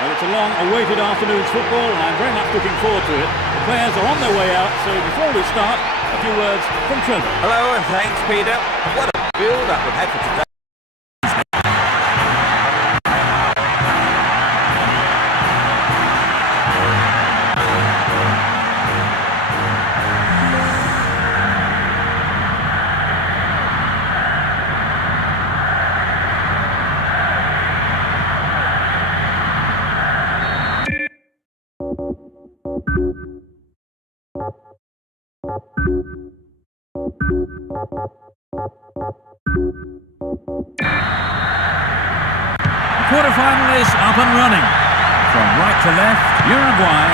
Well, it's a long-awaited afternoon's football, and I'm very much looking forward to it. The players are on their way out, so before we start, a few words from Trevor. Hello, and thanks, Peter. What a build-up we've had for today. The quarter-final is up and running. From right to left, Uruguay.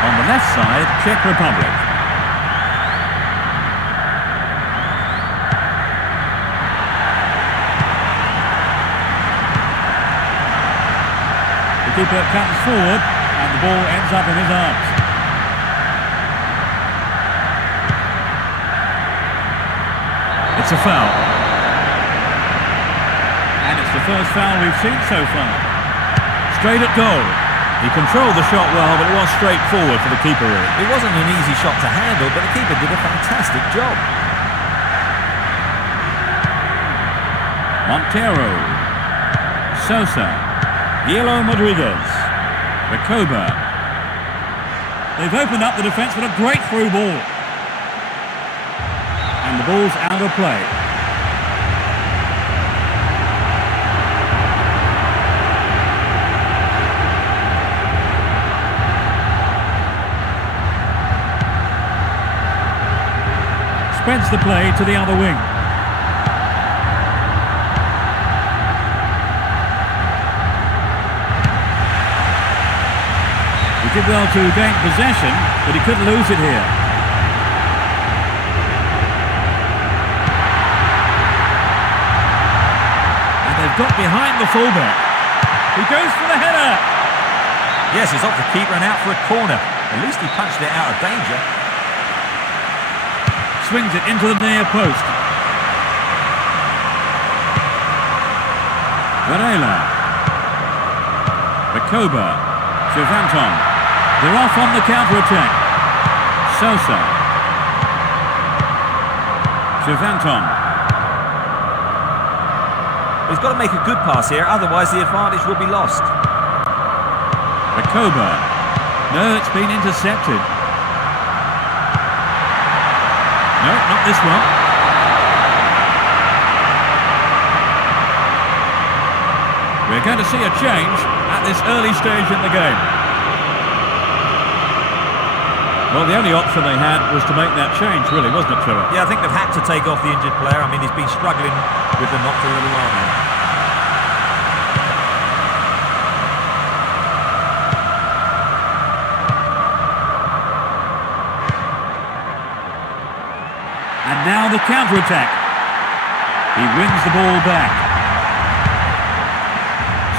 On the left side, Czech Republic. The keeper comes forward and the ball ends up in his arms. It's a foul. And it's the first foul we've seen so far. Straight at goal. He controlled the shot well, but it was straightforward for the keeper, really. It wasn't an easy shot to handle, but the keeper did a fantastic job. Montero. Sosa. Hielo Rodriguez. Recoba. They've opened up the defence with a great through ball. And the ball's out of play. Spreads the play to the other wing. He did well to gain possession, but he couldn't lose it here. And they've got behind the fullback. He goes for the header. Yes, he's off the keeper and out for a corner. At least he punched it out of danger. Swings it into the near post. Varela. Recoba. Chivanton. They're off on the counter-attack. Sosa. Chivanton. He's got to make a good pass here, otherwise the advantage will be lost. Recoba. No, it's been intercepted. No, not this one. We're going to see a change at this early stage in the game. Well, the only option they had was to make that change, really, wasn't it, Trevor? Yeah, I think they've had to take off the injured player. I mean, he's been struggling with the knock for a little while now. And now the counter-attack. He wins the ball back.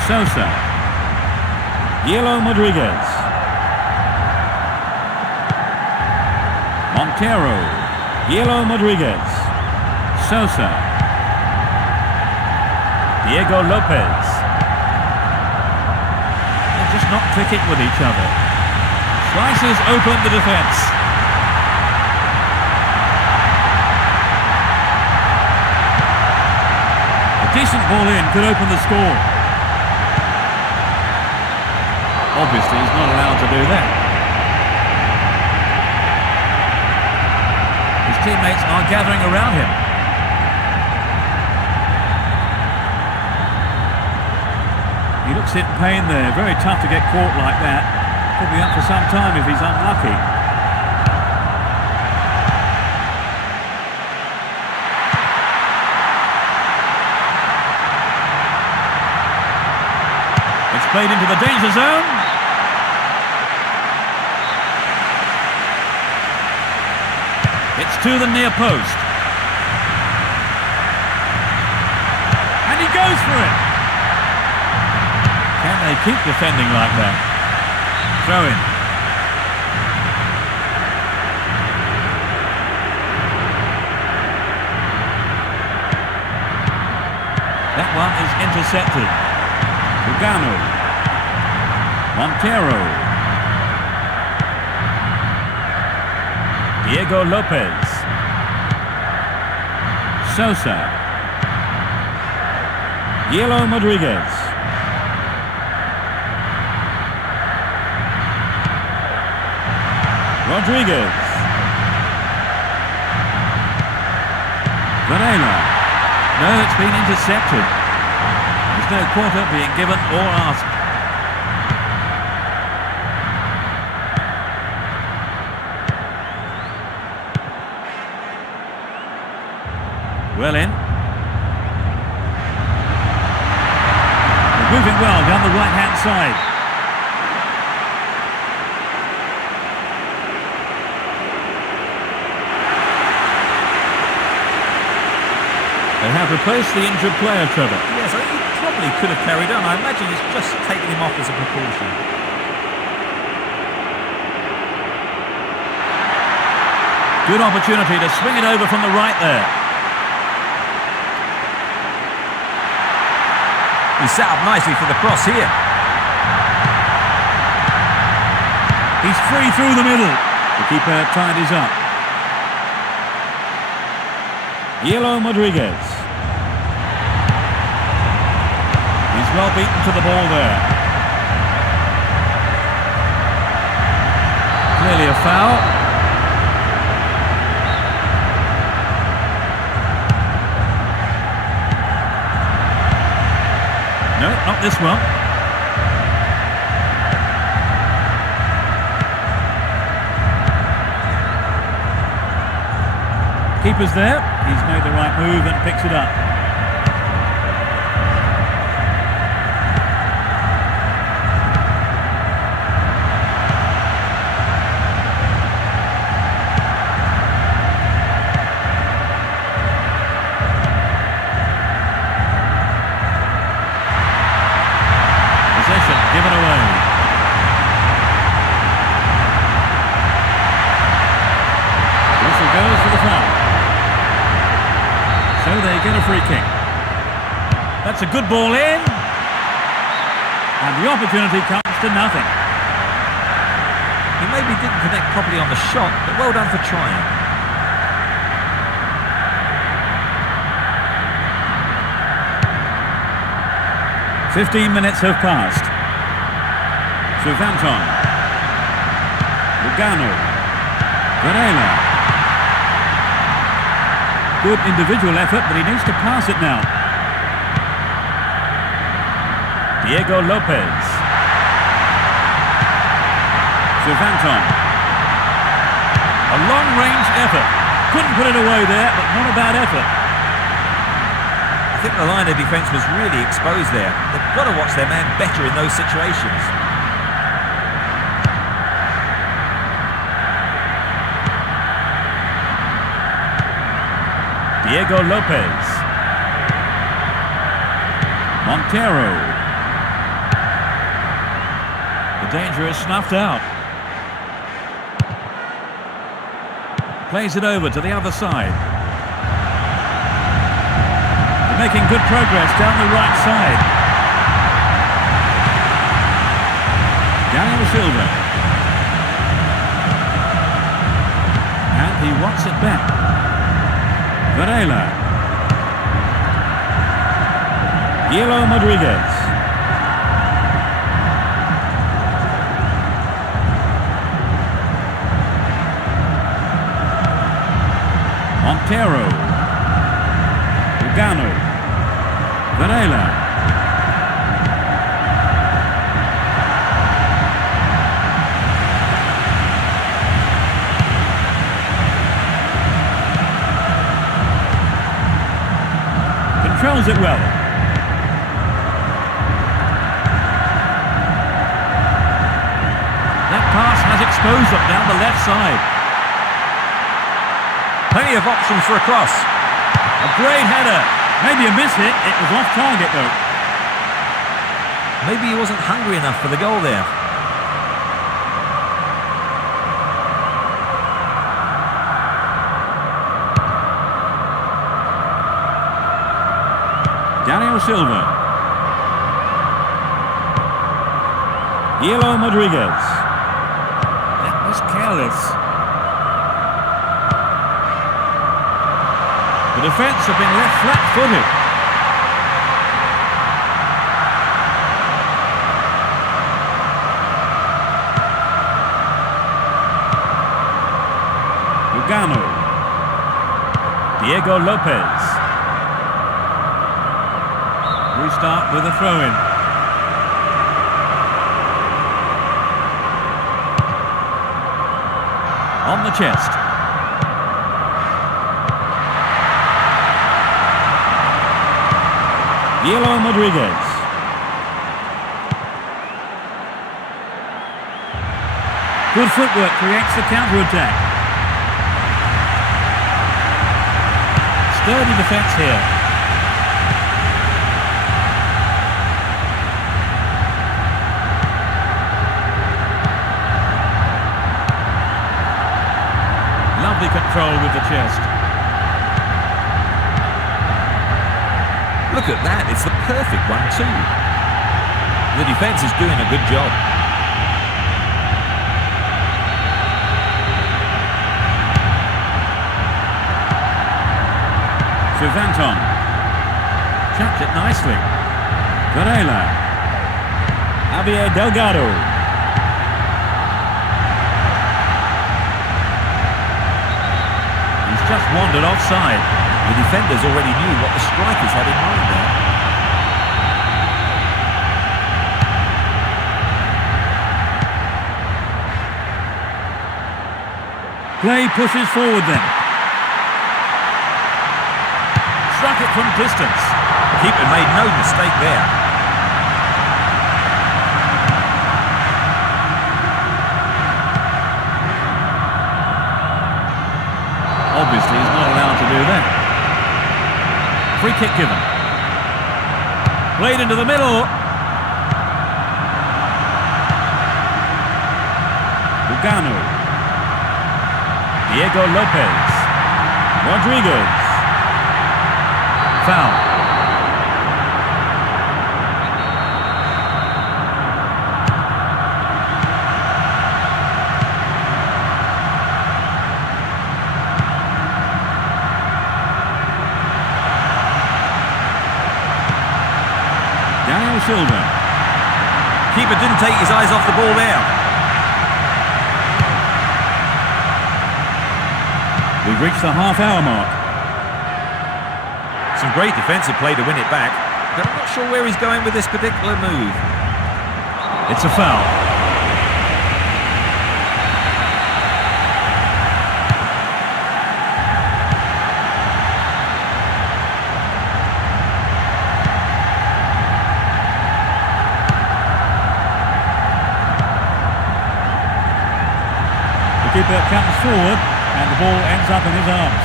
Sosa. Hielo Rodriguez. Montero. Hielo Rodriguez. Sosa. Diego Lopez. They're just not clicking with each other. Slices open the defence. Decent ball in, could open the score. Obviously, he's not allowed to do that. His teammates are gathering around him. He looks in pain there, very tough to get caught like that. Could be up for some time if he's unlucky. Played into the danger zone. It's to the near post. And he goes for it. Can they keep defending like that? Throw in. That one is intercepted. Lugano. Montero. Diego Lopez. Sosa. Yelo Rodriguez. Rodriguez. Varela. No, it's been intercepted. There's no quarter being given or asked. Well in. They're moving well down the right-hand side. They have replaced the injured player, Trevor. Yes, I think he probably could have carried on. I imagine it's just taken him off as a precaution. Good opportunity to swing it over from the right there. He's set up nicely for the cross here. He's free through the middle. The keeper tidies up. Yelo Rodriguez. He's well beaten to the ball there. Clearly a foul. No, not this one. Keeper's there. He's made the right move and picks it up. Possession given away. Whistle goes for the foul. So they get a free kick. That's a good ball in. And the opportunity comes to nothing. He maybe didn't connect properly on the shot, but well done for trying. "15 minutes have passed. Southampton. Lugano. Varela. Good individual effort, but he needs to pass it now. Diego Lopez. Southampton. A long-range effort. Couldn't put it away there, but not a bad effort. I think the line of defence was really exposed there. They've got to watch their man better in those situations. Diego Lopez. Montero. The danger is snuffed out. Plays it over to the other side. They're making good progress down the right side. Daniel Silva. And he wants it back. Varela. Yelo Rodriguez. Montero. Lugano. Varela. Controls it well. That pass has exposed them down the left side. Plenty of options for a cross. A great header. Maybe a miss hit. It was off target though. Maybe he wasn't hungry enough for the goal there. Daniel Silva. Yellow Rodriguez. That was careless. The defence have been left flat-footed. Lugano. Diego Lopez. Restart with a throw-in. On the chest. Yellow Rodriguez. Good footwork creates the counter-attack. Sturdy defence here. Lovely control with the chest. Look at that, it's the perfect one too. The defence is doing a good job. Cervanton. Chapped it nicely. Varela. Javier Delgado. He's just wandered offside. The defenders already knew what the strikers had in mind there. Play pushes forward then. Struck it from distance. The keeper made no mistake there. Obviously he's not allowed to do that. Free kick given. Played into the middle. Lugano. Diego Lopez. Rodriguez. Foul. Silva. Keeper didn't take his eyes off the ball there. We've reached the half-hour mark. Some great defensive play to win it back, but I'm not sure where he's going with this particular move. It's a foul. The keeper comes forward and the ball ends up in his arms.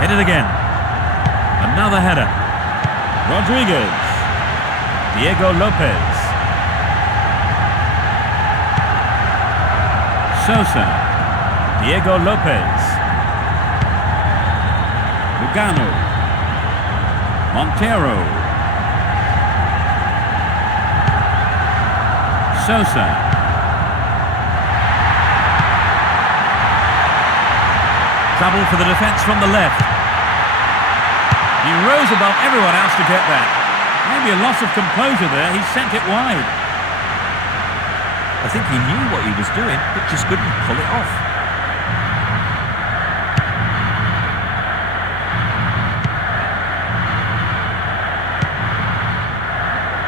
Headed again. Another header. Rodriguez. Diego Lopez. Sosa. Diego Lopez. Lugano. Montero. Sosa. Trouble for the defence from the left. He rose above everyone else to get that. Maybe a loss of composure there. He sent it wide. I think he knew what he was doing, but just couldn't pull it off.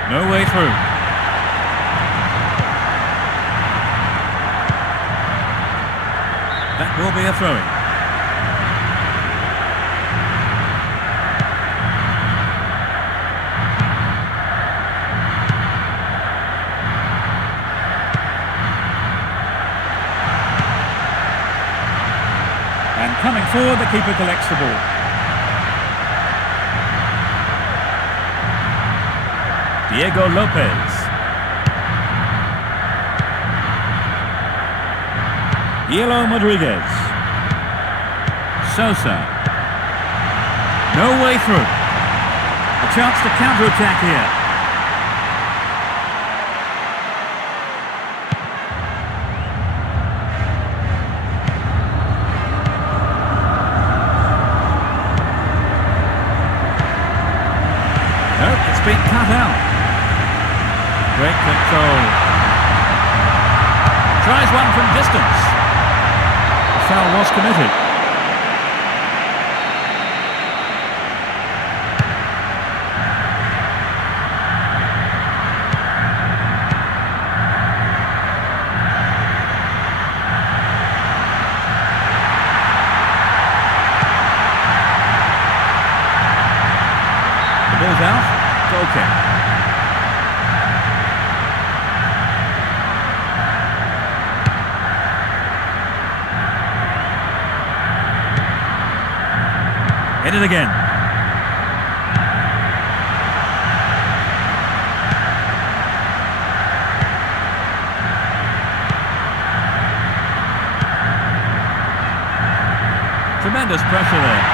No way through. That will be a throw-in. And coming forward, the keeper collects the ball. Diego Lopez. Yellow Rodriguez. Sosa. No way through. chance to counter-attack here. Nope, it's been cut out. Great control. Tries one from distance. The foul was committed. The ball's out. Goal kick. Hit it again. Tremendous pressure there.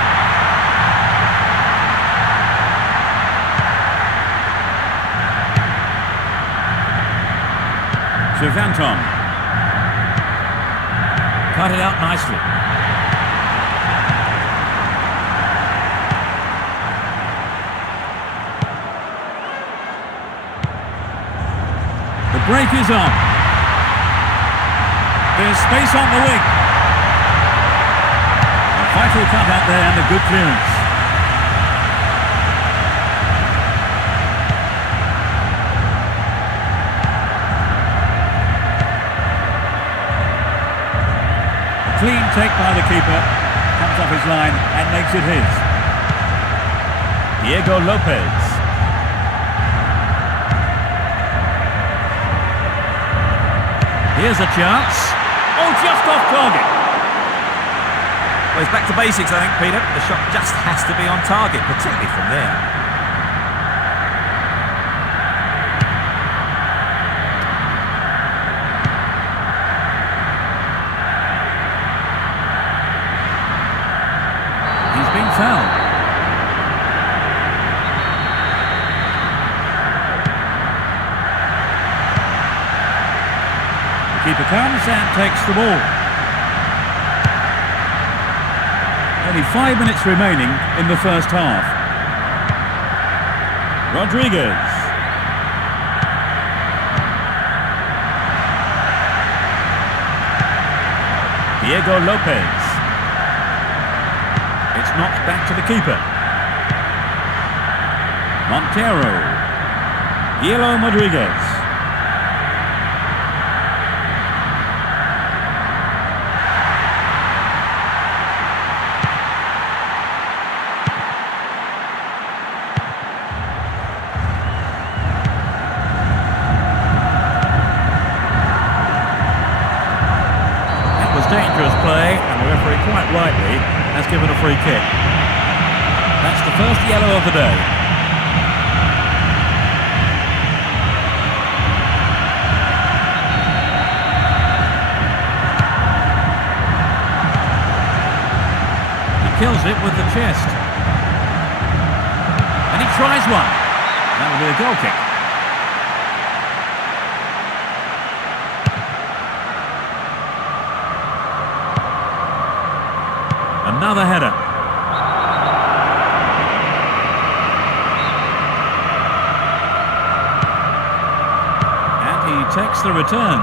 Cervanton. Cut it out nicely. The break is on. There's space on the wing. A vital cut out there and a good clearance. A clean take by the keeper. Comes off his line and makes it his. Diego Lopez. Here's a chance. Oh, just off target. Well, it's back to basics, I think, Peter. The shot just has to be on target, particularly from there. He's been fouled. Keeper comes and takes the ball. Only 5 minutes remaining in the first half. Rodriguez. Diego Lopez. It's knocked back to the keeper. Montero. Diego Rodriguez. Dangerous play, and the referee quite rightly has given a free kick. That's the first yellow of the day. He kills it with the chest. And he tries one. That will be a goal kick. Another header. And he takes the return.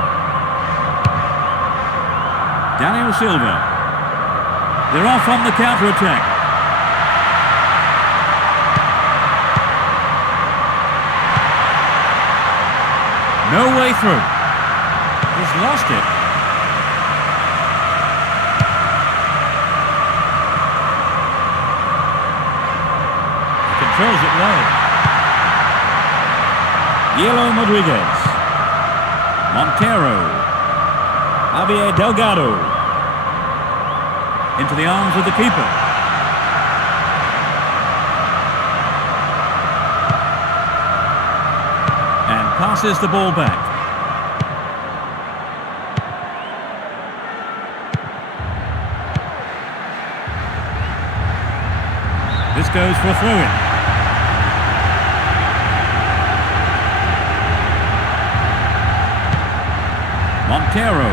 Daniel Silva. They're off on the counter-attack. No way through. He's lost it. Controls it low. Diego Rodriguez. Montero. Javier Delgado. Into the arms of the keeper. And passes the ball back. This goes for a throw-in. Montero.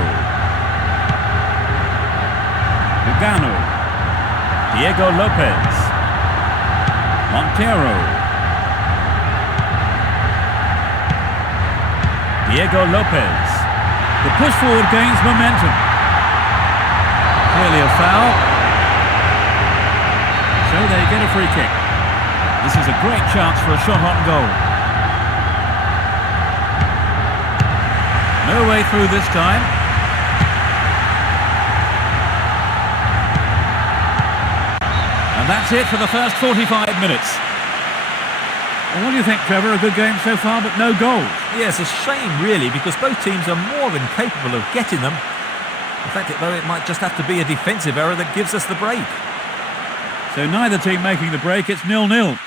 Lugano. Diego Lopez. Montero. Diego Lopez. The push forward gains momentum. Clearly a foul. So they get a free kick. This is a great chance for a shot on goal. No way through this time. And that's it for the first 45 minutes. Well, what do you think, Trevor? A good game so far, but no goals. Yes, a shame really, because both teams are more than capable of getting them. In fact, though, it might just have to be a defensive error that gives us the break. So neither team making the break, it's 0-0.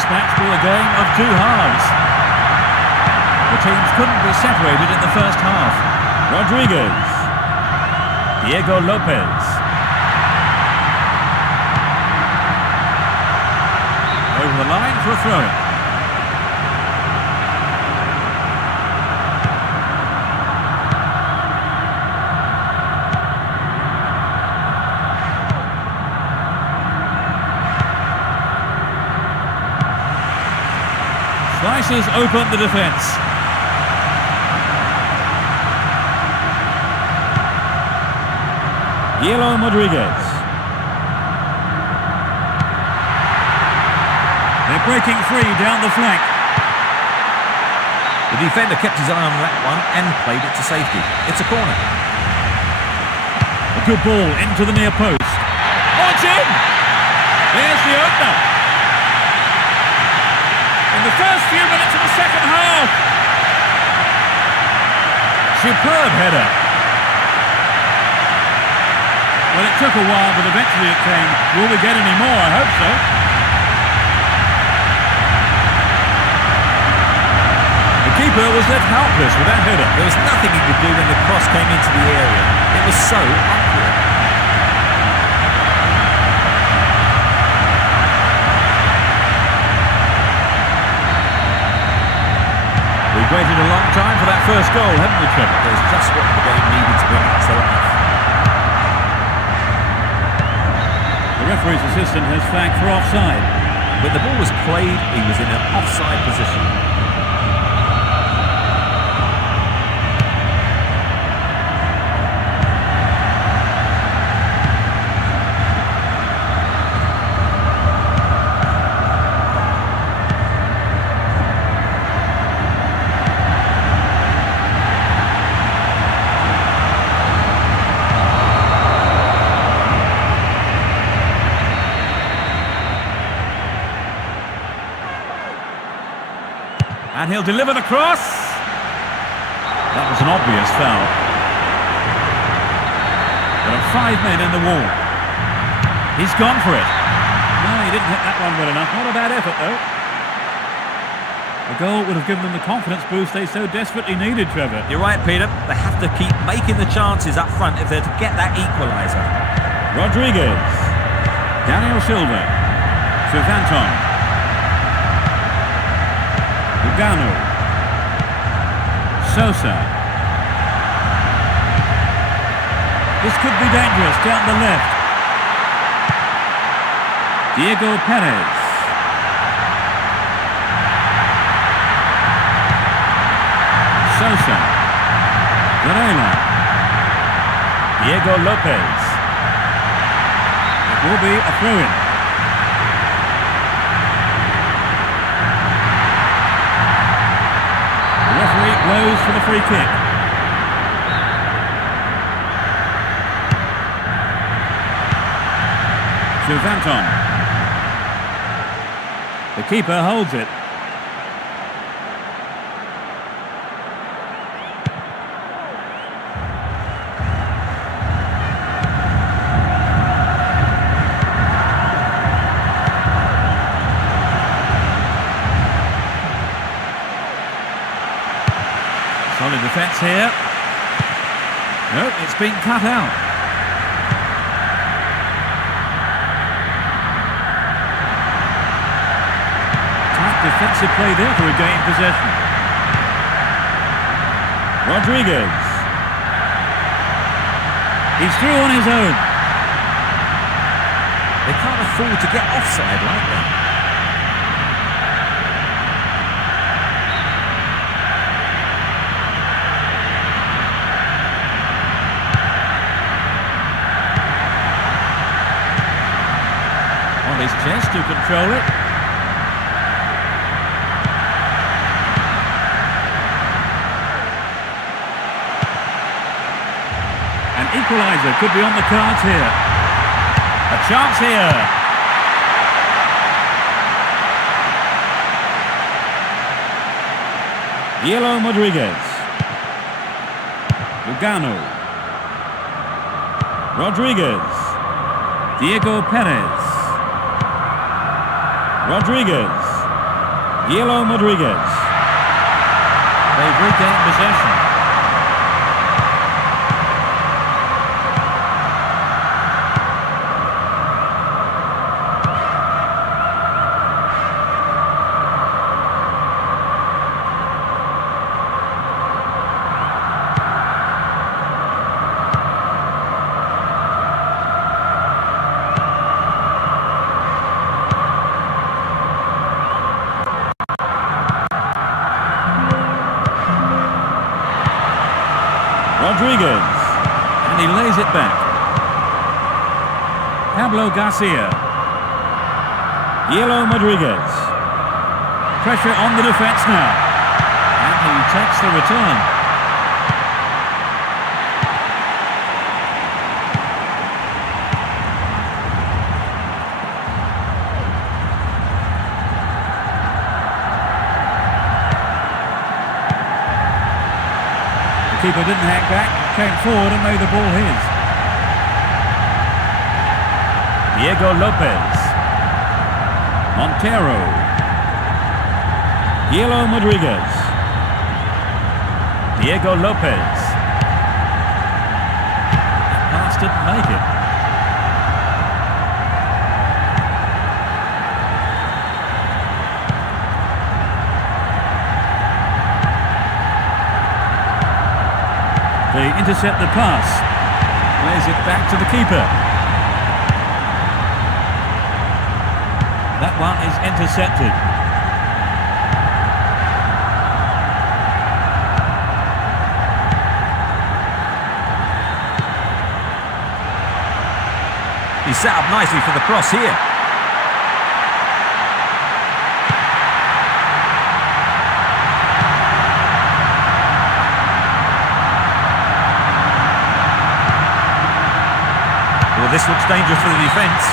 This match will be a game of two halves. The teams couldn't be separated in the first half. Rodriguez. Diego Lopez. Over the line for a throw-in. Slices open the defence. Diego Rodriguez. They're breaking free down the flank. The defender kept his eye on that one and played it to safety. It's a corner. A good ball into the near post. Oh, it's in! There's the opener. In the first few minutes of the second half. Superb header. Well, it took a while, but eventually it came. Will we get any more? I hope so. The keeper was left helpless with that header. There was nothing he could do when the cross came into the area. It was so accurate. We've waited a long time for that first goal, haven't we, Trevor? There's just what the game needed to bring it to life. The referee's assistant has flagged for offside. When the ball was played, he was in an offside position. And he'll deliver the cross. That was an obvious foul. There are 5 men in the wall. He's gone for it. No, he didn't hit that one well enough. Not a bad effort, though. A goal would have given them the confidence boost they so desperately needed, Trevor. You're right, Peter. They have to keep making the chances up front if they're to get that equaliser. Rodriguez. Daniel Silva. Suvanton. Lugano. Sosa. This could be dangerous down the left. Diego Perez. Sosa. Varela. Diego Lopez. It will be a throw-in. The referee blows for the free kick. Suvanton. The keeper holds it. Solid defence here. No, it's been cut out. Tight defensive play there to regain possession. Rodriguez. He's through on his own. They can't afford to get offside like that. On his chest to control it. An equaliser could be on the cards here. A chance here. Diego Rodriguez. Lugano. Rodriguez. Diego Perez. Rodriguez. Yellow Rodriguez. They've regained possession. Rodriguez, and he lays it back. Pablo Garcia. Yellow Rodriguez. Pressure on the defence now. And he takes the return. The keeper didn't hang back, came forward and made the ball his. Diego Lopez. Montero. Yellow Rodriguez. Diego Lopez. That pass didn't make it. They intercept the pass. Plays it back to the keeper. That one is intercepted. He's set up nicely for the cross here. Well, this looks dangerous for the defence.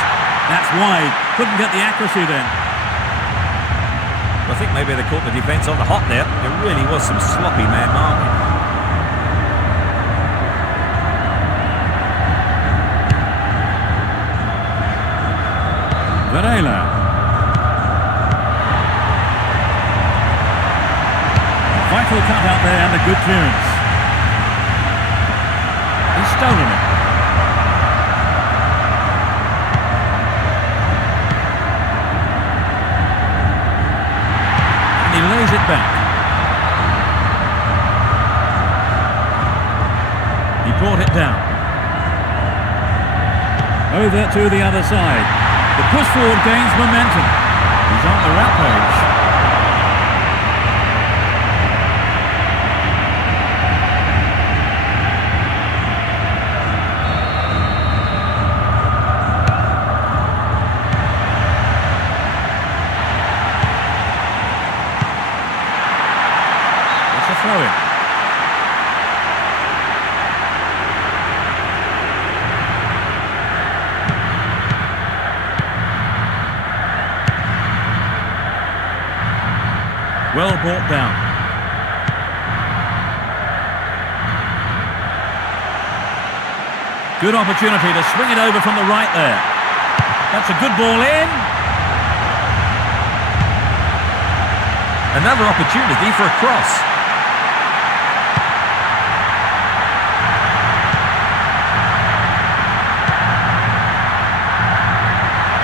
That's wide. Couldn't get the accuracy then. I think maybe they caught the defence on the hop there. There really was some sloppy man marking. Varela. Vital cut out there and a good clearance. He's stolen it. And he lays it back. He brought it down. Over to the other side. The push forward gains momentum. He's on the rampage. It's a throw-in. Well brought down. Good opportunity to swing it over from the right there. That's a good ball in. Another opportunity for a cross.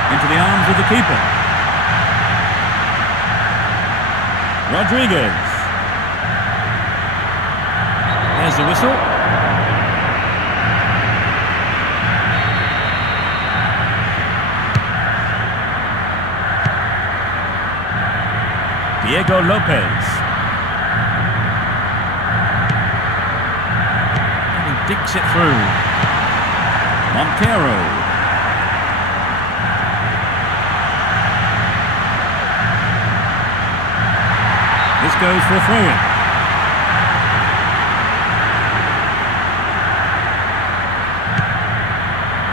Into the arms of the keeper. Rodriguez. There's the whistle. Diego Lopez. And he dicks it through. Montero. This goes for a throw-in.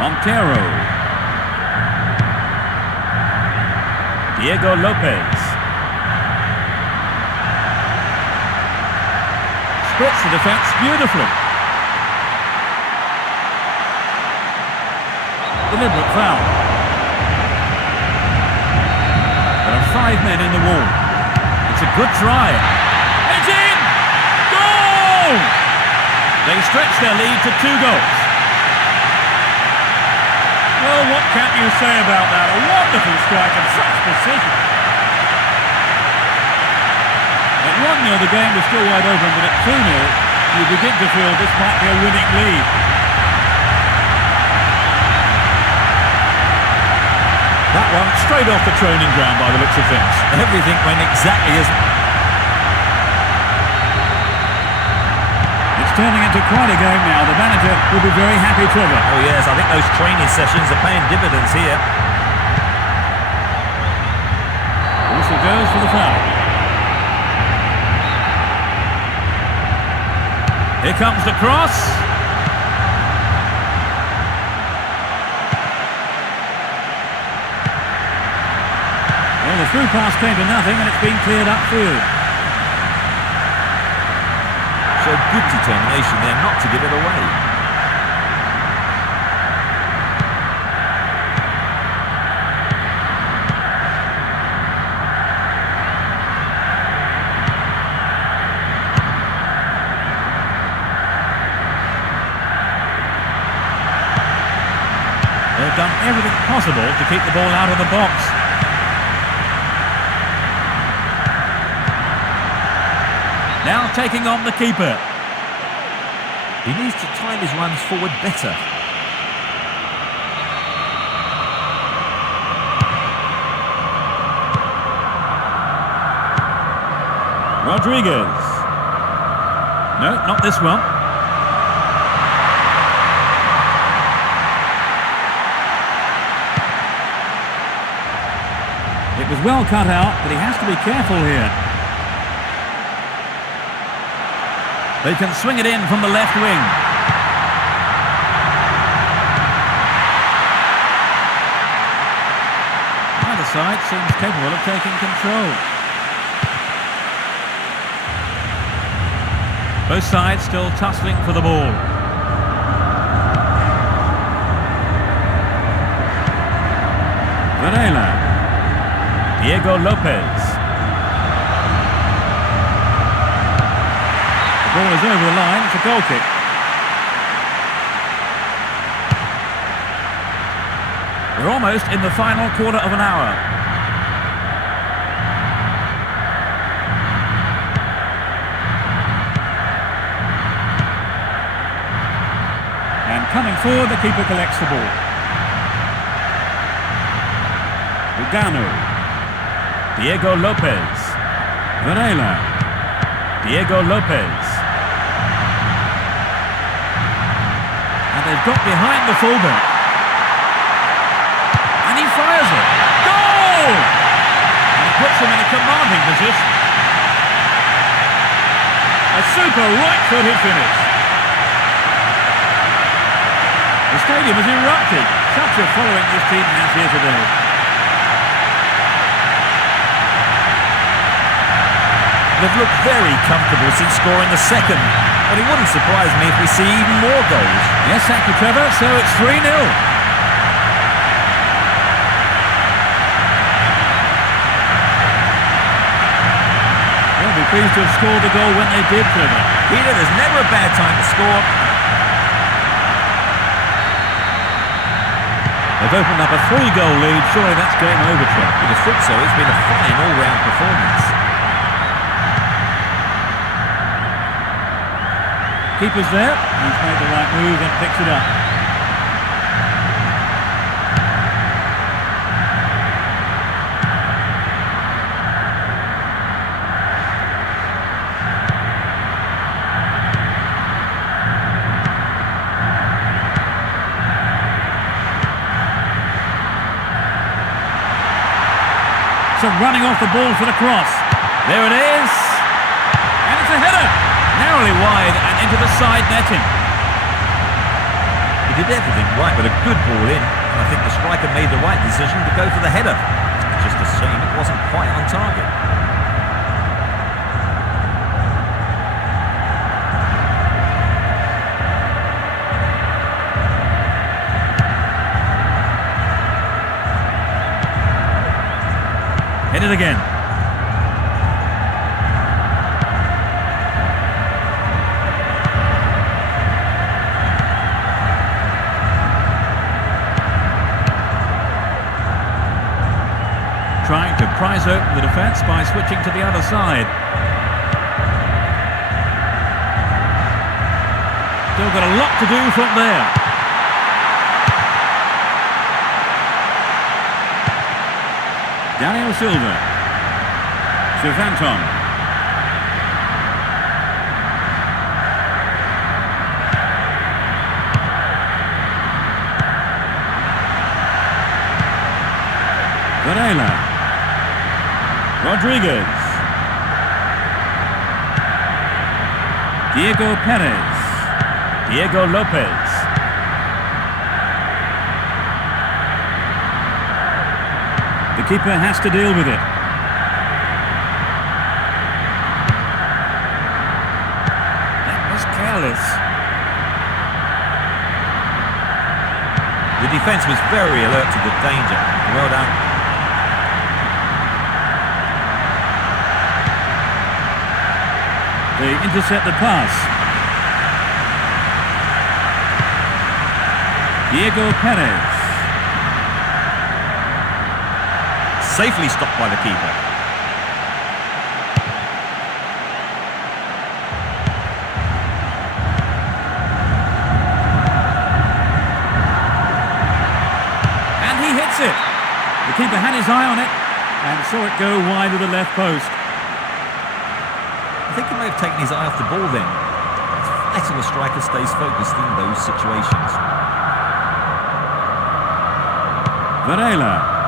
Montero. Diego Lopez. Splits the defence beautifully. Deliberate foul. There are 5 men in the wall. It's a good try. It's in! Goal! They stretch their lead to 2 goals. Well, what can you say about that? A wonderful strike and such precision. At 1-0, the game was still wide open, but at 2-0, you begin to feel this might be a winning lead. That one straight off the training ground by the looks of things. Everything went exactly as... It's turning into quite a game now. The manager will be very happy, Trevor. Oh yes, I think those training sessions are paying dividends here. Whistle goes for the foul. Here comes the cross. Well, the through pass came to nothing and it's been cleared upfield. So good determination there not to give it away. They've done everything possible to keep the ball out of the box. Now taking on the keeper. He needs to time his runs forward better. Rodriguez. No, not this one. It was well cut out, but he has to be careful here. They can swing it in from the left wing. Either side seems capable of taking control. Both sides still tussling for the ball. Varela. Diego Lopez. The ball is over the line, it's a goal kick. We're almost in the final quarter of an hour. And coming forward, the keeper collects the ball. Lugano. Diego Lopez. Varela. Diego Lopez. And they've got behind the fullback. And he fires it. Goal! And it puts him in a commanding position. A super right-footed finish. The stadium has erupted. Such a following this team has here today. They've looked very comfortable since scoring the second, but it wouldn't surprise me if we see even more goals. Yes, thank you, Trevor. So it's 3-0. They'll be pleased to have scored the goal when they did, Trevor. Peter, there's never a bad time to score. They've opened up a 3-goal lead. Surely that's game over, Trevor. You'd have thought so. It's been a fine all-round performance. Keeper's there. He's made the right move and picks it up. So running off the ball for the cross. There it is. And it's a header. Narrowly wide and into the side netting. He did everything right with a good ball in. And I think the striker made the right decision to go for the header. It's just a shame it wasn't quite on target. Hit it again. prise open the defence by switching to the other side. Still got a lot to do from there. Daniel Silva. Sivanton. Varela. Rodriguez. Diego Perez. Diego Lopez. The keeper has to deal with it. That was careless. The defence was very alert to the danger. Well done. They intercept the pass. Diego Perez. Safely stopped by the keeper. And he hits it. The keeper had his eye on it and saw it go wide of the left post. I think he may have taken his eye off the ball then. It's better a striker stays focused in those situations. Varela.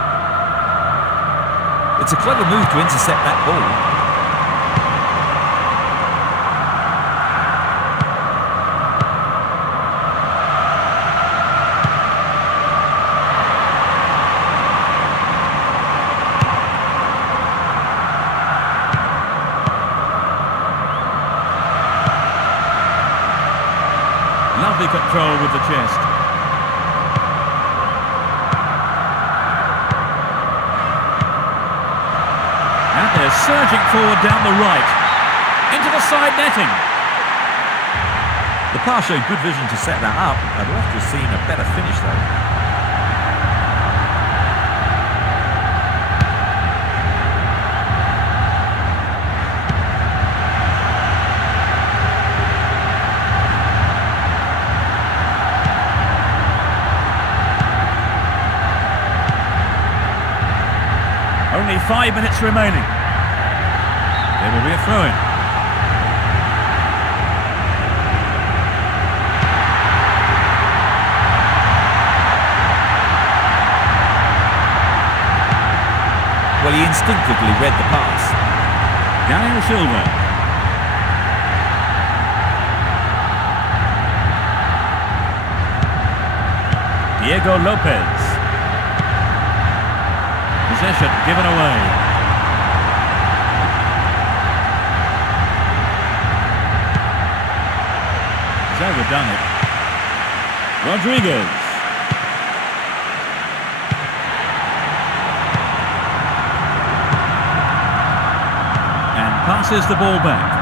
It's a clever move to intercept that ball. Lovely control with the chest. And they're surging forward down the right. Into the side netting. The pass showed good vision to set that up. I'd love to have seen a better finish though. Only 5 minutes remaining. There will be a throw-in. Well, he instinctively read the pass. Daniel Silva. Diego Lopez. Possession given away. He's overdone it. Rodriguez. And passes the ball back.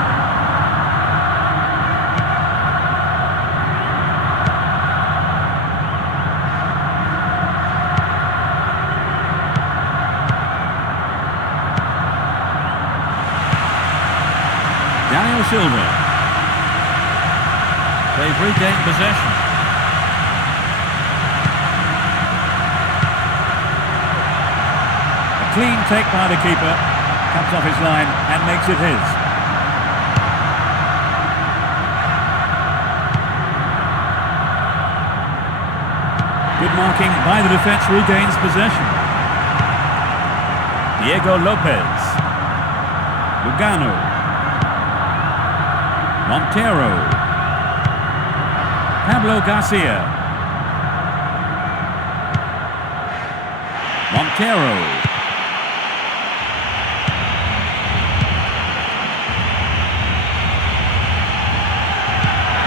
Daniel Silva. They've regained possession. A clean take by the keeper. Comes off his line and makes it his. Good marking by the defence, regains possession. Diego Lopez. Lugano. Montero. Pablo Garcia. Montero.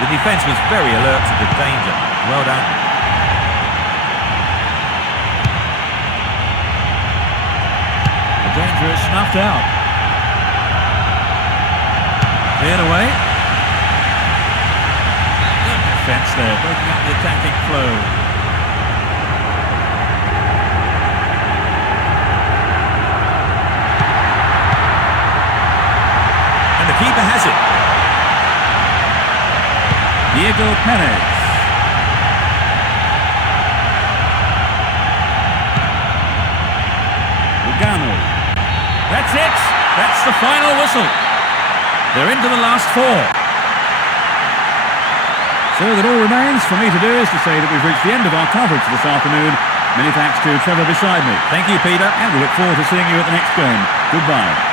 The defence was very alert to the danger. Well done. The danger is snuffed out. Cleared away. Defence there, breaking up the attacking flow. Jimenez. Lugano. That's it. That's the final whistle. They're into the last 4. So that all remains for me to do is to say that we've reached the end of our coverage this afternoon. Many thanks to Trevor beside me. Thank you, Peter. And we look forward to seeing you at the next game. Goodbye.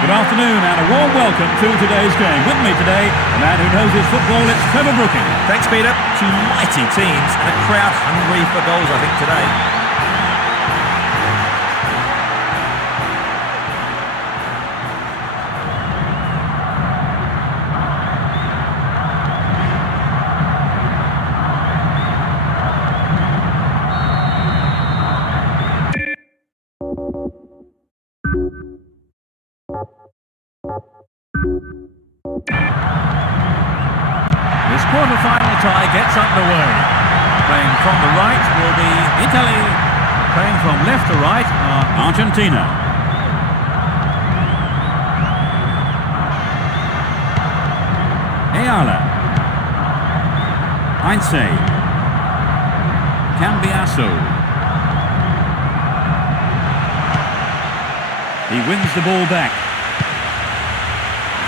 Good afternoon and a warm welcome to today's game. With me today, a man who knows his football, it's Trevor Brooking. Thanks, Peter. 2 mighty teams and a crowd hungry for goals, I think, today. This quarter-final tie gets underway. Playing from the right will be Italy. Playing from left to right are Argentina. Ayala. Heinze. Cambiasso. He wins the ball back.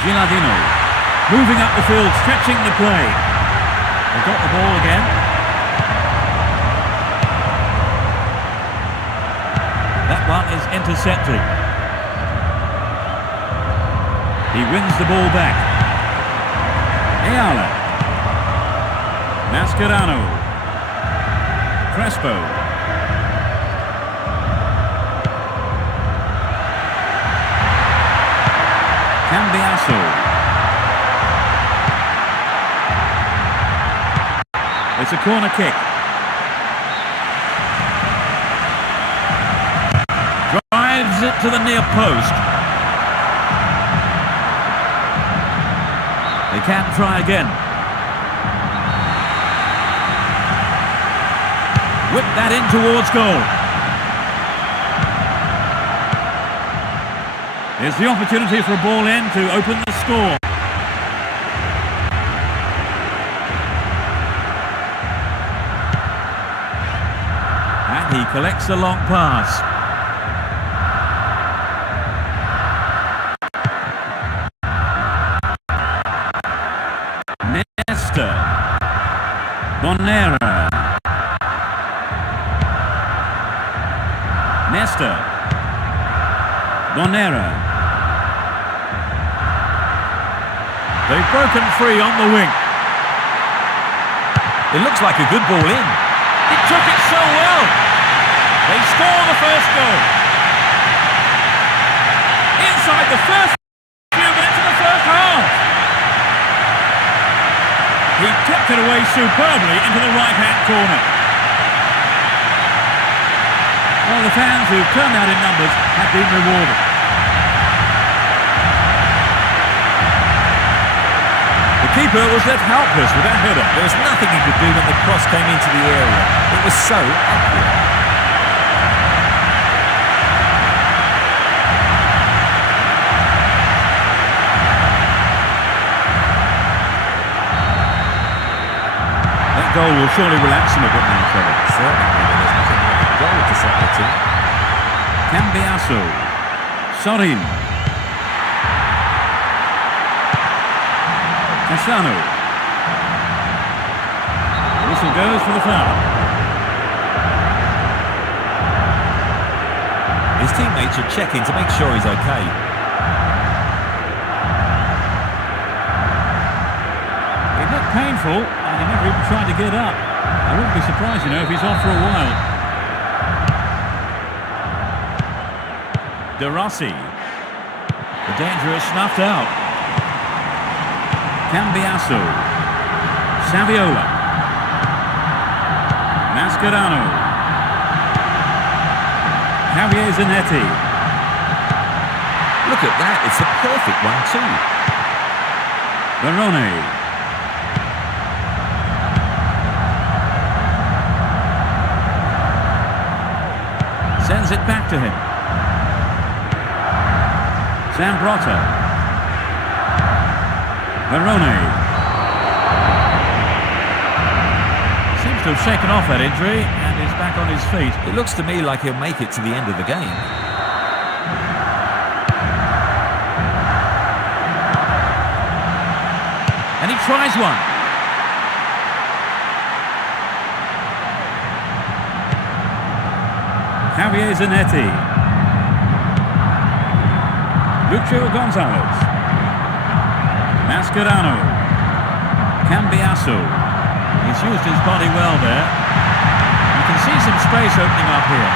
Gilardino moving up the field, stretching the play. They got the ball again. That one is intercepted. He wins the ball back. Ayala. Mascherano. Crespo. Cambiasso. It's a corner kick. Drives it to the near post. They can try again. Whip that in towards goal. Here's the opportunity for a ball in to open the score. And he collects a long pass. Nesta. Bonera. Nesta. Bonera. They've broken free on the wing. It looks like a good ball in. He took it so well. They score the first goal. Inside the first few minutes of the first half. He tucked it away superbly into the right-hand corner. Well, the fans who've turned out in numbers have been rewarded. The keeper was left helpless with that header. There was nothing he could do when the cross came into the area. It was so accurate. That goal will surely relax him a bit now, Trevor. Certainly, there's nothing like a goal to set the team. Cambiasso. Sorin. Cassano. The whistle goes for the foul. His teammates are checking to make sure he's okay. It looked painful, and he never even tried to get up. I wouldn't be surprised, if he's off for a while. De Rossi. The danger is snuffed out. Cambiasso. Saviola. Mascherano. Javier Zanetti. Look at that, it's a perfect one too. Barone. Sends it back to him. Zambrotta. Barone. Seems to have shaken off that injury and is back on his feet. It looks to me like he'll make it to the end of the game. And he tries one. Javier Zanetti. Lucio Gonzalez. Mascherano. Cambiasso. He's used his body well there. You can see some space opening up here.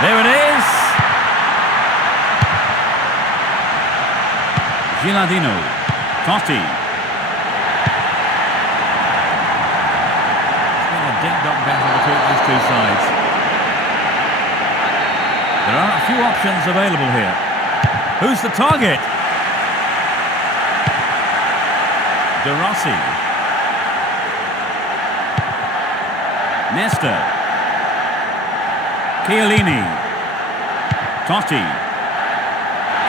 There it is. Gilardino. Totti. It's been a ding-dong battle between these two sides. There are a few options available here. Who's the target? De Rossi. Nesta. Chiellini. Totti.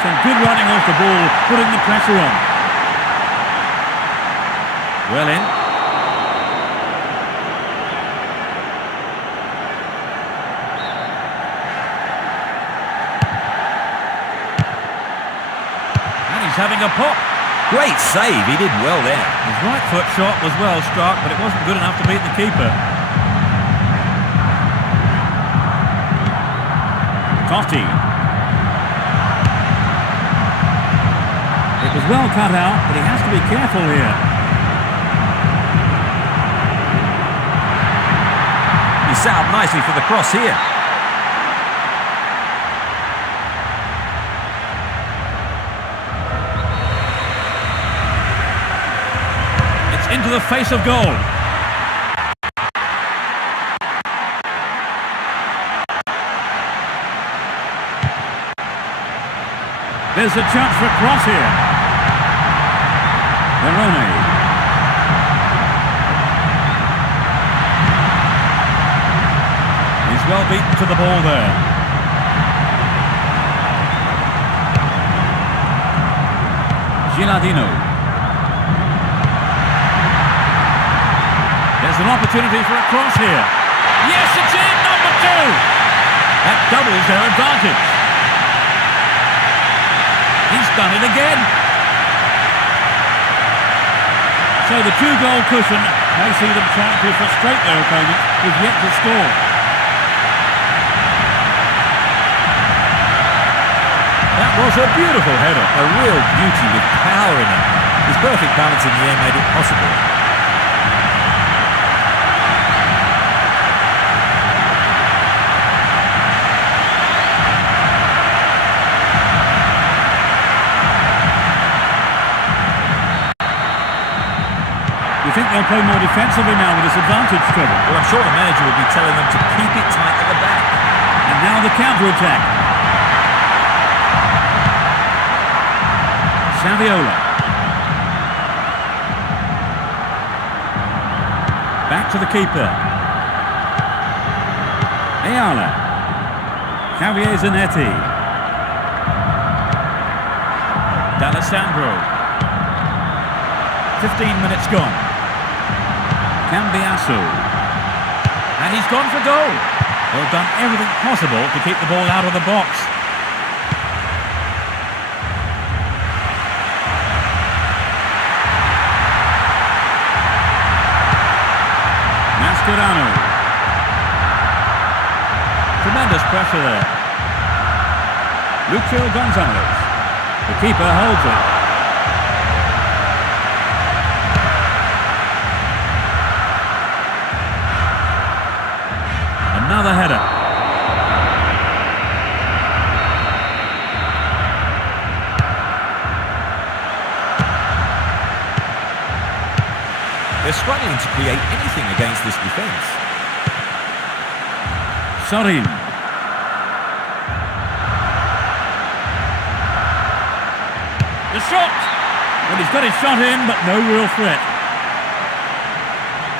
Some good running off the ball, putting the pressure on. Well in. He's having a pop. Great save, he did well there. His right foot shot was well struck, but it wasn't good enough to beat the keeper. Totti. It was well cut out, but he has to be careful here. He's set up nicely for the cross here. It's into the face of goal. There's a chance for a cross here. Verone. He's well beaten to the ball there. Gilardino. There's an opportunity for a cross here. Yes, it's in, number 2! That doubles their advantage. He's done it again. So the 2-goal cushion may see them trying to frustrate their opponent who've yet to score. That was a beautiful header. A real beauty with power in it. His perfect balance in the air made it possible. You think they'll play more defensively now with this advantage, Trevor? Well, I'm sure the manager will be telling them to keep it tight at the back. And now the counter-attack. Saviola. Back to the keeper. Ayala. Javier Zanetti. D'Alessandro. 15 minutes gone. Cambiasso. And he's gone for goal. They've done everything possible to keep the ball out of the box. Mascherano. Tremendous pressure there. Lucho Gonzalez. The keeper holds it. Another header. They're struggling to create anything against this defence. Sorin. The shot! Well, he's got his shot in, but no real threat.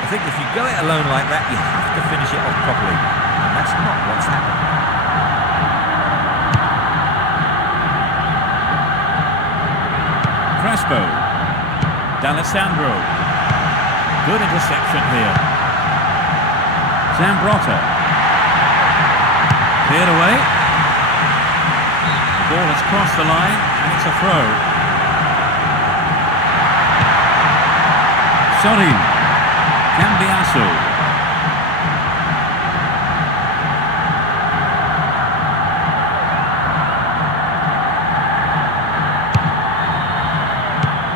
I think if you go it alone like that, you have to finish it off properly. And that's not what's happened. Crespo. D'Alessandro. Good interception here. Zambrotta. Cleared away. The ball has crossed the line and it's a throw. Sorin. Cambiasso.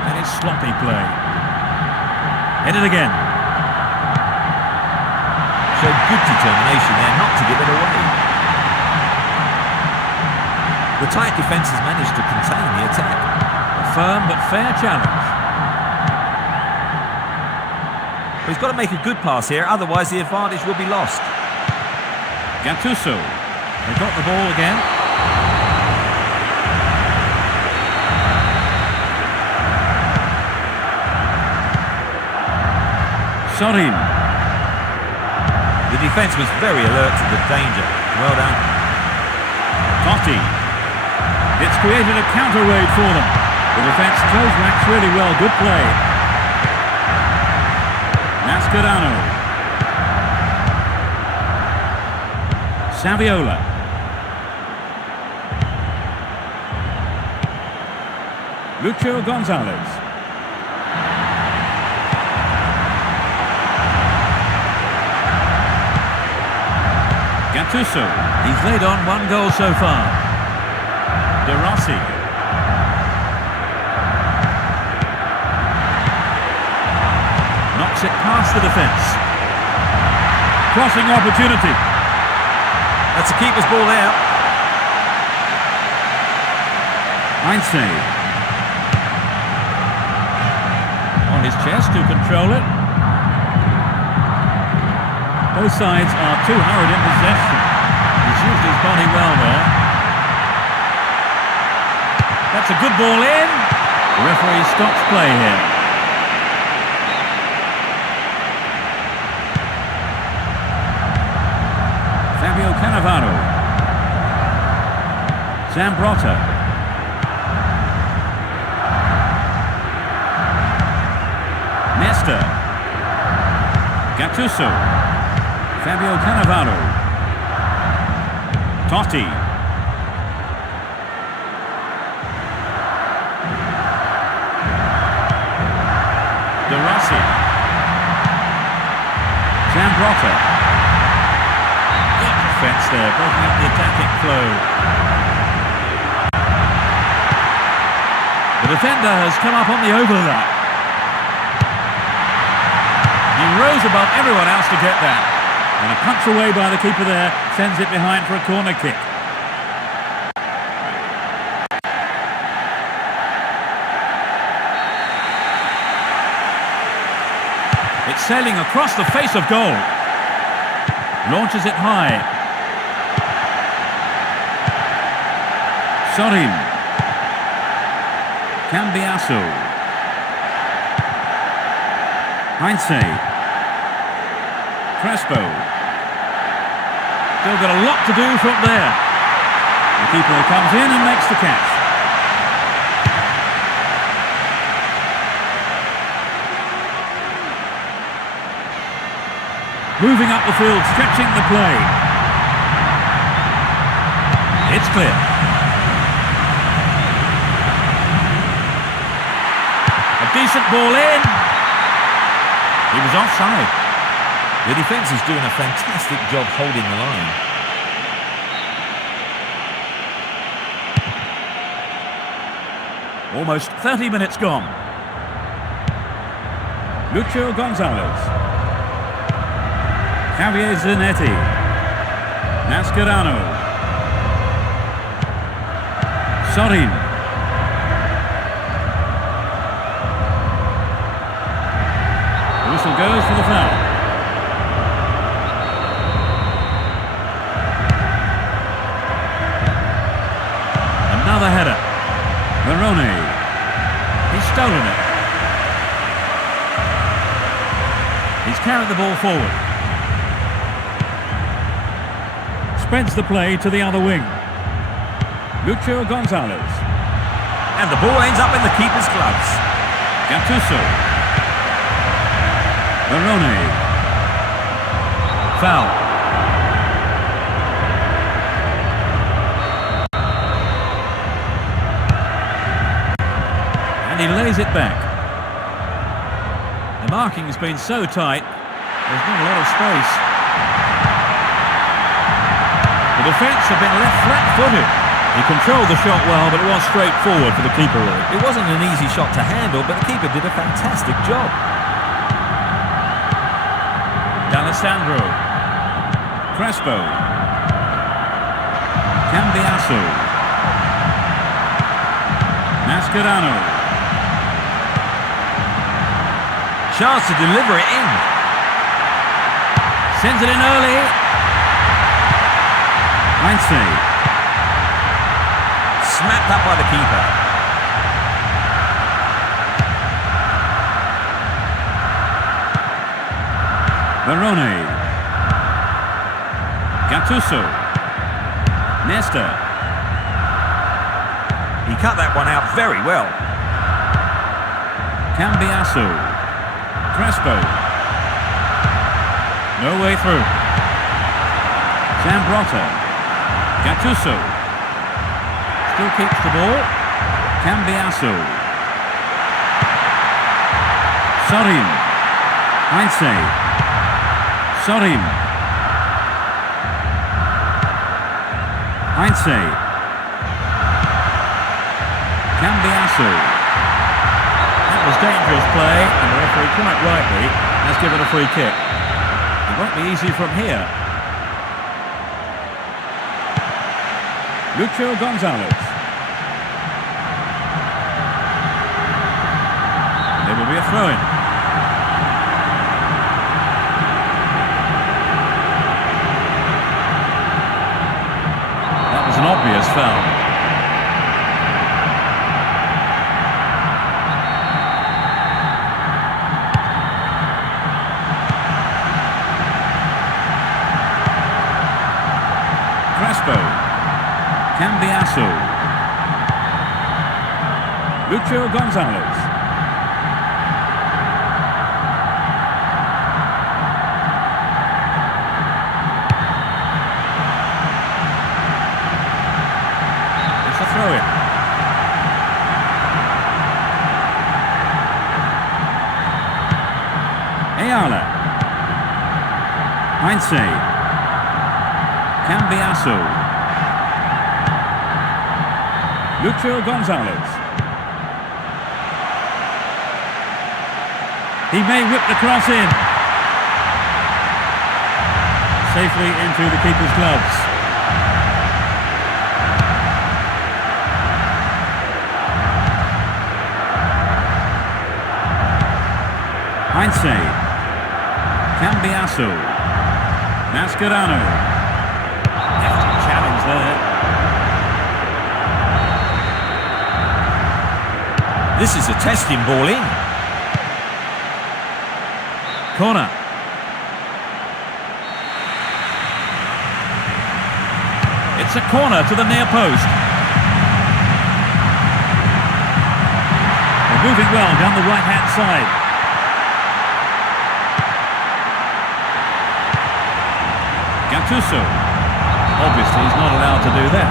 That is sloppy play. Hit it again. Showed good determination there not to give it away. The tight defence has managed to contain the attack. A firm but fair challenge. But he's got to make a good pass here, otherwise the advantage will be lost. Gattuso. They got the ball again. Sorin. The defence was very alert to the danger. Well done. Totti. It's created a counter raid for them. The defence closed ranks really well. Good play. Mascherano. Saviola. Lucho Gonzalez. Gattuso. He's laid on 1 goal so far. De Rossi. Knocks it past the defence. Crossing opportunity. That's a keeper's ball out. Heinze. On his chest to control it. Both sides are too hurried in possession. He's used his body well there. That's a good ball in. The referee stops play here. Fabio Cannavaro. Zambrotta. Nesta. Gattuso. Fabio Cannavaro. Totti. De Rossi. Zambrotta. Good defence there, breaking up the attacking flow. The defender has come up on the overlap. He rose above everyone else to get that. And a punch away by the keeper there sends it behind for a corner kick. It's sailing across the face of goal. Launches it high. Sorin. Cambiasso. Heinze. Crespo. Still got a lot to do from there. The keeper comes in and makes the catch. Moving up the field, stretching the play. It's clear. A decent ball in. He was offside. The defence is doing a fantastic job holding the line. Almost 30 minutes gone. Lucho Gonzalez. Javier Zanetti. Mascherano. Sorin. The whistle goes for the foul. Another header. Verone. He's stolen it. He's carried the ball forward. Spreads the play to the other wing. Lucho Gonzalez. And the ball ends up in the keeper's gloves. Gattuso. Verone. Foul. And he lays it back. The marking has been so tight, there's not a lot of space. The defence have been left flat-footed. He controlled the shot well, but it was straightforward for the keeper. It wasn't an easy shot to handle, but the keeper did a fantastic job. D'Alessandro. Crespo. Cambiasso. Mascherano. Chance to deliver it in. Sends it in early. Heinze. Smacked up by the keeper. Verone. Gattuso. Nesta. He cut that one out very well. Cambiasso. Crespo. No way through. Zambrotta. Gattuso. Still keeps the ball. Cambiasso. Sorin. Heinze. Sorin. Heinze. Cambiasso. That was dangerous play, and the referee quite rightly has given a free kick. It won't be easy from here. Lucho Gonzalez. There will be a throw-in. That was an obvious foul. Crespo. Cambiasso. Lucho Gonzalez. It's a throw-in. Ayala. Heinze. Cambiasso. Lucho Gonzalez. He may whip the cross in. Safely into the keeper's gloves. Heinze. Cambiasso. Mascherano. Hefty challenge there. This is a testing ball in. Corner. It's a corner to the near post. They're moving well down the right-hand side. Gattuso. Obviously he's not allowed to do that.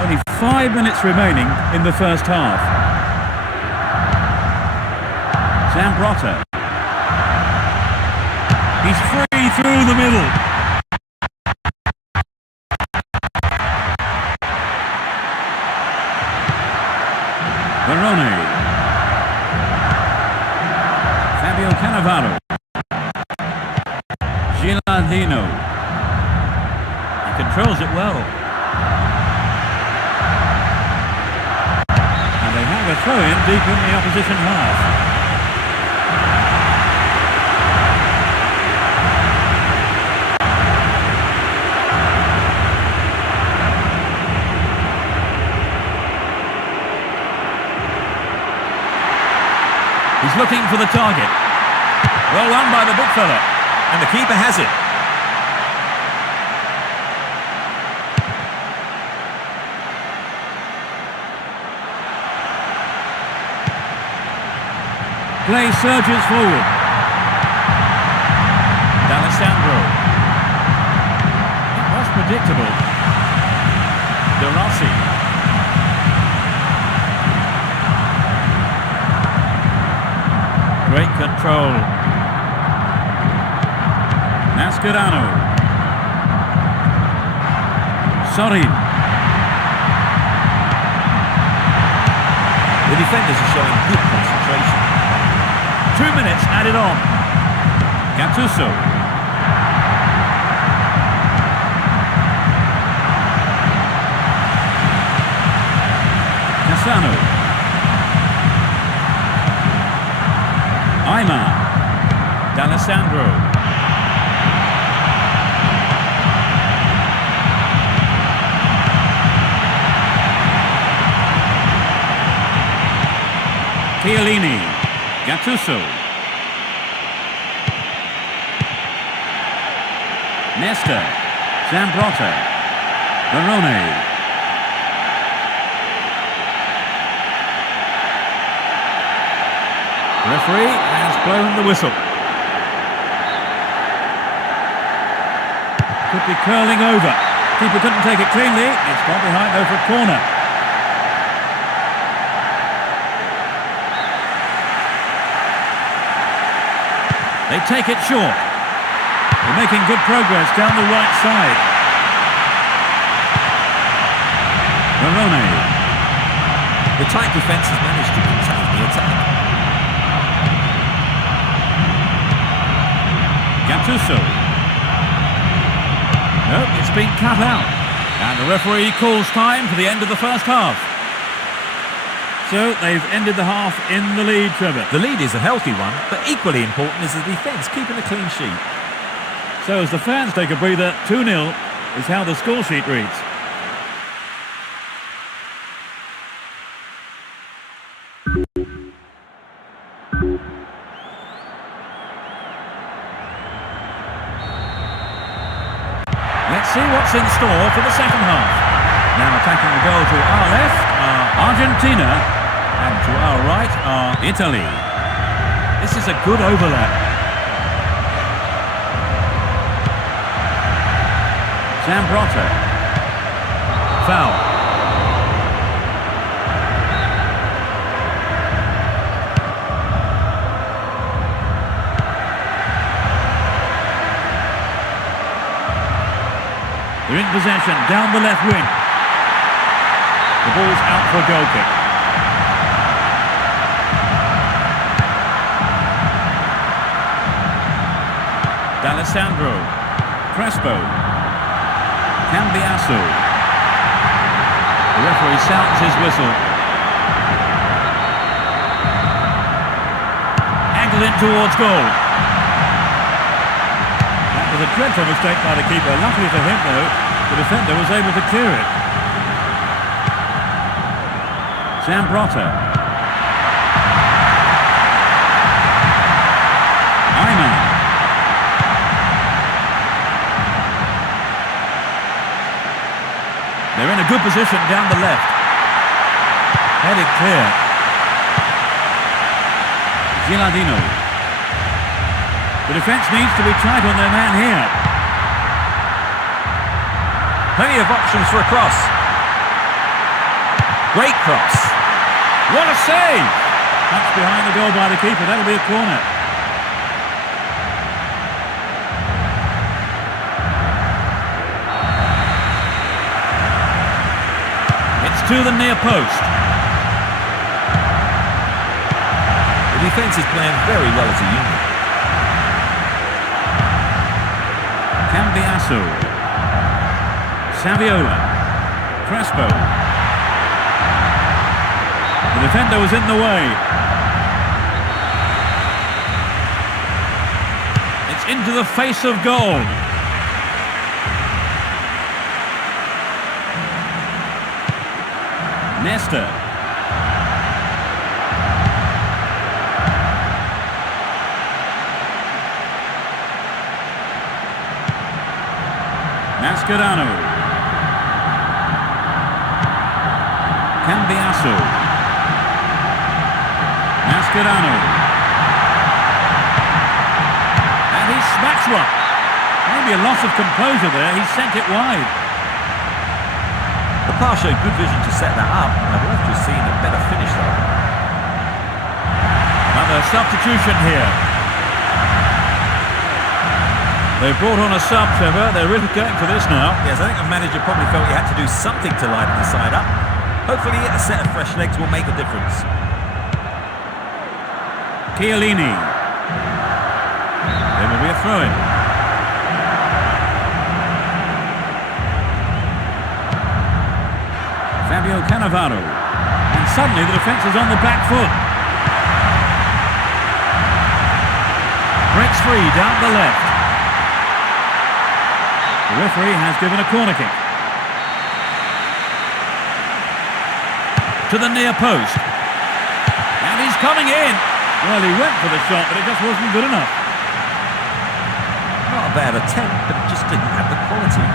Only 5 minutes remaining in the first half. Zambrotta. He's free through the middle. Barone. Fabio Cannavaro. Gilardino. He controls it well. A throw-in deep in the opposition half. He's looking for the target. Well run by the big fella. And the keeper has it. Play surges forward. D'Alessandro. It was predictable. De Rossi. Great control. Mascherano. Sorin. The defenders are showing good concentration. 2 minutes added on. Gattuso. Cassano. Aymar. D'Alessandro. Chiellini. Gattuso. Nesta. Zambrotta. Barone. Referee has blown the whistle. Could be curling over. Keeper couldn't take it cleanly. It's gone behind though for a corner. They take it short. They're making good progress down the right side. Barone. The tight defence has managed to contain the attack. Gattuso. Nope, it's been cut out. And the referee calls time for the end of the first half. So they've ended the half in the lead, Trevor. The lead is a healthy one, but equally important is the defence, keeping a clean sheet. So as the fans take a breather, 2-0 is how the score sheet reads. Let's see what's in store for the second half. Now attacking the goal to our left are Argentina, and to our right are Italy. This is a good overlap. Zambrotta. Foul. They're in possession, down the left wing. The ball's out for a goal kick. D'Alessandro. Crespo. Cambiasso. The referee sounds his whistle. Angled in towards goal. That was a dreadful mistake by the keeper. Luckily for him, though, the defender was able to clear it. Zambrotta. Ayman. They're in a good position down the left. Headed clear. Gilardino. The defence needs to be tight on their man here. Plenty of options for a cross. Great cross. What a save! That's behind the goal by the keeper. That'll be a corner. It's to the near post. The defence is playing very well as a unit. Cambiasso. Saviola. Crespo. The defender was in the way. It's into the face of goal. Nesta. Mascherano. Cambiasso. Mascherano. And he smacks one. Maybe a loss of composure there. He sent it wide. The pass showed good vision to set that up. I'd love to have seen a better finish though. Another substitution here. They've brought on a sub, Trevor. They're really going for this now. Yes, I think the manager probably felt he had to do something to lighten the side up. Hopefully a set of fresh legs will make a difference. Chiellini. There will be a throw-in. Fabio Cannavaro. And suddenly the defence is on the back foot. Breaks free down the left. The referee has given a corner kick. To the near post. And he's coming in. Well, he went for the shot, but it just wasn't good enough. Not a bad attempt, but it just didn't have the quality.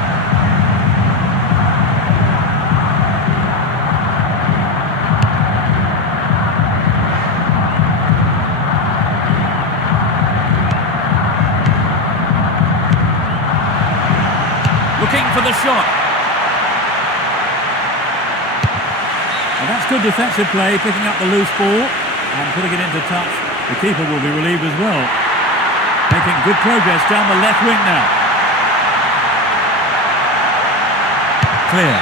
Looking for the shot. And that's good defensive play, picking up the loose ball and putting it into touch. The keeper will be relieved as well. Making good progress down the left wing now. Clear.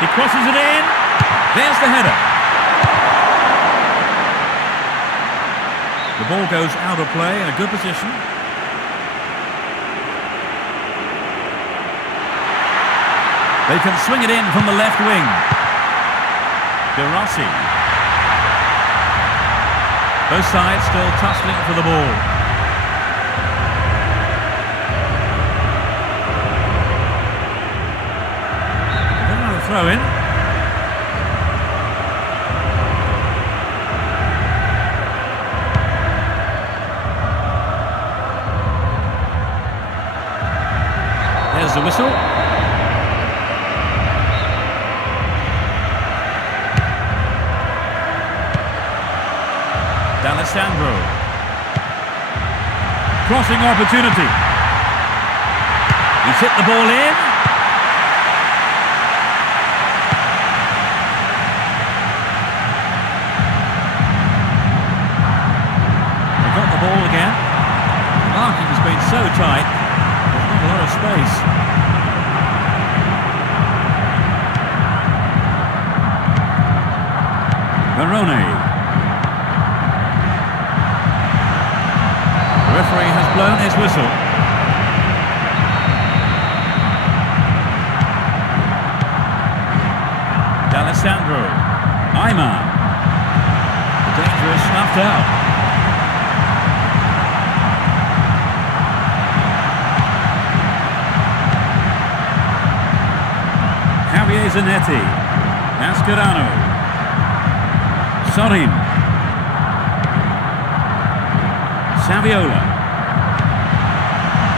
He crosses it in. There's the header. The ball goes out of play in a good position. They can swing it in from the left wing. De Rossi. Both sides still tussling for the ball. Another throw in. There's the whistle. D'Alessandro. Crossing opportunity. He's hit the ball in. They got the ball again. The marking has been so tight, there's not a lot of space. Baroni. The referee has blown his whistle. D'Alessandro. Aymar. The danger is snuffed out. Javier Zanetti. Mascherano. Sorin. Saviola.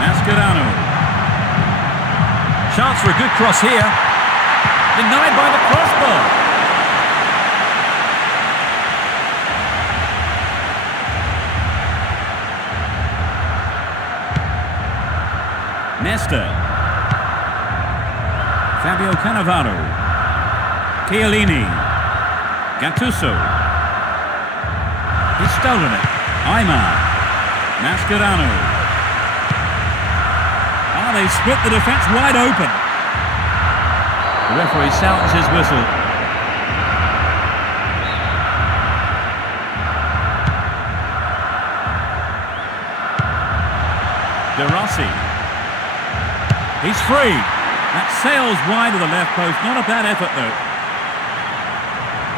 Mascherano. Chance for a good cross here. Denied by the crossbar. Nesta. Fabio Cannavaro. Chiellini. Gattuso. He's stolen it. Aymar. Mascherano. They split the defence wide open. The referee sounds his whistle. De Rossi. He's free. That sails wide of the left post. Not a bad effort though.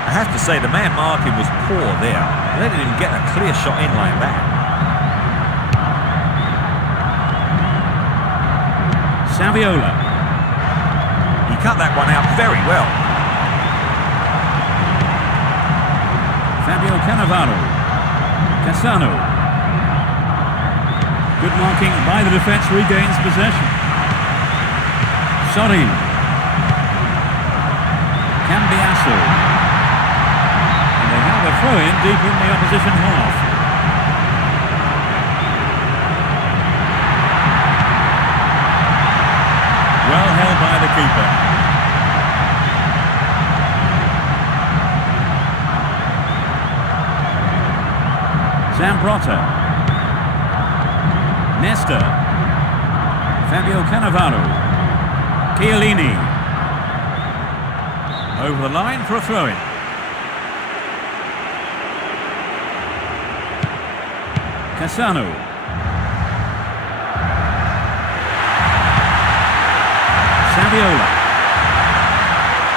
I have to say the man marking was poor there. They didn't even get a clear shot in like that. Saviola. He cut that one out very well. Fabio Cannavaro. Cassano. Good marking by the defence, regains possession. Sorin. Cambiasso. And they have a throw-in deep in the opposition half. Well held by the keeper. Zambrotta. Nesta. Fabio Cannavaro. Chiellini. Over the line for a throw-in. Cassano. Saviola.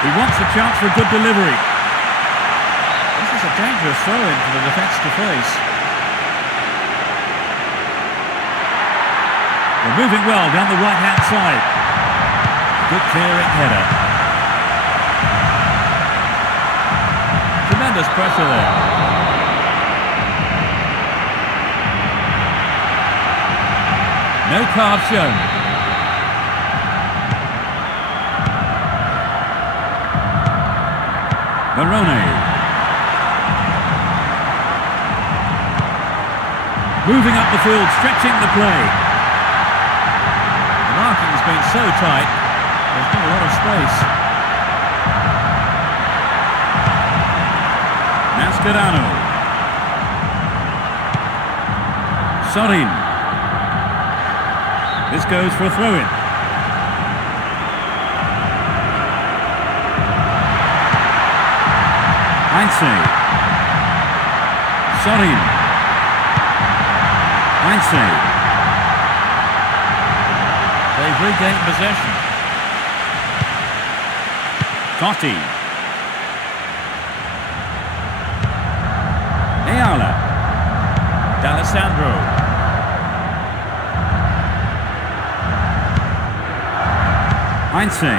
He wants a chance for a good delivery. This is a dangerous throw-in for the defence to face. They're moving well down the right-hand side. Good clearing header. Tremendous pressure there. No card shown. Baroni. Moving up the field, stretching the play. The marking has been so tight, there's not a lot of space. Mascherano. Sorin. This goes for a throw-in. Heinze. Sorin. Heinze. They've regained possession. Totti. Ayala. D'Alessandro. Heinze.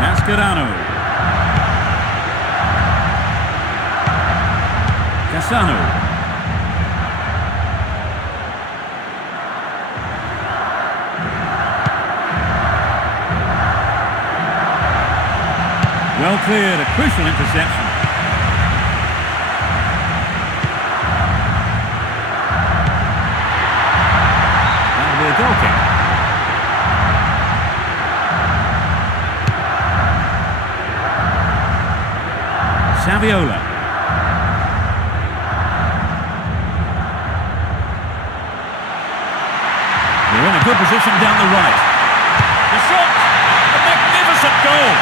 Mascherano. Cassano. Well cleared, a crucial interception. That'll be a goal kick. Saviola. They're in a good position down the right. The shot! A magnificent goal!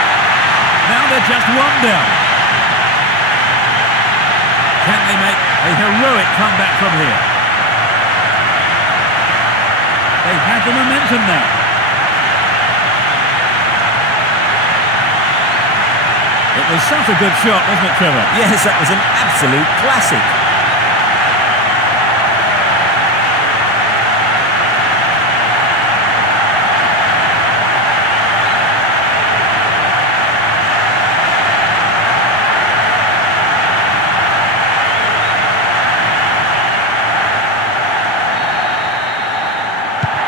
Now they're just one down. Can they make a heroic comeback from here? They have the momentum now. It was such a good shot, wasn't it, Trevor? Yes, that was an absolute classic.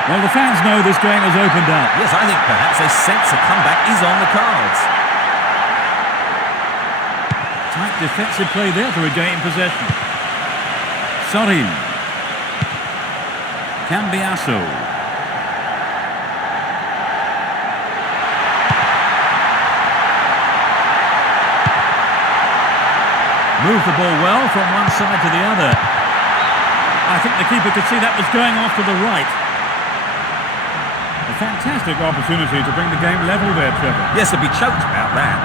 Well, the fans know this game has opened up. Yes, I think perhaps they sense a comeback is on the cards. Tight defensive play there to regain possession. Sorin. Cambiasso. Moved the ball well from one side to the other. I think the keeper could see that was going off to the right. A fantastic opportunity to bring the game level there, Trevor. Yes, they'd be choked about that.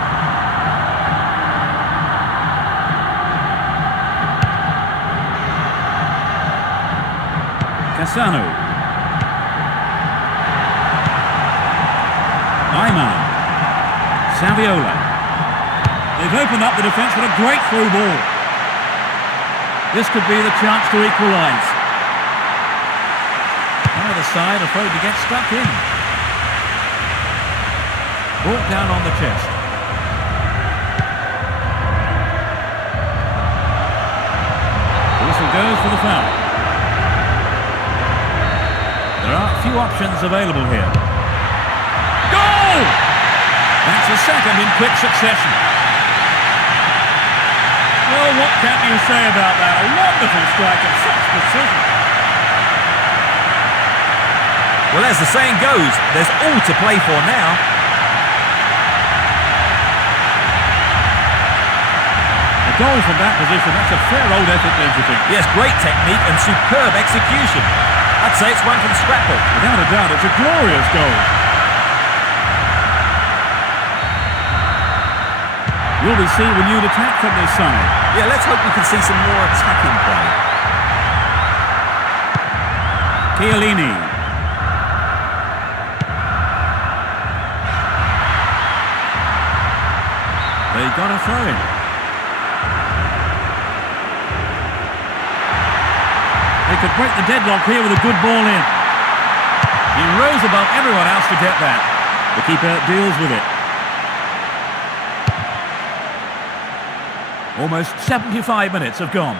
Cassano. Ayman. Saviola. They've opened up the defence with a great through ball. This could be the chance to equalise. Either side afraid to get stuck in. Brought down on the chest. The whistle goes for the foul. There are a few options available here. Goal! That's a second in quick succession. Well, what can you say about that? A wonderful strike and such precision. Well, as the saying goes, there's all to play for now. A goal from that position, that's a fair old effort, don't you think? Yes, great technique and superb execution. I'd say it's one for the scrapbook. Without a doubt, it's a glorious goal. Will we see renewed attack from this side? Yeah, let's hope we can see some more attacking play. Chiellini. They got a throw in. They could break the deadlock here with a good ball in. He rose above everyone else to get that. The keeper deals with it. Almost 75 minutes have gone.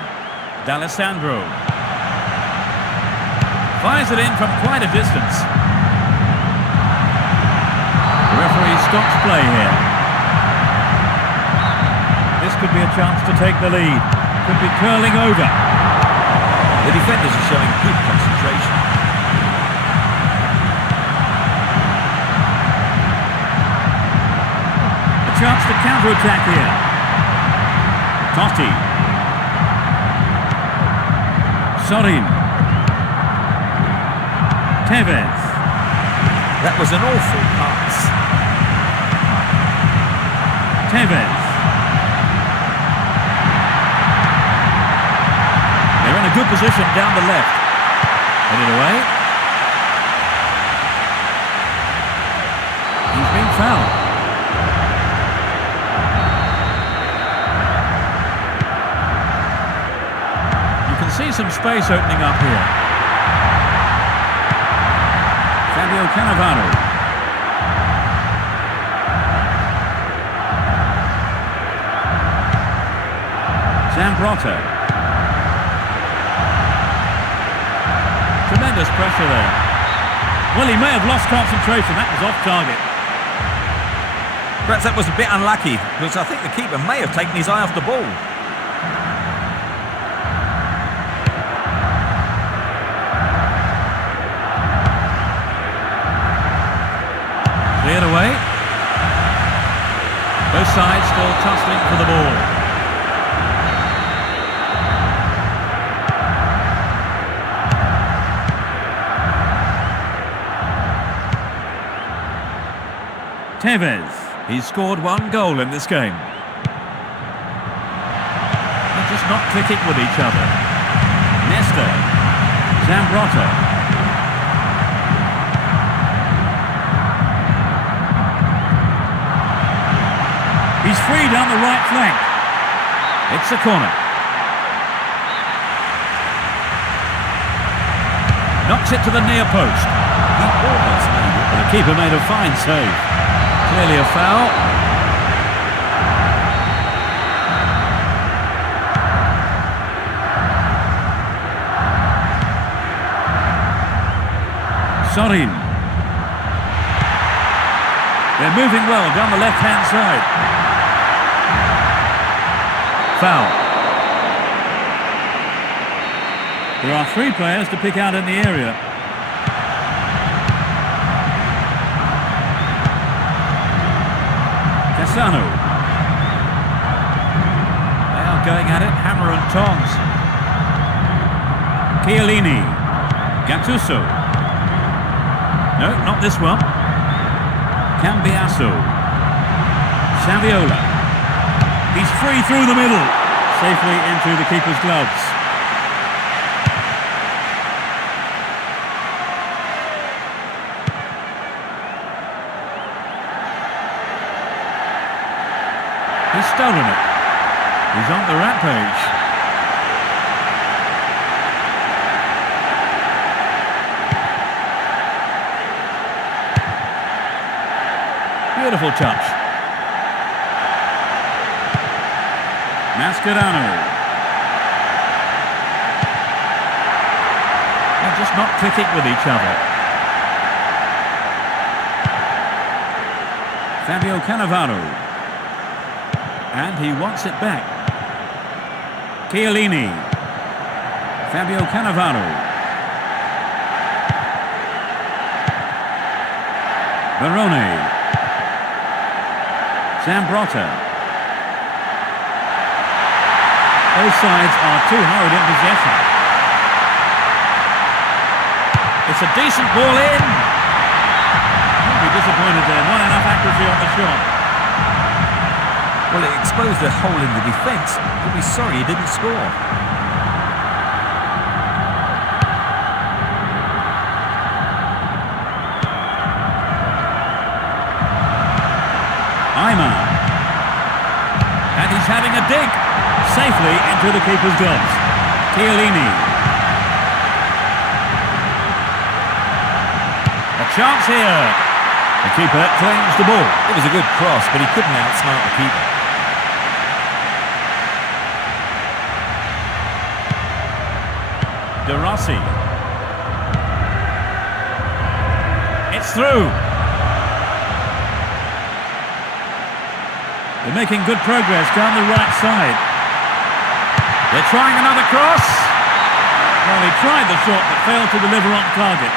D'Alessandro fires it in from quite a distance. The referee stops play here. This could be a chance to take the lead. Could be curling over. The defenders are showing good concentration. A chance to counter-attack here. Totti. Sorin. Tevez. That was an awful pass. Tevez. They're in a good position down the left. Put it away. He's been fouled. You can see some space opening up here. Fabio Cannavaro. Zambrotta. Tremendous pressure there. Well, he may have lost concentration. That was off target. Perhaps that was a bit unlucky, because I think the keeper may have taken his eye off the ball. Cleared away. Both sides still tussling for the ball. Tevez. He's scored one goal in this game. They're just not clicking with each other. Nesta. Zambrotta. He's free down the right flank. It's a corner. Knocks it to the near post. He almost made it, but the keeper made a fine save. Clearly a foul. Sorin. They're moving well down the left-hand side. Foul. There are three players to pick out in the area. Cassano. They are going at it, hammer and tongs. Chiellini. Gattuso. No, not this one. Cambiasso. Saviola. He's free through the middle. Safely into the keeper's gloves. He's stolen it. He's on the rampage. Beautiful touch. Mascherano. They're just not clicking with each other. Fabio Cannavaro. And he wants it back. Chiellini. Fabio Cannavaro. Barone. Zambrotta. Both sides are too hurried in possession. It's a decent ball in. I'll be disappointed there. Not enough accuracy on the shot. Well, it exposed a hole in the defence. He'll be sorry he didn't score. Ayman. And he's having a dig. Safely into the keeper's gloves. Chiellini. A chance here. The keeper claims the ball. It was a good cross, but he couldn't outsmart the keeper. De Rossi. It's through. They're making good progress down the right side. They're trying another cross. Well, he tried the shot but failed to deliver on target.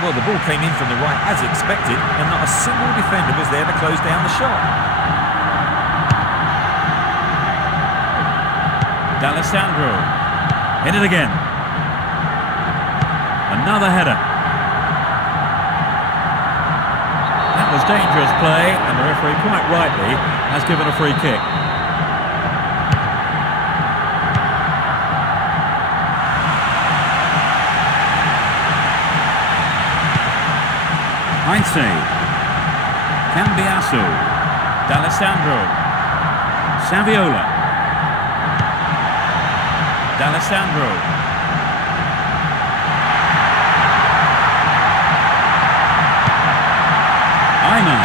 Well, the ball came in from the right as expected, and not a single defender was there to close down the shot. D'Alessandro. Hit it again. Another header. That was dangerous play, and the referee quite rightly has given a free kick. Heinze. Cambiasso. D'Alessandro. Saviola. D'Alessandro. Ayman.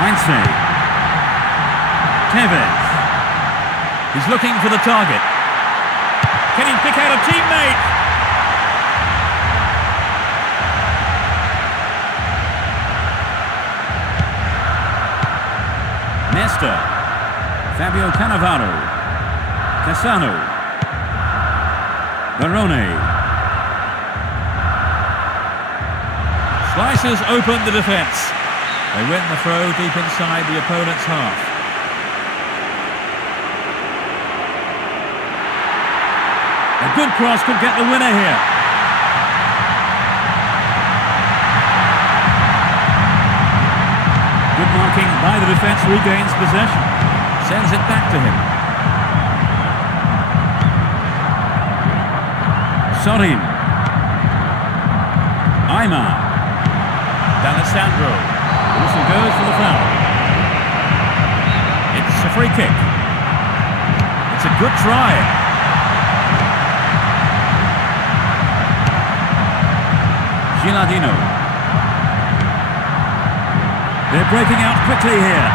Heinze. Tevez. He's looking for the target. Can he pick out a teammate? Nesta. Fabio Cannavaro. Cassano. Barone. Slices open the defence. They win the throw deep inside the opponent's half. A good cross could get the winner here. Good marking by the defence, regains possession. Sends it back to him. Sorin. Ayman. D'Alessandro. Whistle goes for the foul. It's a free kick. It's a good try. Gilardino. They're breaking out quickly here.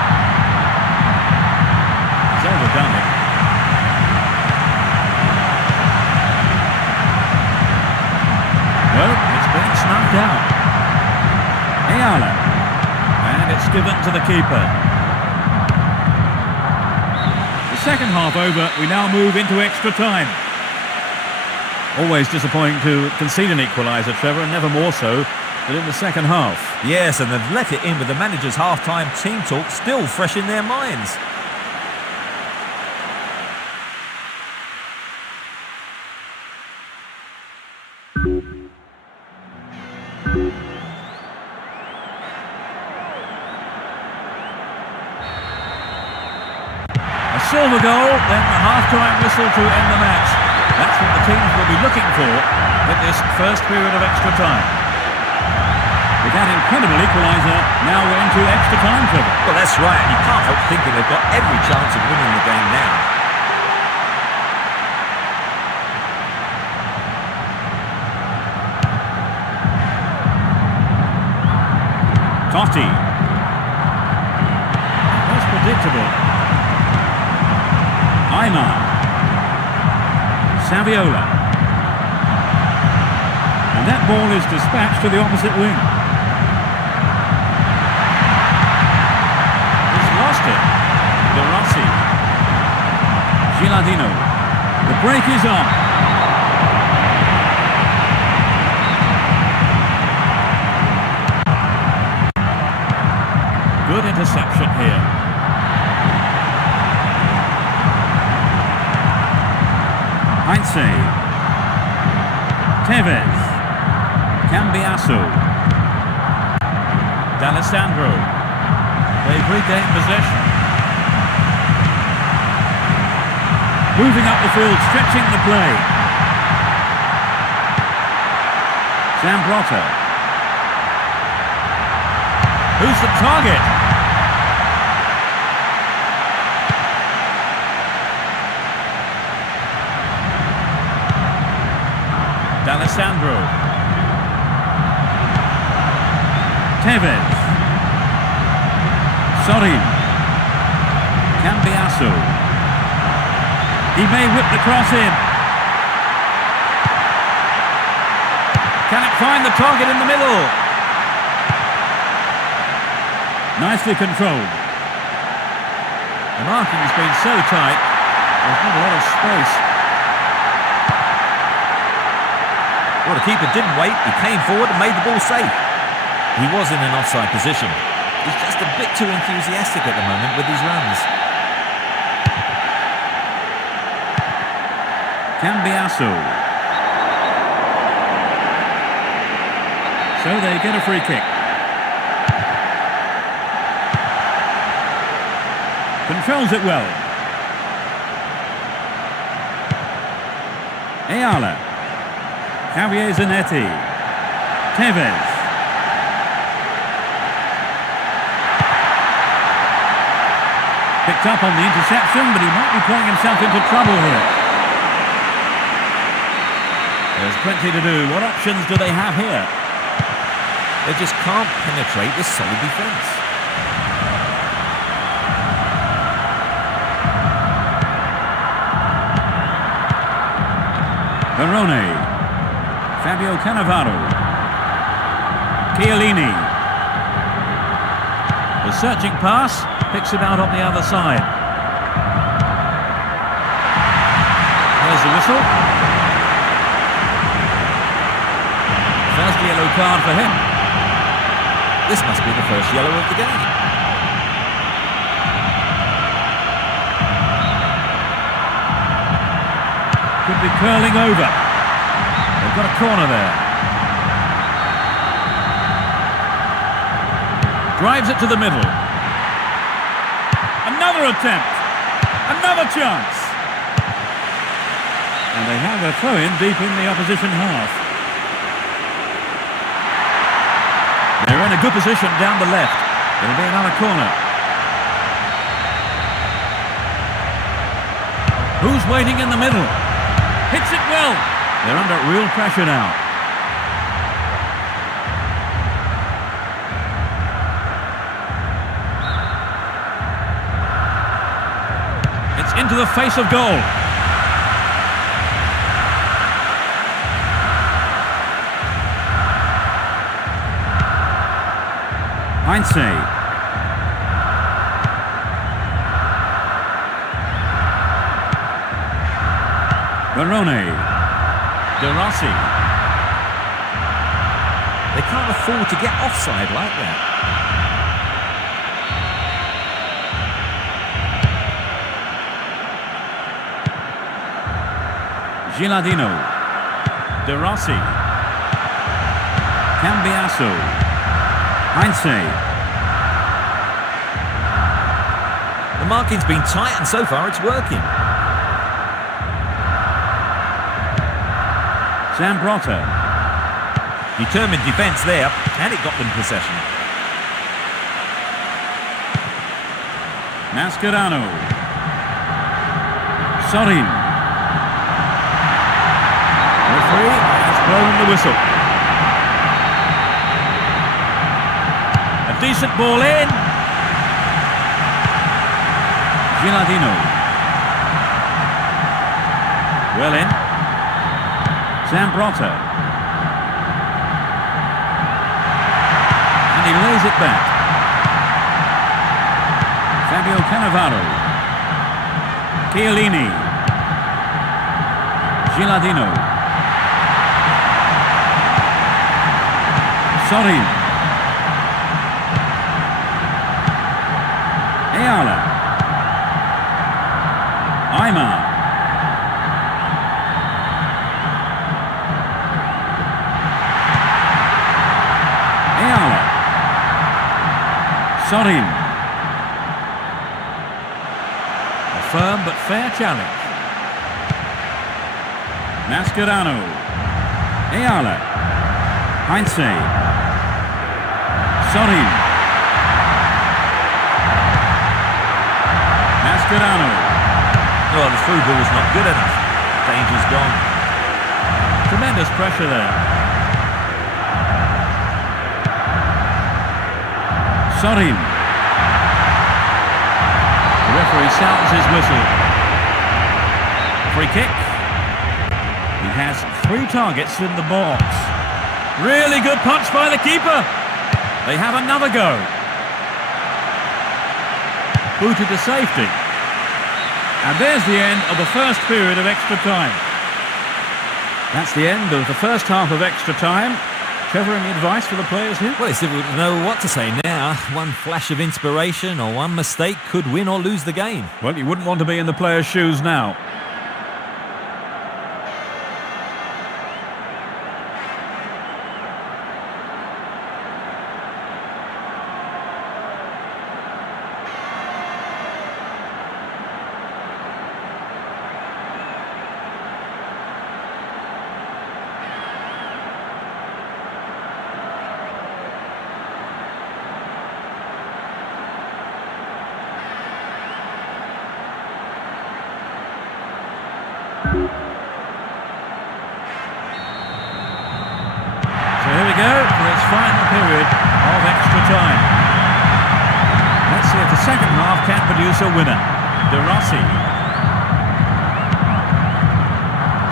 He's overdone it. No, it's been snuffed out. Ayala. And it's given to the keeper. The second half over, we now move into extra time. Always disappointing to concede an equaliser, Trevor, and never more so than in the second half. Yes, and they've let it in with the manager's half-time team talk still fresh in their minds. A silver goal, then the half-time whistle to end the match. That's what the teams will be looking for in this first period of extra time. With that incredible equaliser, now we're into extra time, Trevor. Well, that's right. You can't help thinking they've got every chance of winning the game now. Totti. That's predictable. Ayman. Saviola. And that ball is dispatched to the opposite wing. He's lost it. De Rossi. Gilardino. The break is on. Good interception here. Heinze. Tevez. Cambiasso. D'Alessandro. They've regained possession. Moving up the field, stretching the play. Zambrotta. Who's the target? D'Alessandro. Tevez. Sorin. Cambiasso. He may whip the cross in. Can it find the target in the middle? Nicely controlled. The marking has been so tight, there's not a lot of space. Well, the keeper didn't wait. He came forward and made the ball safe. He was in an offside position. He's just a bit too enthusiastic at the moment with his runs. Cambiasso. So they get a free kick. Controls it well. Ayala. Javier Zanetti. Tevez. Picked up on the interception, but he might be playing himself into trouble here. There's plenty to do. What options do they have here? They just can't penetrate this solid defence. Barone. Fabio Cannavaro. Chiellini. The searching pass. Picks it out on the other side. There's the whistle. First yellow card for him. This must be the first yellow of the game. Could be curling over. They've got a corner there. Drives it to the middle. Another attempt. Another chance. And they have a throw-in deep in the opposition half. They're in a good position down the left. It'll be another corner. Who's waiting in the middle? Hits it well. They're under real pressure now. It's into the face of goal. Heinze. Barone. De Rossi. They can't afford to get offside like that. Gilardino. De Rossi. Cambiasso. Heinze. The marking's been tight and so far it's working. Zambrotta. Determined defence there, and it got them possession. Mascherano. Sorin. Referee has blown the whistle. A decent ball in. Gilardino. Well in. Zambrotta. And he lays it back. Fabio Cannavaro. Chiellini. Gilardino. Sorin. Ayala. Aymar. Ayala. Sorin. A firm but fair challenge. Mascherano. Ayala. Heinze. Sorin. Mascherano. Well, the through ball's not good enough. Danger's gone. Tremendous pressure there. Sorin. The referee sounds his whistle. Free kick. He has 3 targets in the box. Really good punch by the keeper. They have another go. Booted to safety. And there's the end of the first period of extra time. That's the end of the first half of extra time. Trevor, any advice for the players here? Well, it's difficult to know what to say now. One flash of inspiration or one mistake could win or lose the game. Well, you wouldn't want to be in the players' shoes now. final period of extra time. Let's see if the second half can produce a winner. De Rossi.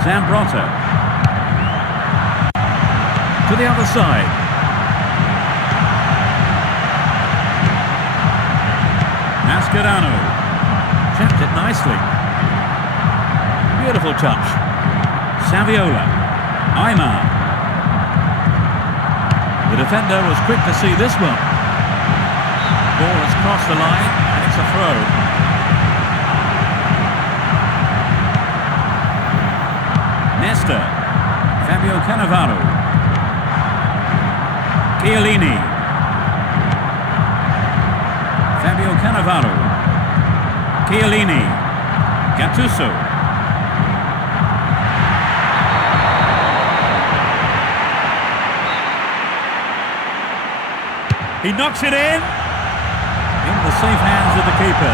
Zambrotta. To the other side. Mascherano. Checked it nicely. Beautiful touch. Saviola. Aymar. The defender was quick to see this one. Ball has crossed the line and it's a throw. Nesta. Fabio Cannavaro. Chiellini. Fabio Cannavaro. Chiellini. Gattuso. He knocks it in the safe hands of the keeper.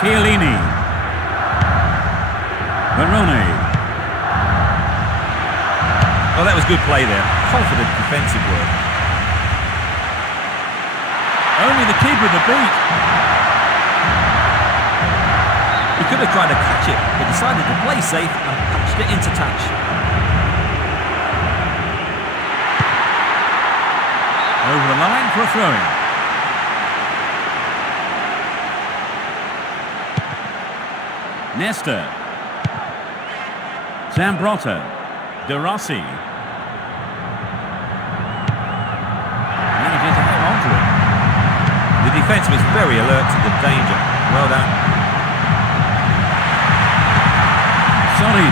Chiellini. Barone. Well, that was good play there. Confident defensive work. Only the keeper the beat. He could have tried to catch it, but decided to play safe and punched it into touch. Over the line for a throw-in. Nesta. Zambrotta. De Rossi. Manages to hang on to it. The defence was very alert to the danger. Well done. Sorry.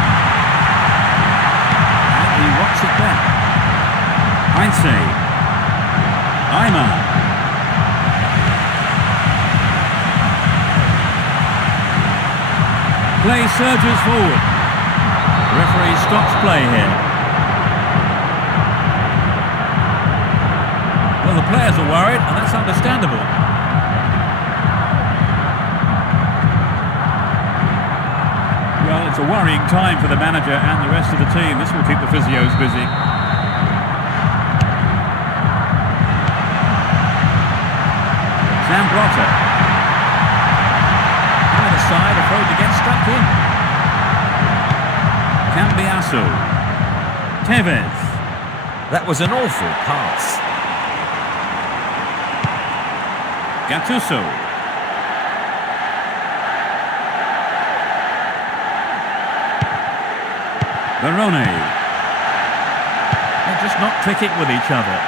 And he walks it back. Heinze. Aymar. Play surges forward. The referee stops play here. Well, the players are worried, and that's understandable. Well, it's a worrying time for the manager and the rest of the team. This will keep the physios busy. Zambrotta. Either side afraid to get stuck in. Cambiasso. Tevez. That was an awful pass. Gattuso. Barone. They're just not clicking with each other.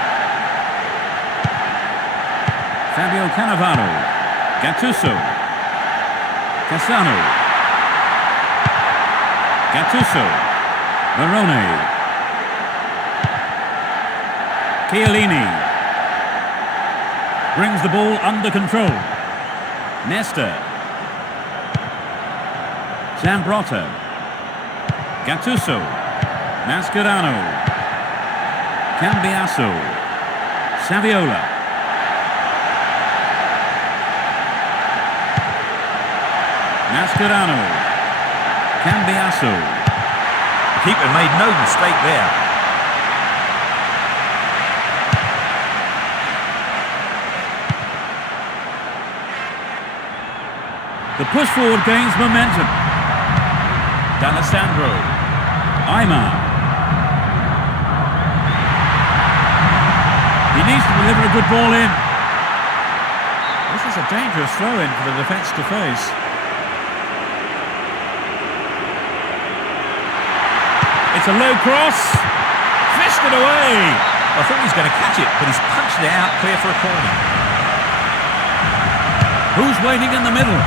Fabio Cannavaro. Gattuso. Cassano. Gattuso. Barone. Chiellini. Brings the ball under control. Nesta. Zambrotta. Gattuso. Mascherano. Cambiasso. Saviola. Mascherano. Cambiasso. The keeper made no mistake there. The push forward gains momentum. D'Alessandro. Aymar. He needs to deliver a good ball in. This is a dangerous throw-in for the defence to face. It's a low cross. Fished it away. I thought he was going to catch it, but he's punched it out clear for a corner. Who's waiting in the middle?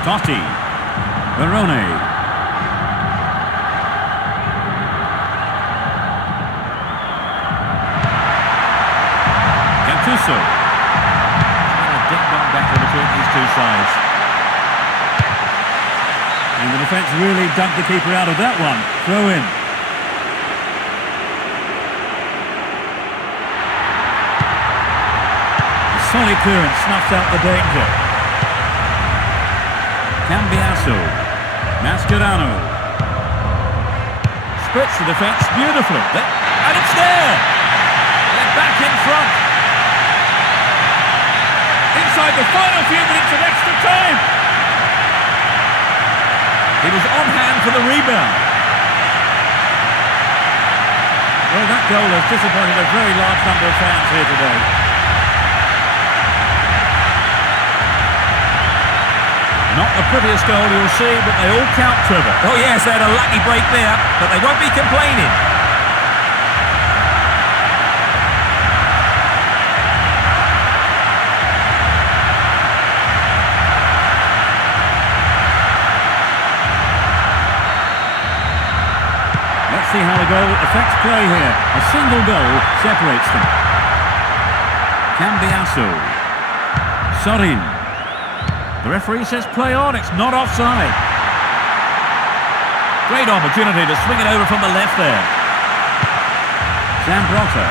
Totti. Barone. Gattuso. And a ding-dong battle between these two sides. And the defence really dumped the keeper out of that one. Throw in. solid clearance snuffs out the danger. Cambiasso. Mascherano. Splits the defence beautifully. And it's there! They're back in front. Inside the final few minutes of extra time. He was on hand for the rebound. Well, that goal has disappointed a very large number of fans here today. Not the prettiest goal you'll see, but they all count, Trevor. Oh yes, they had a lucky break there, but they won't be complaining. See how the goal affects play here. A single goal separates them. Cambiasso. Sorin. The referee says play on, it's not offside. Great opportunity to swing it over from the left there. Zambrotta.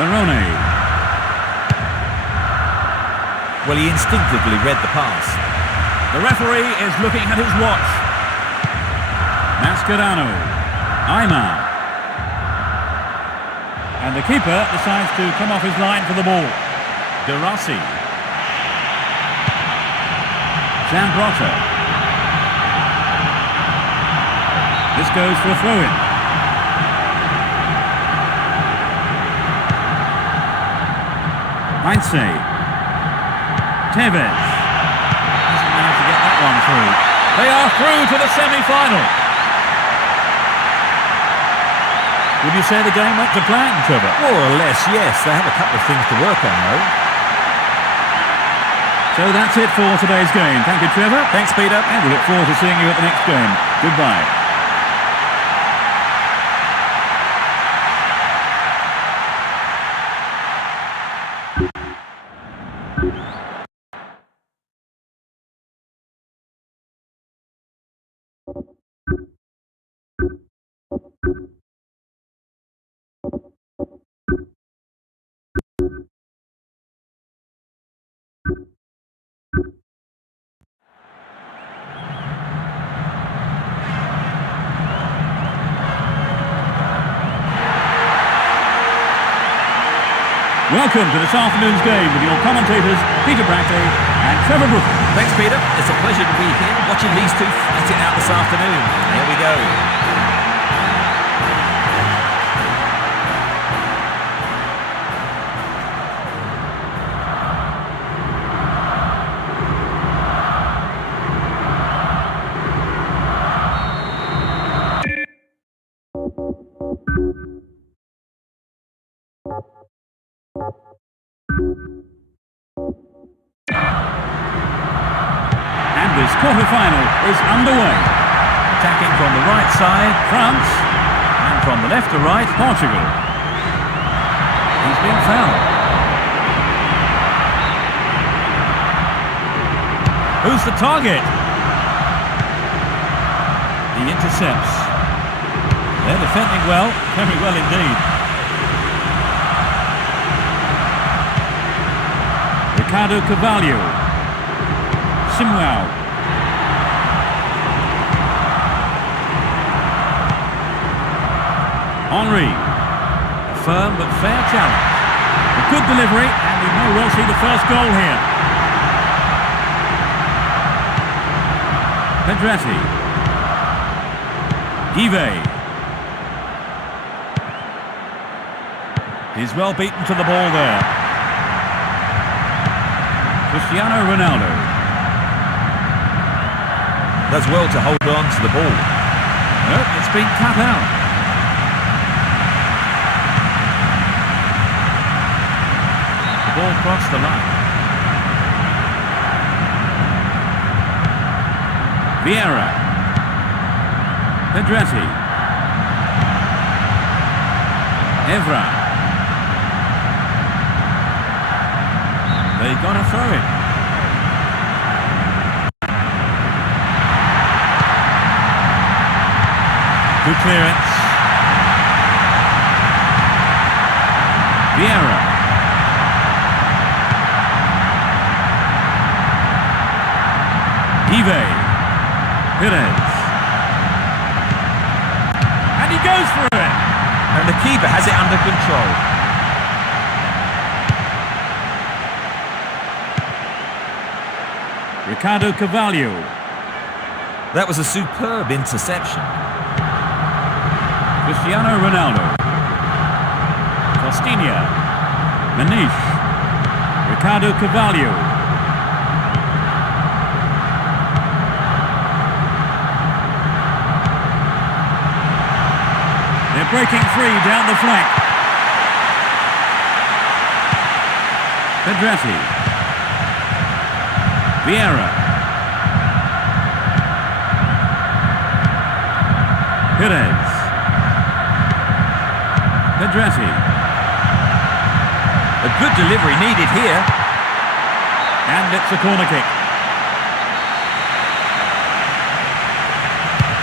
Barone. Well, he instinctively read the pass. The referee is looking at his watch. Mascherano. Aymar. And the keeper decides to come off his line for the ball. De Rossi. Zambrotta. This goes for a throw-in. Heinze. Tevez. Doesn't manage to get that one through. They are through to the semi-final. Would you say the game went to plan, Trevor? More or less, yes. They have a couple of things to work on, though. So that's it for today's game. Thank you, Trevor. Thanks, Peter. And we look forward to seeing you at the next game. Goodbye. Welcome to this afternoon's game with your commentators, Peter Brackley and Trevor Brook. Thanks, Peter. It's a pleasure to be here watching these two fight it out this afternoon. Here we go. And this quarter-final is underway. Attacking from the right side, France. And from the left to right, Portugal. He's been fouled. Who's the target? He intercepts. They're defending well, very well indeed. Ricardo Carvalho. Simwell. Henry. A firm but fair challenge. A good delivery, and we may well see the first goal here. Pedretti. Give. He's well beaten to the ball there. Cristiano Ronaldo. Does well to hold on to the ball. Nope, it's been cut out. The ball crossed the line. Vieira. Pedretti. Evra. They got to throw it. Good clearance. Vieira. Uribe. Perez. And he goes for it. And the keeper has it under control. Ricardo Carvalho. That was a superb interception. Cristiano Ronaldo. Costinha. Manish. Ricardo Carvalho. They're breaking free down the flank. Pedretti. Vieira. Perez. Pedretti. A good delivery needed here. And it's a corner kick.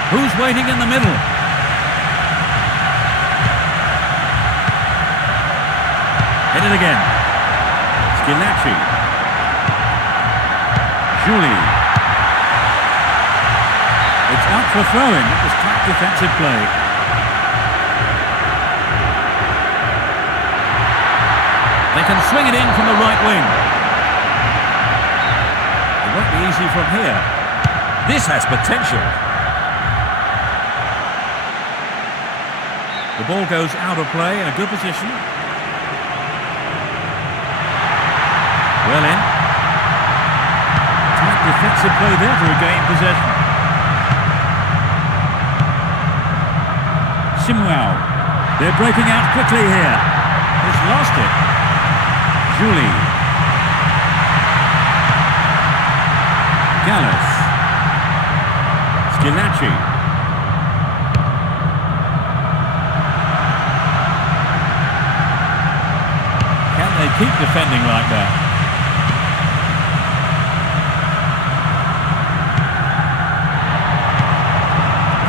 Who's waiting in the middle? Hit it again. Schilacci. Juli. It's out for throw-in. It was tight defensive play. They can swing it in from the right wing. It won't be easy from here. This has potential. The ball goes out of play in a good position. Well in. Tight defensive play there to regain possession. Simwell. They're breaking out quickly here. He's lost it. Juli. Gallas. Schilacci. Can they keep defending like that?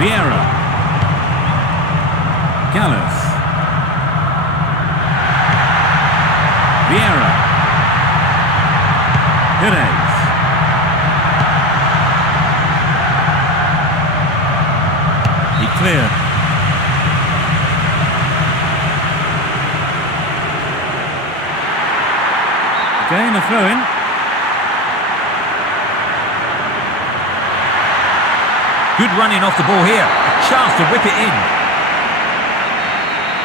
Vieira. Gallas. Vieira. Perez. He cleared. Again a throw-in. Good running off the ball here. A chance to whip it in.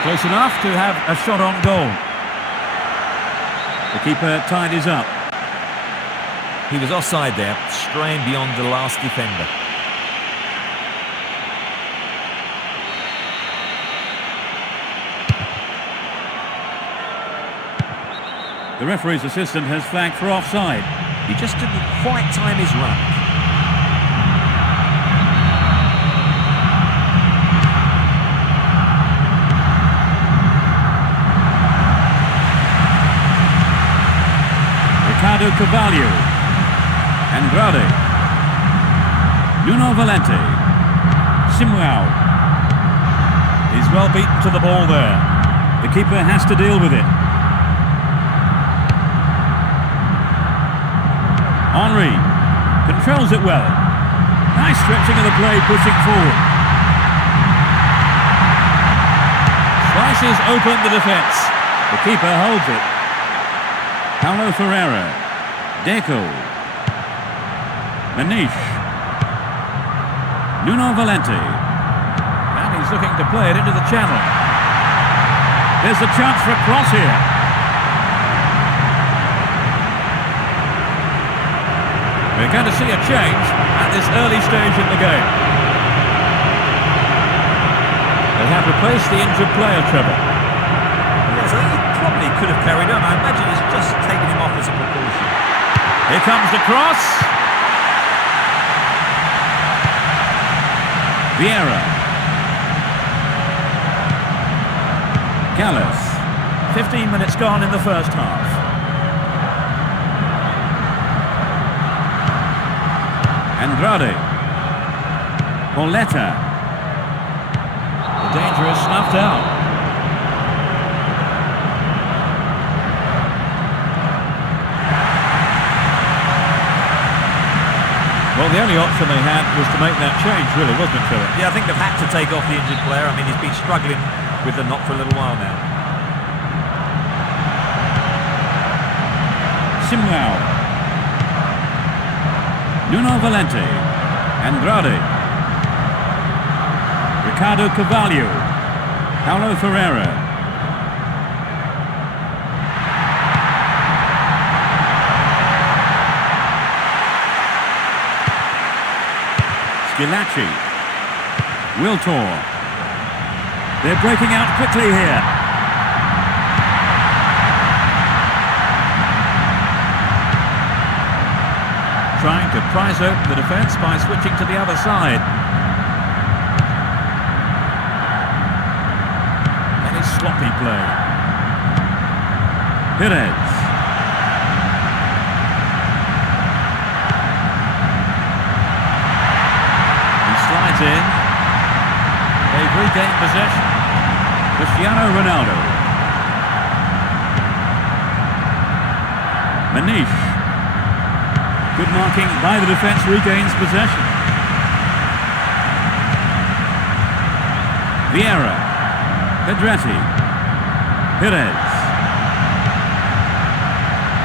Close enough to have a shot on goal. The keeper tidies up. He was offside there, straying beyond the last defender. The referee's assistant has flagged for offside. He just didn't quite time his run. Ricardo Carvalho. Andrade. Nuno Valente. Simwell. He's well beaten to the ball there. The keeper has to deal with it. Henry controls it well. Nice stretching of the play, pushing forward. Slices open the defence. The keeper holds it. Paulo Ferreira. Deco. Manish. Nuno Valente. And he's looking to play it into the channel. There's a chance for a cross here. We're going to see a change at this early stage in the game. They have replaced the injured player, Trevor. Yes, I think he probably could have carried on. I imagine he's just taken him off as a precaution. Here comes the cross. Vieira. Gallas. 15 minutes gone in the first half. Andrade. Pauletta. The danger is snuffed out. Well, the only option they had was to make that change, really, wasn't it, Philip? Yeah, I think they've had to take off the injured player. I mean, he's been struggling with the knock for a little while now. Simwell. Nuno Valente. Andrade. Ricardo Carvalho. Paulo Ferreira. Skilacci. Wiltor. They're breaking out quickly here. Trying to prise open the defence by switching to the other side. That is sloppy play. Perez. Slides in. They've regained possession. Cristiano Ronaldo. Manish. Good marking by the defence, regains possession. Vieira. Pedretti. Perez.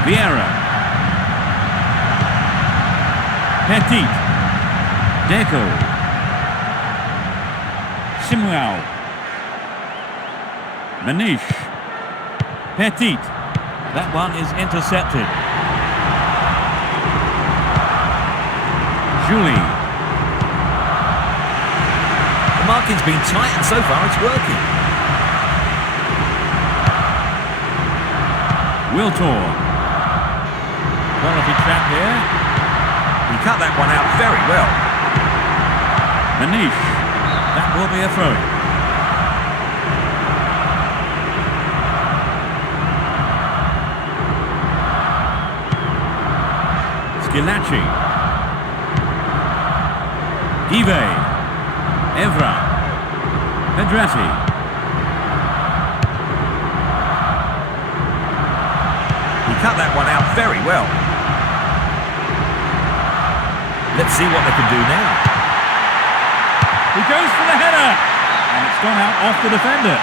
Vieira. Petit. Deco. Simwell. Manish. Petit. That one is intercepted. Julie. The marking's been tight and so far it's working. Wiltor. Quality trap here. He cut that one out very well. Manish. That will be a throw-in. Skilacci. Dive. Evra. Pedretti. He cut that one out very well. Let's see what they can do now. He goes for the header, and it's gone out off the defender.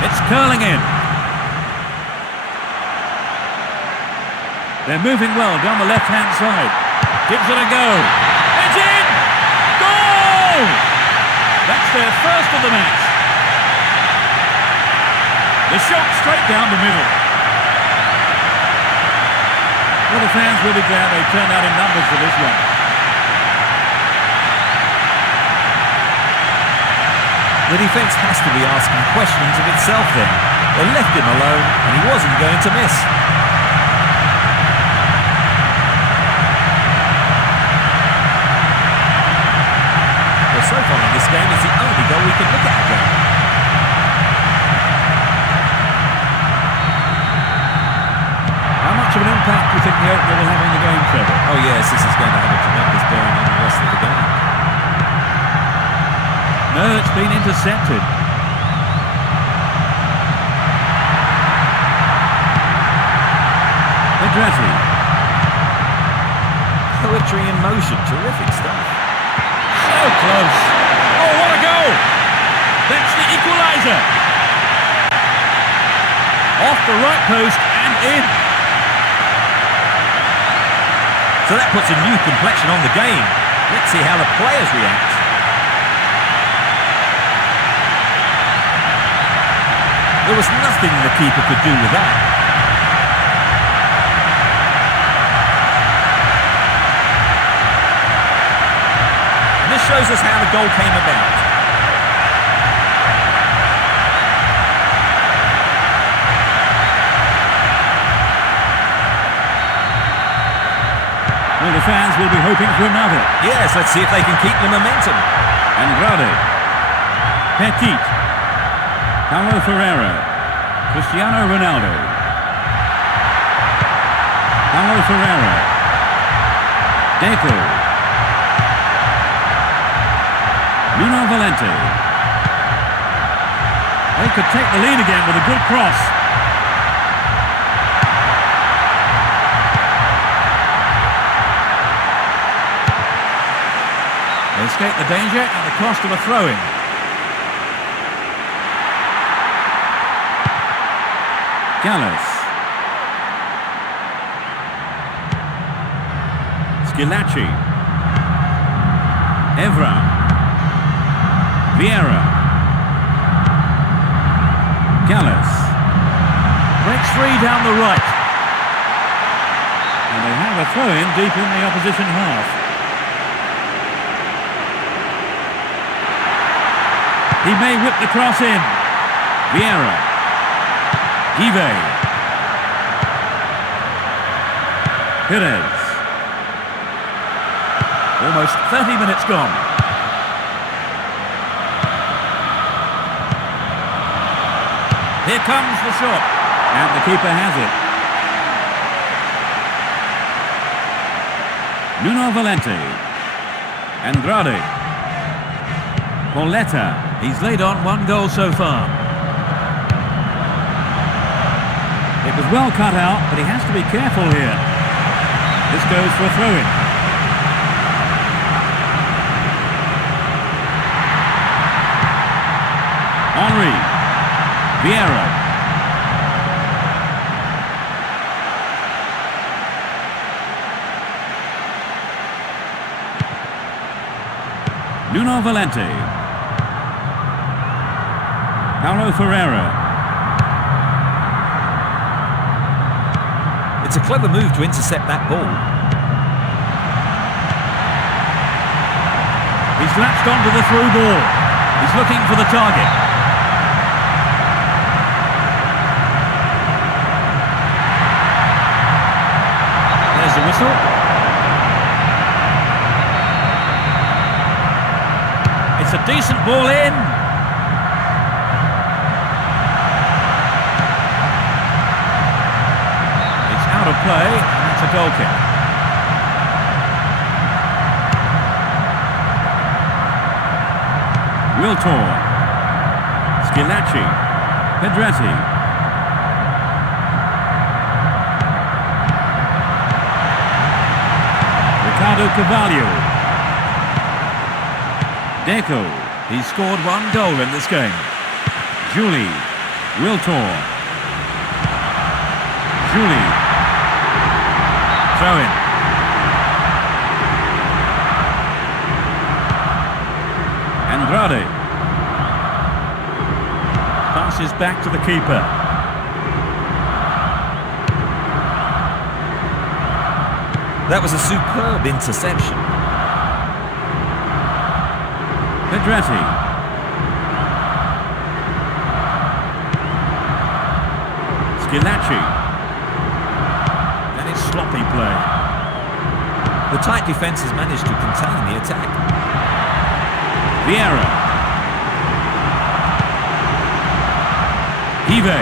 It's curling in. They're moving well down the left-hand side. Gives it a go. It's in! Goal! That's their first of the match. The shot straight down the middle. Well, the fans will be glad they turned out in numbers for this one. The defence has to be asking questions of itself then. They left him alone and he wasn't going to miss. Well, so far in this game, it's the only goal we can look at again. How much of an impact do you think the opener will have on the game, Trevor? Oh yes, this is going to have a tremendous bearing on the rest of the game. No, it's been intercepted. Pedretti. Poetry in motion, terrific stuff. So close. Oh, what a goal! That's the equaliser. Off the right post and in. So that puts a new complexion on the game. Let's see how the players react. There was nothing the keeper could do with that. And this shows us how the goal came about. Well, the fans will be hoping for another. Yes, let's see if they can keep the momentum. Andrade. Petit. Paulo Ferreira. Cristiano Ronaldo. Paulo Ferreira. Deco. Nuno Valente. They could take the lead again with a good cross. They escape the danger at the cost of a throw-in. Gallus. Skilacci. Evra. Vieira. Gallus. Breaks free down the right. And they have a throw-in deep in the opposition half. He may whip the cross in. Vieira. Give. Perez. Almost 30 minutes gone. Here comes the shot. And the keeper has it. Nuno Valente. Andrade. Pauletta. He's laid on 1 goal so far. It was well cut out, but he has to be careful here. This goes for a throw-in. Henry. Vieira. Nuno Valente. Paulo Ferreira. It's a clever move to intercept that ball. He's latched onto the through ball. He's looking for the target. There's the whistle. It's a decent ball in. It's out of play, and it's a goal kick. Wiltor. Skilacci. Pedretti. Ricardo Carvalho. Deco. He's scored 1 goal in this game. Julie. Wiltor. Julie. Throw in. Andrade. Passes back to the keeper. That was a superb interception. Pedretti. Skilacci. That is sloppy play. The tight defence has managed to contain the attack. Vieira. Give.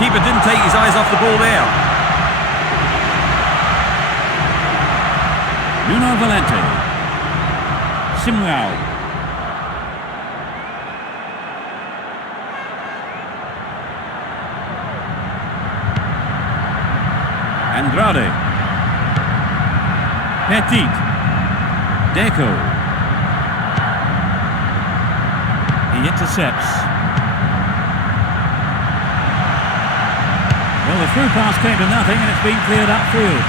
Keeper didn't take his eyes off the ball there. Nuno Valente. Simwell. Andrade. Petit. Deco. He intercepts. Well, the through pass came to nothing and it's been cleared upfield.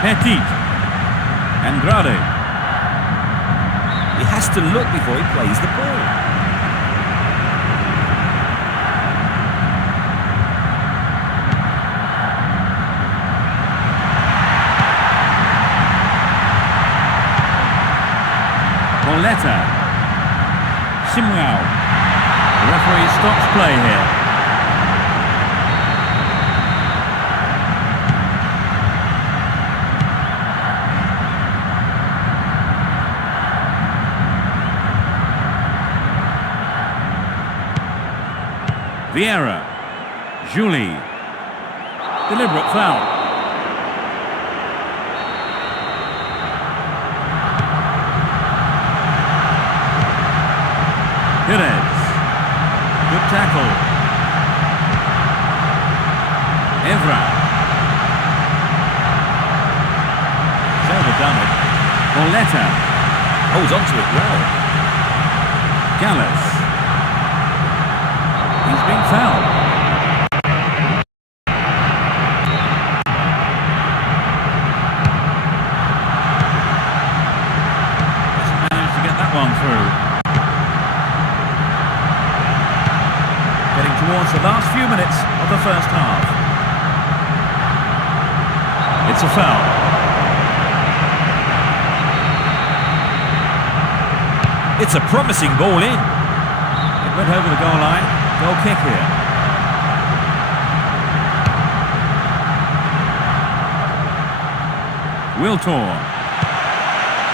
Petit. Andrade. He has to look before he plays the ball. Pauletta. Simwell. The referee stops play here. Vieira. Julie. Deliberate foul. Perez. Good tackle. Evra. Pauletta. Holds on to it well. Gallus. He's been fouled. Hasn't managed to get that one through. Getting towards the last few minutes of the first half. It's a foul. It's a promising ball in. It went over the goal line. Goal kick here. Wiltor.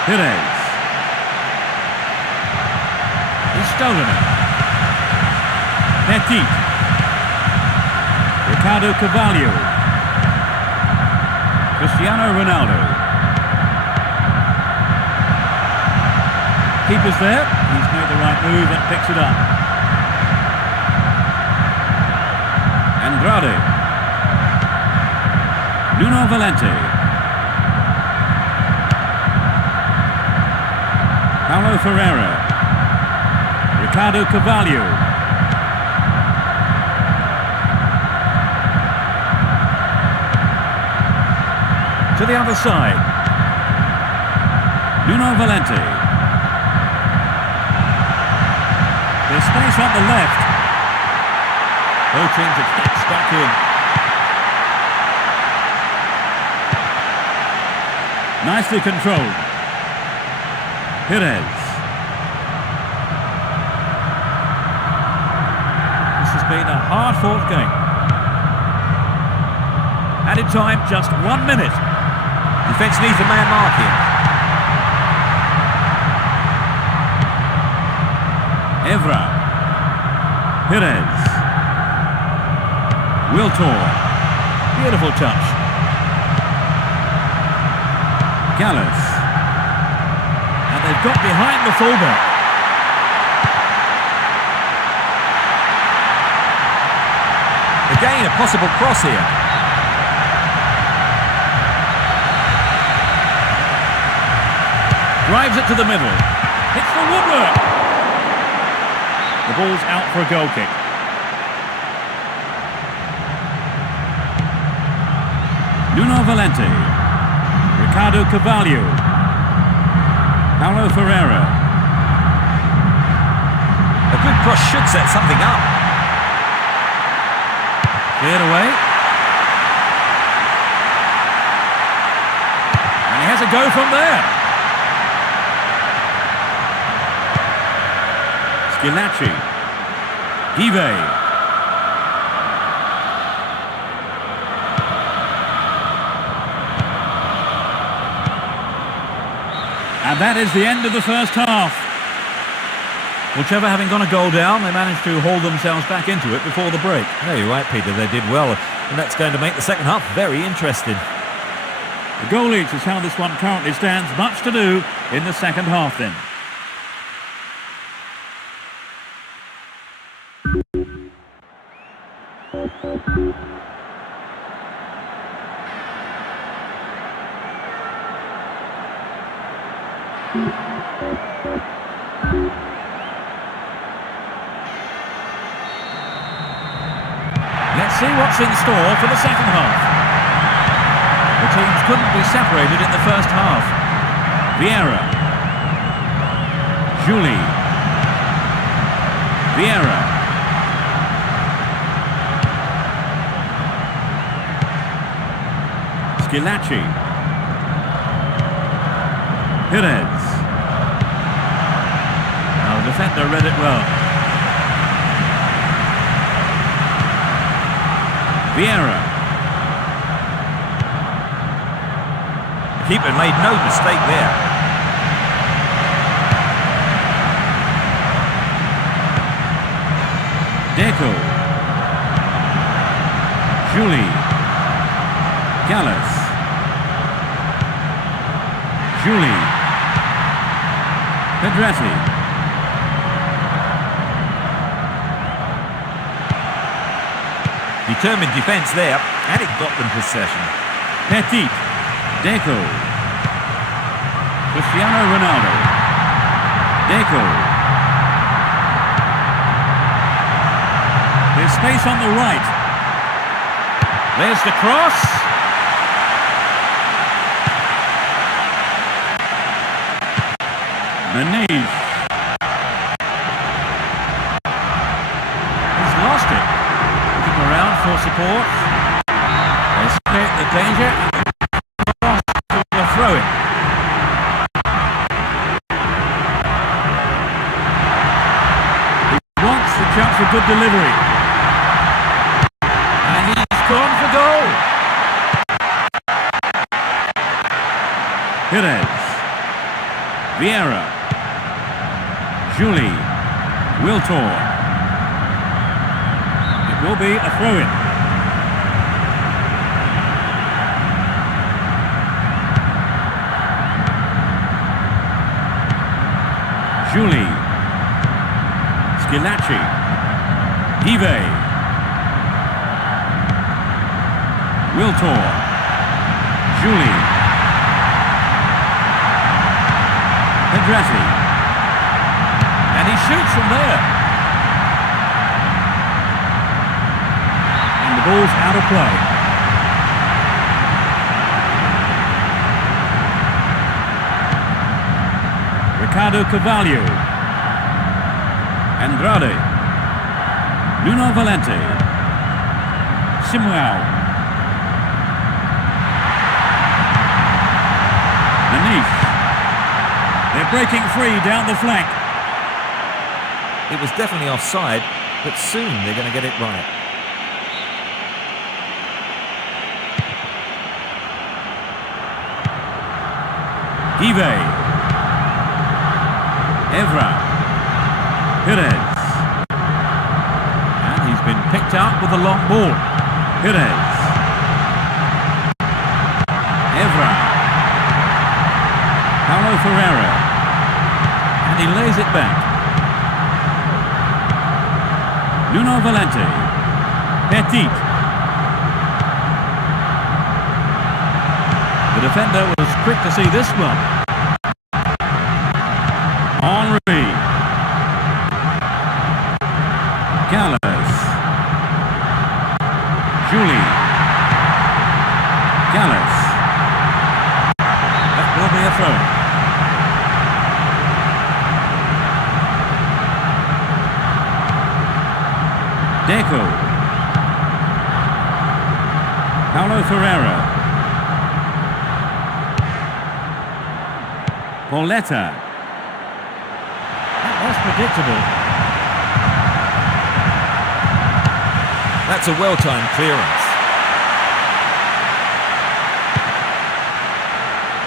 Pires. He's stolen it. Petit. Ricardo Carvalho. Cristiano Ronaldo. Keeper's there. He's made the right move and picks it up. Andrade. Nuno Valente. Paulo Ferreira. Ricardo Carvalho. To the other side. Nuno Valente. There's space on the left. Both teams have kept stuck in. Nicely controlled. Pires. This has been a hard-fought game. Added time, just 1 minute. Defence needs a man marking. Evra. Pires. Wiltor. Beautiful touch. Gallus. And they've got behind the fullback. Again, a possible cross here. Drives it to the middle. Hits the woodwork. The ball's out for a goal kick. Nuno Valente. Ricardo Carvalho. Paulo Ferreira. A good cross should set something up. Cleared away. And he has a go from there. Skilacci. Give. And that is the end of the first half. Whichever having gone a goal down, they managed to haul themselves back into it before the break. No, you're right, Peter. They did well. And that's going to make the second half very interesting. The goal each is how this one currently stands. Much to do in the second half then. Let's see what's in store for the second half. The teams couldn't be separated in the first half. Vieira. Juli. Vieira. Skilacci. Pires. Now the defender read it well. Vieira. The keeper made no mistake there. Deco. Juli. Gallus. Juli. Pedretti. Determined defence there, and it got them possession. Petit. Deco. Cristiano Ronaldo. Deco. There's space on the right. There's the cross. Menez. He's lost it. Looking around for support. They escape the danger and cross to a throw-in. He wants the chance for good delivery. And he's gone for goal. Perez. Vieira. Julie. Wiltor. It will be a throw-in. Julie. Schilacci. Give. Wiltor. Julie. Pedrazi. And he shoots from there. And the ball's out of play. Ricardo Carvalho. Andrade. Nuno Valente. Simuel. Menez. They're breaking free down the flank. It was definitely offside, but soon they're going to get it right. Give. Evra. Perez. And he's been picked out with a long ball. Perez. Evra. Paulo Ferreira. And he lays it back. Nuno Valente. Petit. The defender was quick to see this one. Henry. Gallas. Julie. Gallas. That will be a throw. Deco. Paulo Ferreira. Pauletta. That was predictable. That's a well-timed clearance.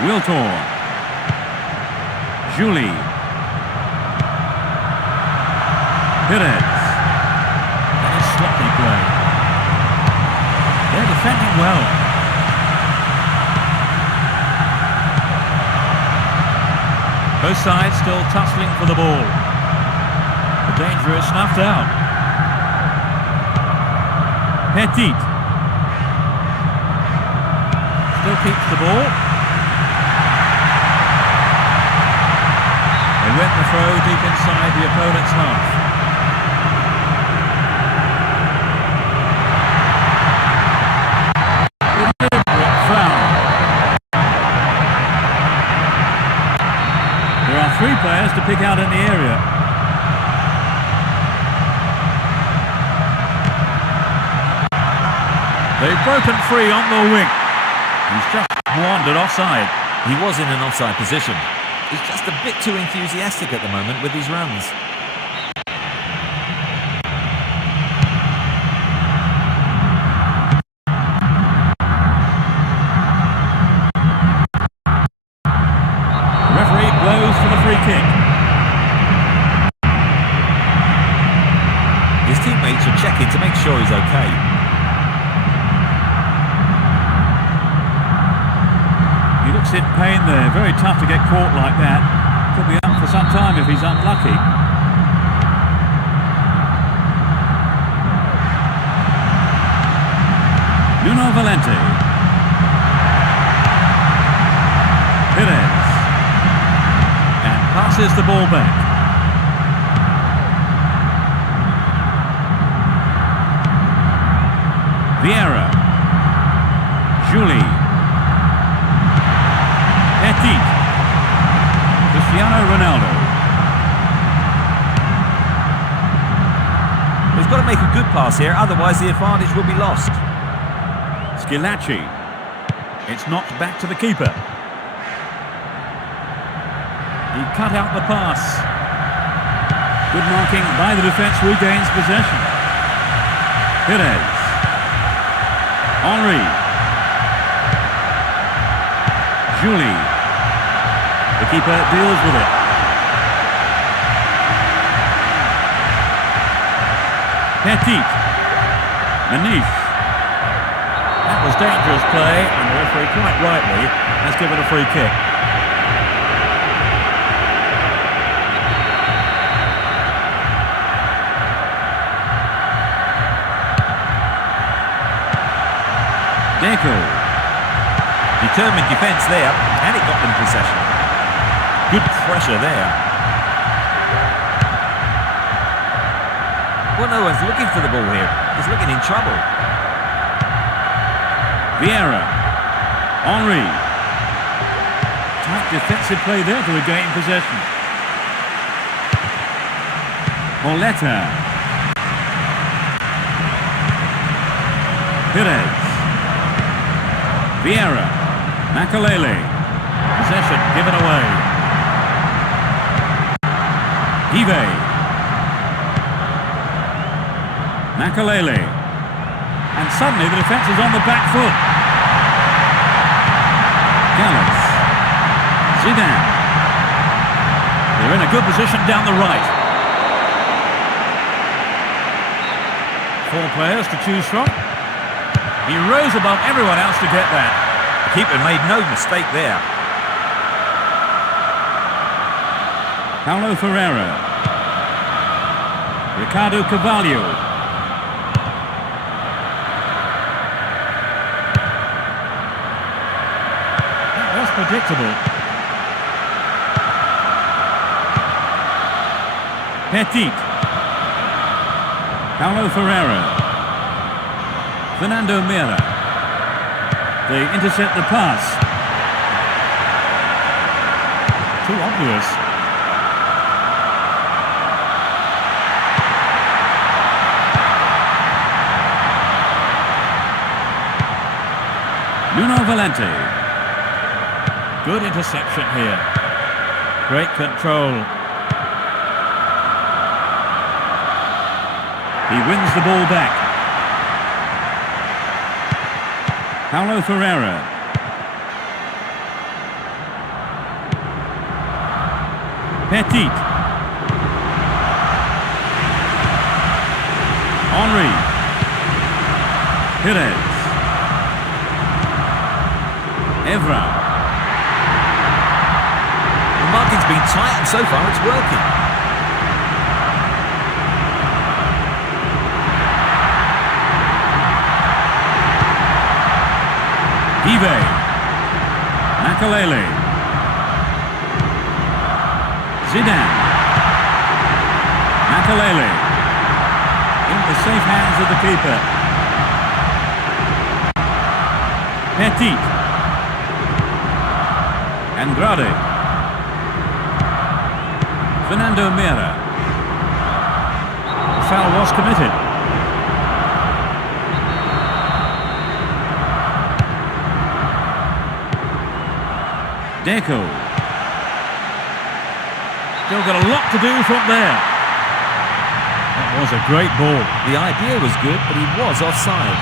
Wiltor. Julie. Perez. Sloppy play. They're defending well. Both sides still tussling for the ball. The danger is snuffed out. Petit. Still keeps the ball. They went the throw deep inside the opponent's half. Three players to pick out in the area. They've broken free on the wing. He's just wandered offside. He was in an offside position. He's just a bit too enthusiastic at the moment with these runs. His teammates are checking to make sure he's okay. He looks in pain there. Very tough to get caught like that. Could be up for some time if he's unlucky. Nuno Valente. Perez. passes the ball back. Vieira. Julie. Petit. Cristiano Ronaldo. He's got to make a good pass here, otherwise the advantage will be lost. Schilacci. It's knocked back to the keeper. He cut out the pass. Good marking by the defence, regains possession. Perez. Henry. Julie. The keeper deals with it. Petit. Maniche. That was dangerous play, and the referee quite rightly has given a free kick. Deco. Determined defence there, and it got them possession. Good pressure there. Well, no one's looking for the ball here. He's looking in trouble. Vieira. Henry. Tight defensive play there to regain possession. Pauletta. Perez. Vieira. Makalele. Possession given away. Give. Makalele. And suddenly the defence is on the back foot. Gallas. Zidane. They're in a good position down the right. 4 players to choose from. He rose above everyone else to get that. The keeper made no mistake there. Paulo Ferreira. Ricardo Carvalho. Predictable. Petit. Paulo Ferreira. Fernando Mera. They intercept the pass. Too obvious. Nuno Valente. Good interception here. Great control. He wins the ball back. Paulo Ferreira. Petit. Henry. Perez. Evra. The marking's been tight, and so far it's working. Give. Makalele. Zidane. Makalele. In the safe hands of the keeper. Petit. Andrade. Fernando Mera. The foul was committed. Deco. Still got a lot to do from there. That was a great ball. The idea was good, but he was offside.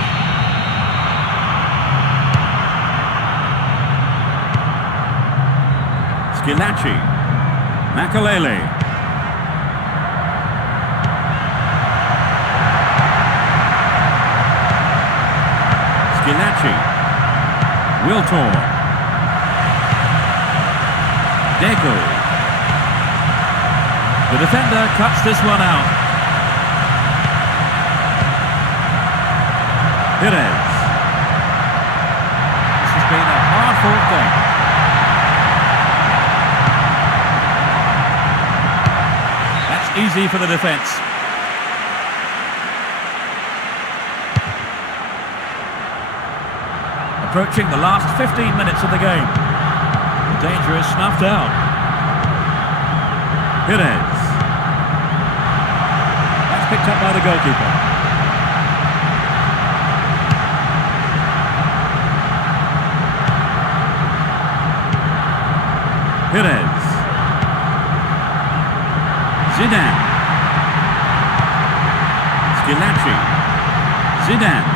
Schilacci. Makalele. Schilacci. Wiltor. Deco. The defender cuts this one out. Perez. This has been a hard-fought game. easy for the defence. Approaching the last 15 minutes of the game. The danger is snuffed out. It is. That's picked up by the goalkeeper. It is. Zidane. Skilacci. Zidane.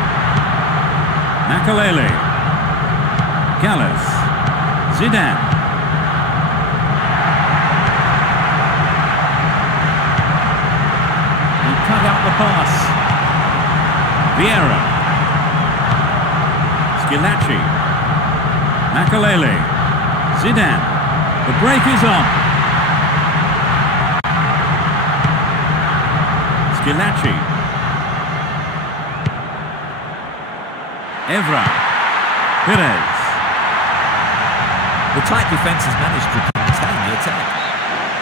Makalele. Gallas. Zidane. He cut out the pass. Vieira. Skilacci. Makalele. Zidane. The break is on. Skilacci. Evra. Perez. The tight defence has managed to contain the attack.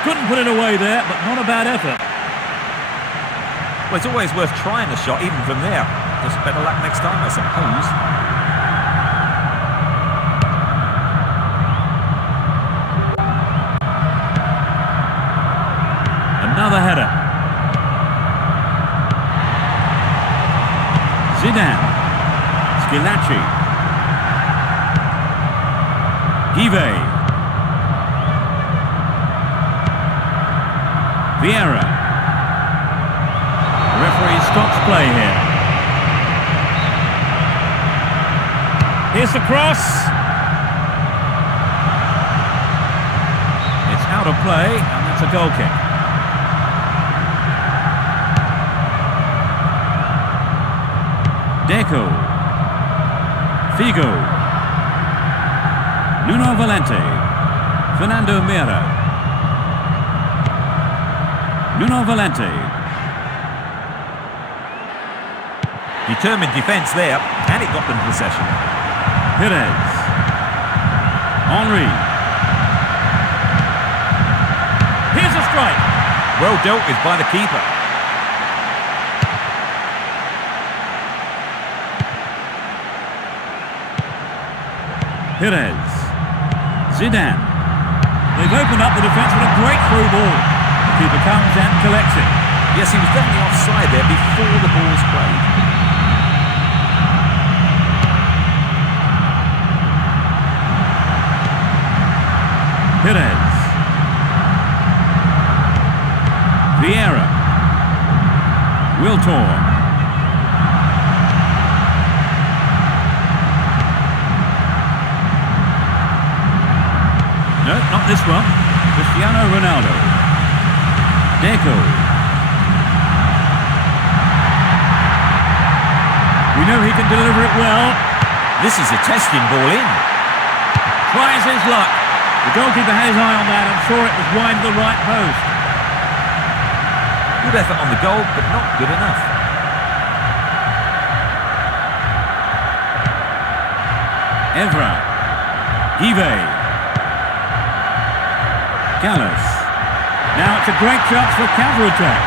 Couldn't put it away there, but not a bad effort. Well, it's always worth trying a shot, even from there. Just better luck next time, I suppose. Another header. Zidane. Skilacci. Give. Vieira. The referee stops play here. Here's the cross. It's out of play, and that's a goal kick. Deco. Figo. Nuno Valente. Fernando Mera. Nuno Valente. Determined defence there, and it got them possession. Perez. Henry. Here's a strike. Well dealt with by the keeper. Perez. Zidane. They've opened up the defence with a great through ball. The keeper comes and collects it. Yes, he was definitely offside there before the ball was played. Perez. Vieira. Wiltor. No, not this one. Cristiano Ronaldo. Deco. We know he can deliver it well. This is a testing ball in. Tries his luck. The goalkeeper had his eye on that and saw it was wide the right post. Good effort on the goal, but not good enough. Evra. Give. Gallas. Now it's a great chance for a counter-attack.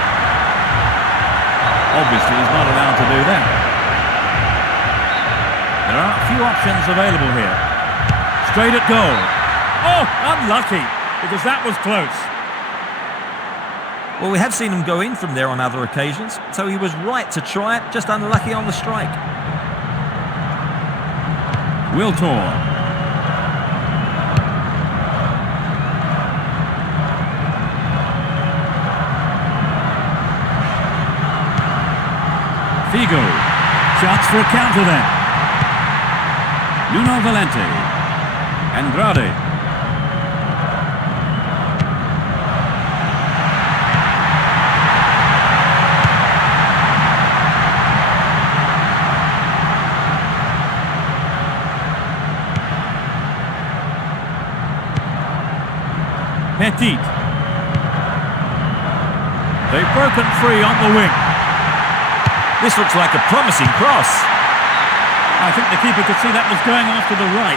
Obviously he's not allowed to do that. There are a few options available here. Straight at goal. Oh, unlucky, because that was close. Well, we have seen him go in from there on other occasions, so he was right to try it, just unlucky on the strike. Wiltor. Figo. Chance for a counter then. Nuno Valente. Andrade. Petit. They've broken free on the wing. This looks like a promising cross. I think the keeper could see that was going off to the right.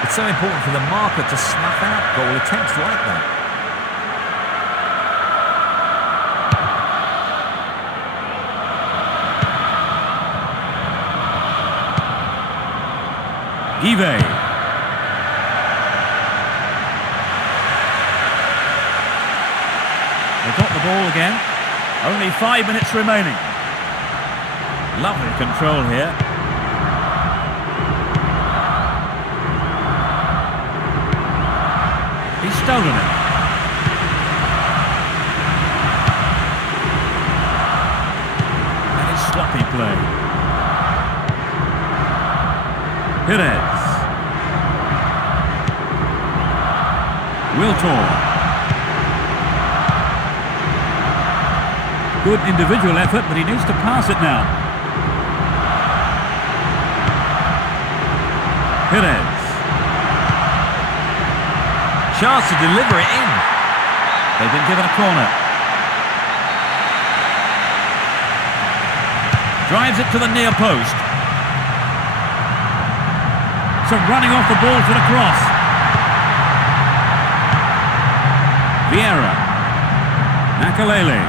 It's so important for the marker to snuff out goal attempts like that. Eve. They've got the ball again. Only 5 minutes remaining. Lovely control here. He's stolen it. That is sloppy play. Perez. Wiltor. Good individual effort, but he needs to pass it now. Perez. Chance to deliver it in. They've been given a corner. Drives it to the near post. So running off the ball for the cross. Vieira. Makalele.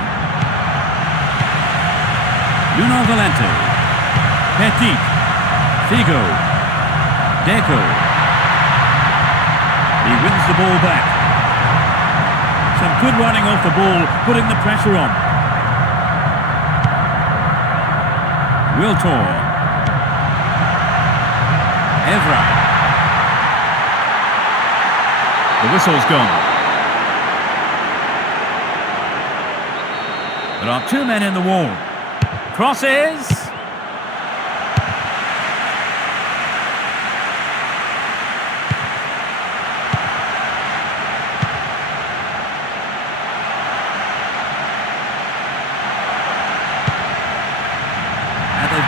Nuno Valente. Petit. Figo. Deco. He wins the ball back. Some good running off the ball, putting the pressure on. Wiltor. Evra. The whistle's gone. There are two men in the wall. Crosses.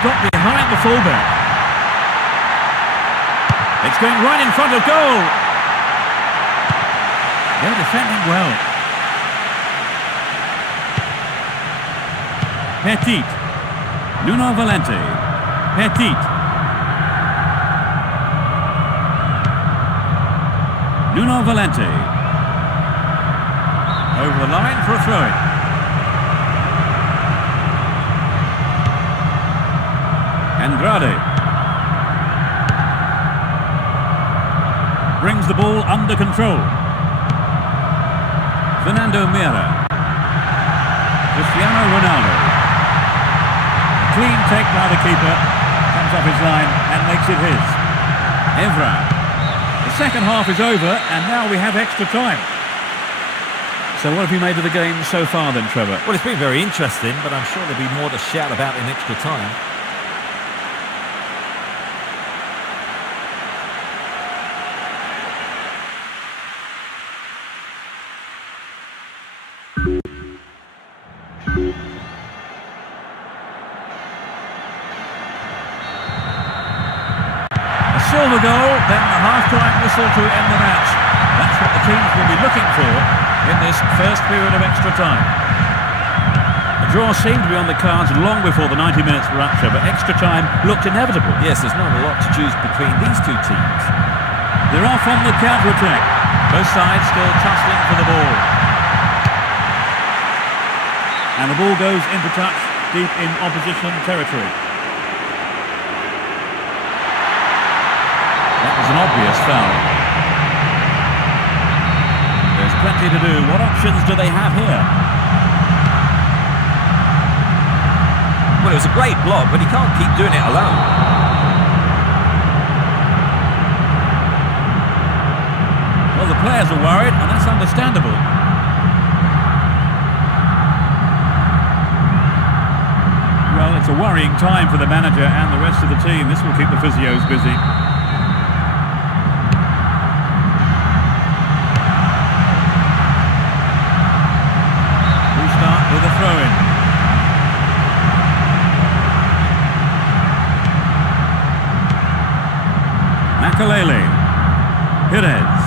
Got behind the fullback. It's going right in front of goal. They're defending well. Petit. Nuno Valente. Petit. Nuno Valente. Over the line for a throw-in. Andrade brings the ball under control. Fernando Mera. Cristiano Ronaldo. Clean take by the keeper. Comes off his line and makes it his. Evra. The second half is over and now we have extra time. So what have you made of the game so far then, Trevor? Well, it's been very interesting, but I'm sure there'll be more to shout about in extra time. Silver goal, then the half-time whistle to end the match. That's what the teams will be looking for in this first period of extra time. The draw seemed to be on the cards long before the 90 minutes were up, but extra time looked inevitable. Yes, there's not a lot to choose between these two teams. They're off on the counter-attack. Both sides still tussling for the ball. And the ball goes into touch deep in opposition territory. That was an obvious foul. There's plenty to do. What options do they have here? Well, it was a great block, but he can't keep doing it alone. Well, the players are worried, and that's understandable. Well, it's a worrying time for the manager and the rest of the team. This will keep the physios busy. With a throw-in. Makalele. Perez.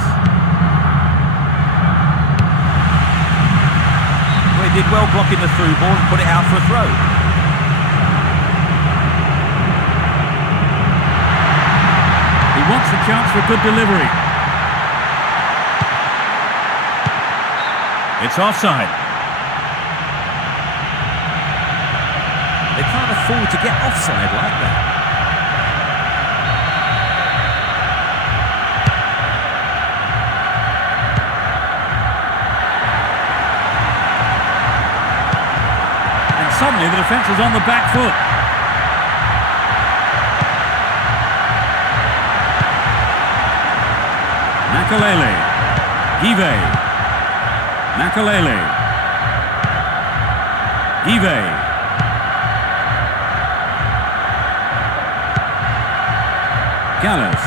Well, he did well blocking the through ball and put it out for a throw. He wants the chance for a good delivery. It's offside. They can't afford to get offside like that. defence is on the back foot. Makalele. Give. Makalele. Give. Gallus.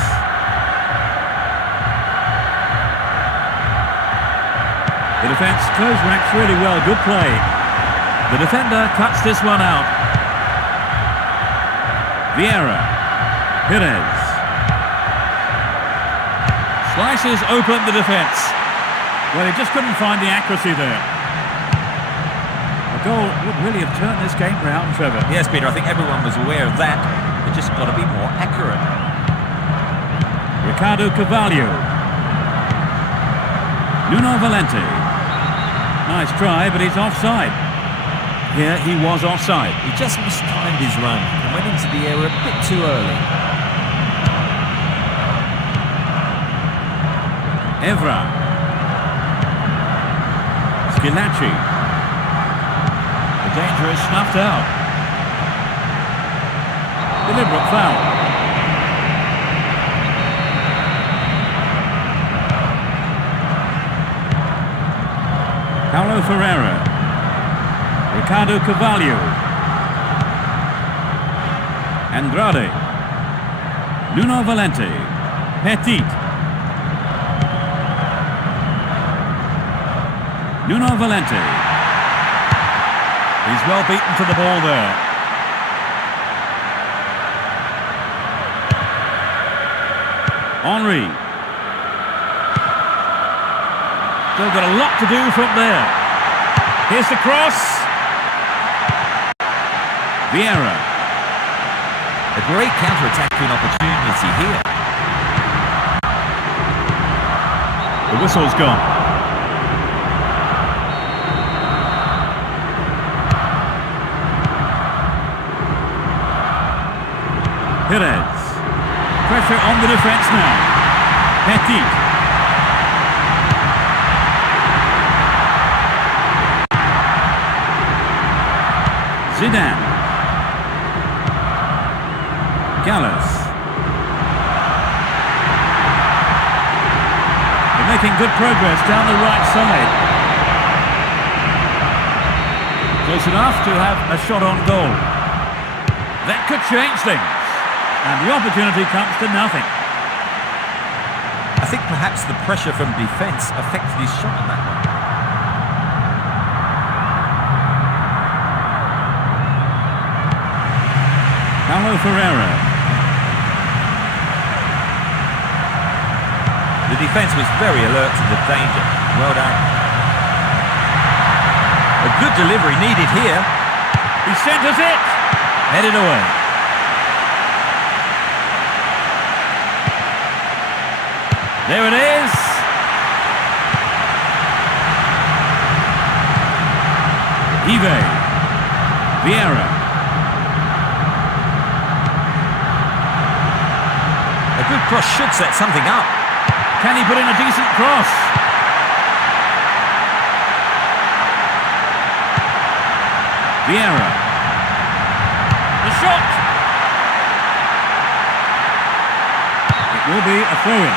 The defence close ranks really well. Good play. The defender cuts this one out. Vieira. Perez. Slices open the defence. Well, he just couldn't find the accuracy there. A goal would really have turned this game round, Trevor. Yes, Peter, I think everyone was aware of that. They just got to be more accurate. Ricardo Carvalho. Nuno Valente. Nice try, but he's offside. Here he was offside. He just mistimed his run and went into the area a bit too early. Evra. Schilacci. The danger is snuffed out. Deliberate foul. Paulo Ferreira. Ricardo Carvalho. Andrade. Nuno Valente. Petit. Nuno Valente. He's well beaten to the ball there. Henry. Still got a lot to do from there. Here's the cross. Vieira. A great counter-attacking opportunity here. The whistle's gone. Perez. Pressure on the defence now. Petit. Zidane. Gallus. They're making good progress down the right side. Close enough to have a shot on goal. That could change things. And the opportunity comes to nothing. I think perhaps the pressure from defence affected his shot on that one. Paulo Ferreira. The defence was very alert to the danger. Well done. A good delivery needed here. He centres it. Headed away. There it is. Ive. Vieira. A good cross should set something up. Can he put in a decent cross? Vieira. The shot. It will be a throw-in.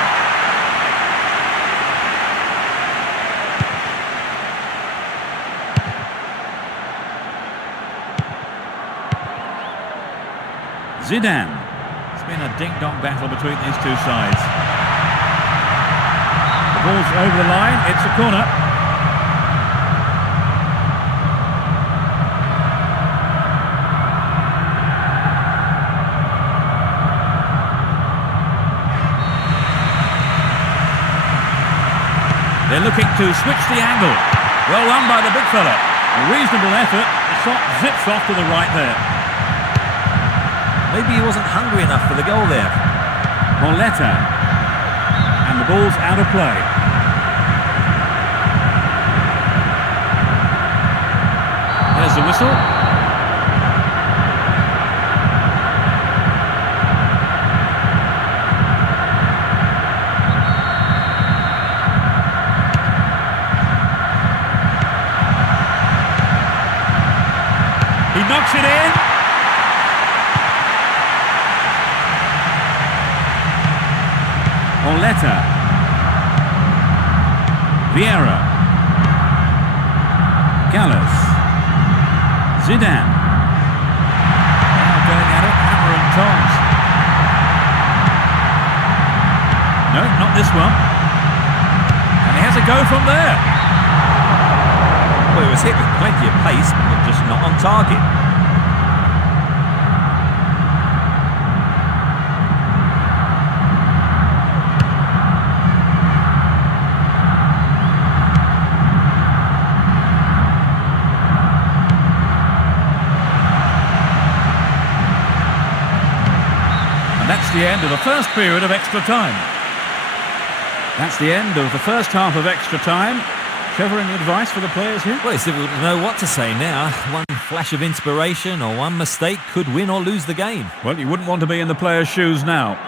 Zidane. It's been a ding-dong battle between these two sides. The ball's over the line. It's a corner. They're looking to switch the angle. Well run by the big fella. A reasonable effort. The shot zips off to the right there. Maybe he wasn't hungry enough for the goal there. Morletta. And the ball's out of play. There's the whistle. He knocks it in. Oleta. Vieira. Gallas. Zidane. Now going at it, hammer and tongs. No, not this one. And he has a go from there. Well, it was hit with plenty of pace, but just not on target. And that's the end of the first period of extra time. That's the end of the first half of extra time. Trevor, any advice for the players here? Well, it's difficult to know what to say now. One flash of inspiration or one mistake could win or lose the game. Well, you wouldn't want to be in the players' shoes now.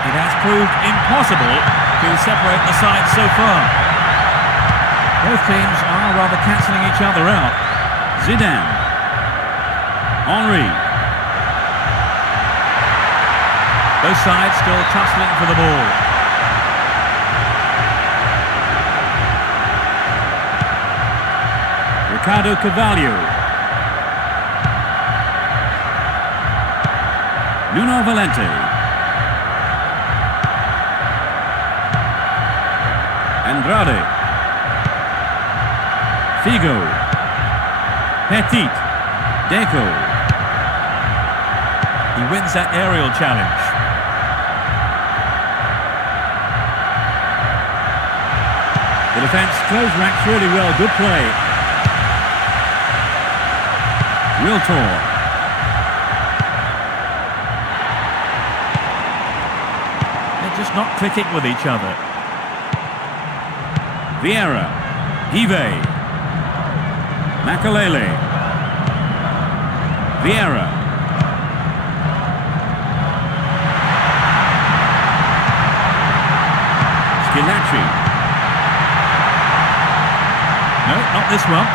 It has proved impossible to separate the sides so far. Both teams are rather cancelling each other out. Zidane. Henry. Both sides still tussling for the ball. Ricardo Carvalho. Nuno Valente. Andrade. Figo. Petit. Deco. He wins that aerial challenge. The defence close ranks really well. Good play. Wiltor. They're just not clicking with each other. Vieira. Give. Makalele. Vieira. Schillaci. No, not this one.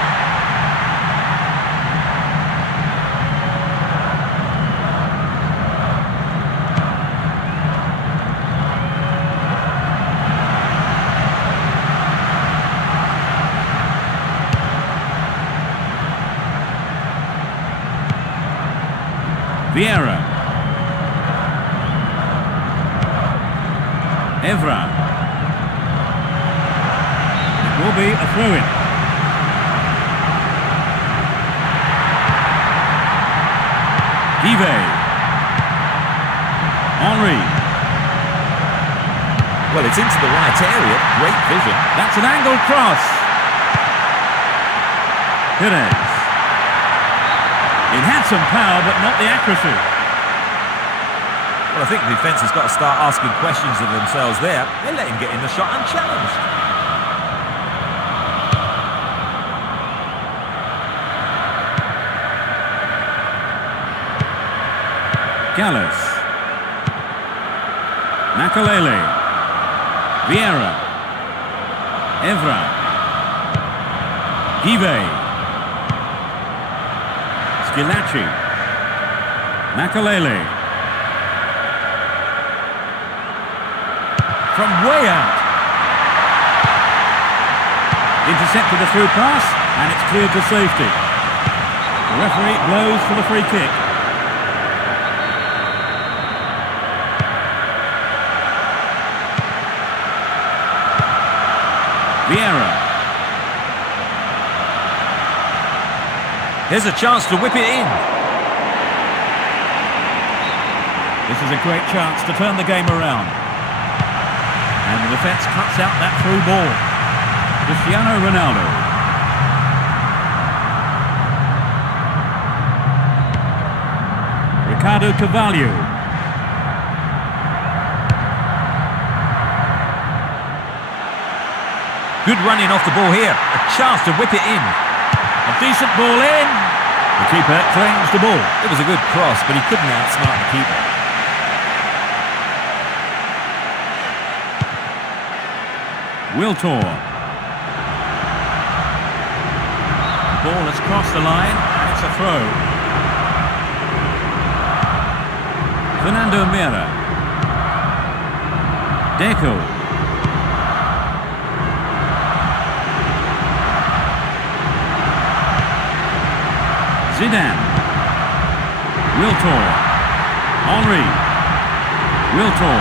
Vieira. Evra. It will be a throw-in. Give. Henry. Well, it's into the right area. Great vision. That's an angled cross. Perez. It had some power, but not the accuracy. Well, I think the defence has got to start asking questions of themselves there. They let him get in the shot unchallenged. Gallus. Makalele. Vieira. Evra. Give. Skilacci. Makalele. From way out. Intercepted the through pass, and it's cleared to safety. The referee blows for the free kick. Vieira. Here's a chance to whip it in. This is a great chance to turn the game around. And the defence cuts out that through ball. Cristiano Ronaldo. Ricardo Carvalho. Good running off the ball here. A chance to whip it in. A decent ball in. The keeper claims the ball. It was a good cross, but he couldn't outsmart the keeper. Wiltor. The ball has crossed the line, and it's a throw. Fernando Mera. Deco. Zidane. Wiltor. Henry. Wiltor.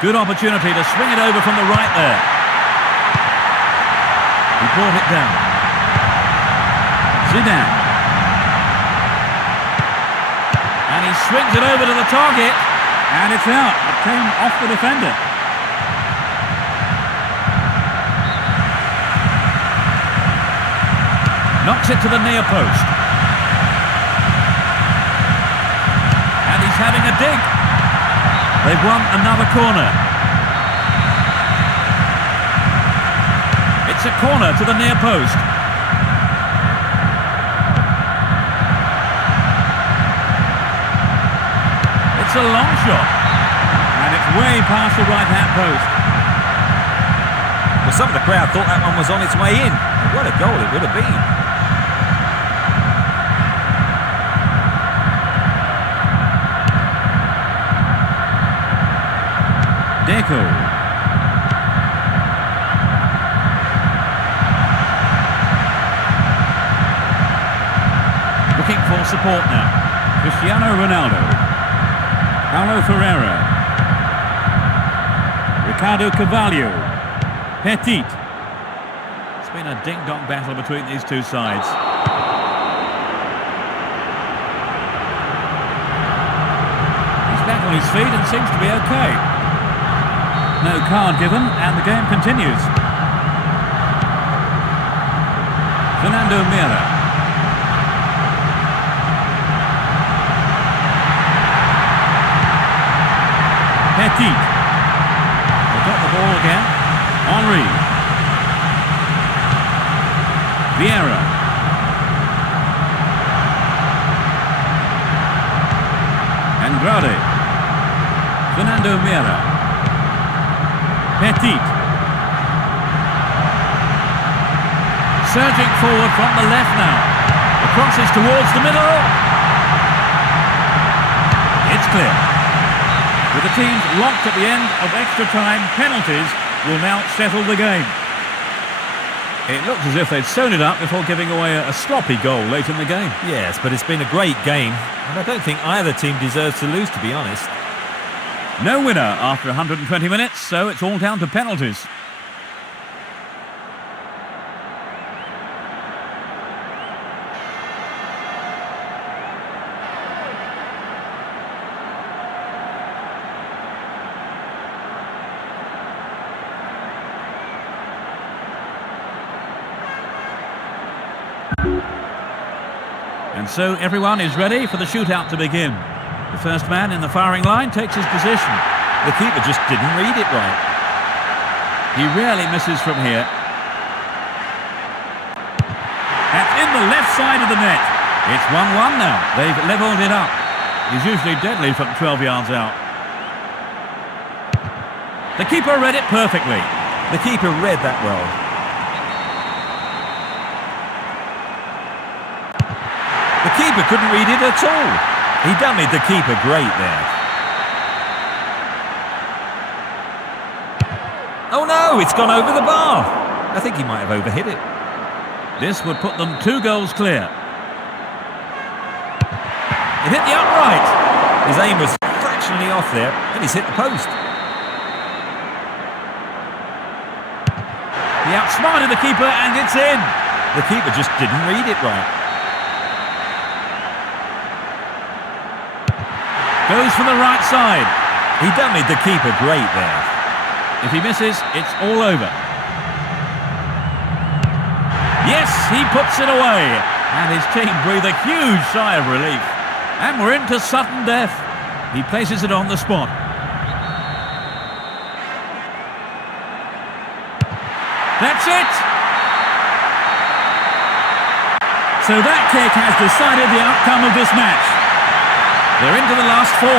Good opportunity to swing it over from the right there. He brought it down. Zidane. And he swings it over to the target. And it's out. It came off the defender. Knocks it to the near post. And he's having a dig. They've won another corner. It's a corner to the near post. It's a long shot. And it's way past the right-hand post. Well, some of the crowd thought that one was on its way in. What a goal it would have been. Deco. Looking for support now. Cristiano Ronaldo. Paulo Ferreira. Ricardo Carvalho. Petit. It's been a ding-dong battle between these two sides. He's back on his feet and seems to be okay. No card given, and the game continues. Fernando Mera. Petit. They got the ball again. Henry. Vieira. Andrade. Fernando Mera. Petit. Surging forward from the left now. The cross is towards the middle. It's clear. With the teams locked at the end of extra time, penalties will now settle the game. It looks as if they'd sewn it up before giving away a sloppy goal late in the game. Yes, but it's been a great game, and I don't think either team deserves to lose, to be honest. No winner after 120 minutes, so it's all down to penalties. And so everyone is ready for the shootout to begin. The first man in the firing line takes his position. The keeper just didn't read it right. He rarely misses from here. That's in the left side of the net. It's 1-1 now. They've levelled it up. He's usually deadly from 12 yards out. The keeper read it perfectly. The keeper read that well. The keeper couldn't read it at all. He dummied the keeper great there. Oh no, it's gone over the bar. I think he might have overhit it. This would put them 2 goals clear. It hit the upright. His aim was fractionally off there, and he's hit the post. He outsmarted the keeper, and it's in. The keeper just didn't read it right. Goes for the right side. He dummied the keeper great there. If he misses, it's all over. Yes, he puts it away. And his team breathe a huge sigh of relief. And we're into sudden death. He places it on the spot. That's it! So that kick has decided the outcome of this match. They're into the last 4. It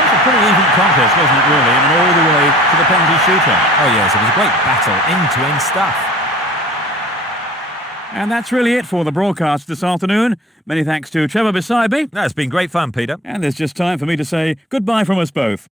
was a pretty even contest, wasn't it, really? And all the way to the penalty shootout. Oh yes, it was a great battle, end-to-end stuff. And that's really it for the broadcast this afternoon. Many thanks to Trevor beside me. No, it's been great fun, Peter. And there's just time for me to say goodbye from us both.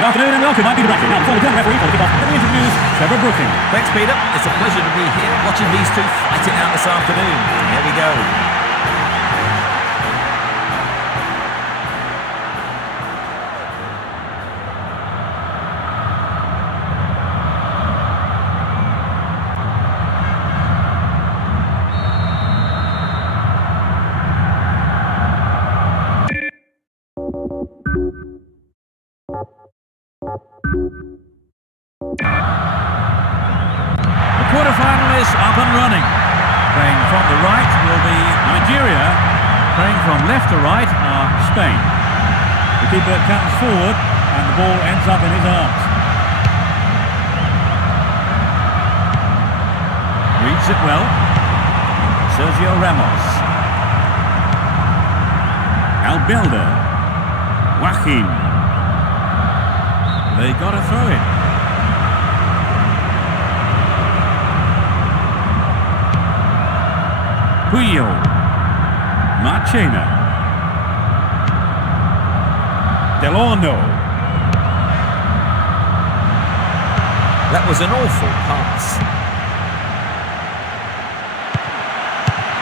Good afternoon and welcome. I'm Peter Brackett. Now, before we turn the referee for the kickoff, let me introduce Trevor Brooking. Thanks, Peter. It's a pleasure to be here watching these two fight it out this afternoon. Here we go. Quarter-finalists up and running. Playing from the right will be Nigeria. Playing from left to right are Spain. The keeper comes forward and the ball ends up in his arms. Reads it well. Sergio Ramos. Albelda. Joaquin. They got a throw in. Puyol, Marchena, Delorno. That was an awful pass.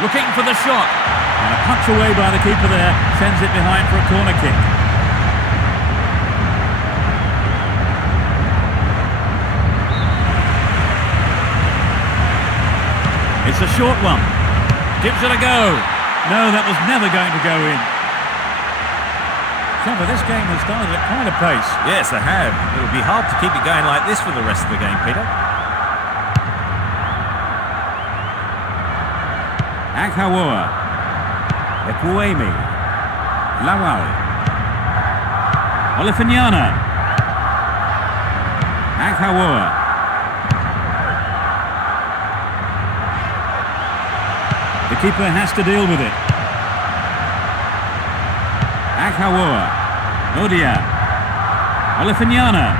Looking for the shot. And a punch away by the keeper there sends it behind for a corner kick. It's a short one. Gives it a go. No, that was never going to go in. So, but this game has started at quite a pace. Yes, they have. It would be hard to keep it going like this for the rest of the game, Peter. Aghawoa. Ekuemi. Lawal. Olifanyana. Aghawoa. The keeper has to deal with it. Aghawoa. Odia. Olifanyana.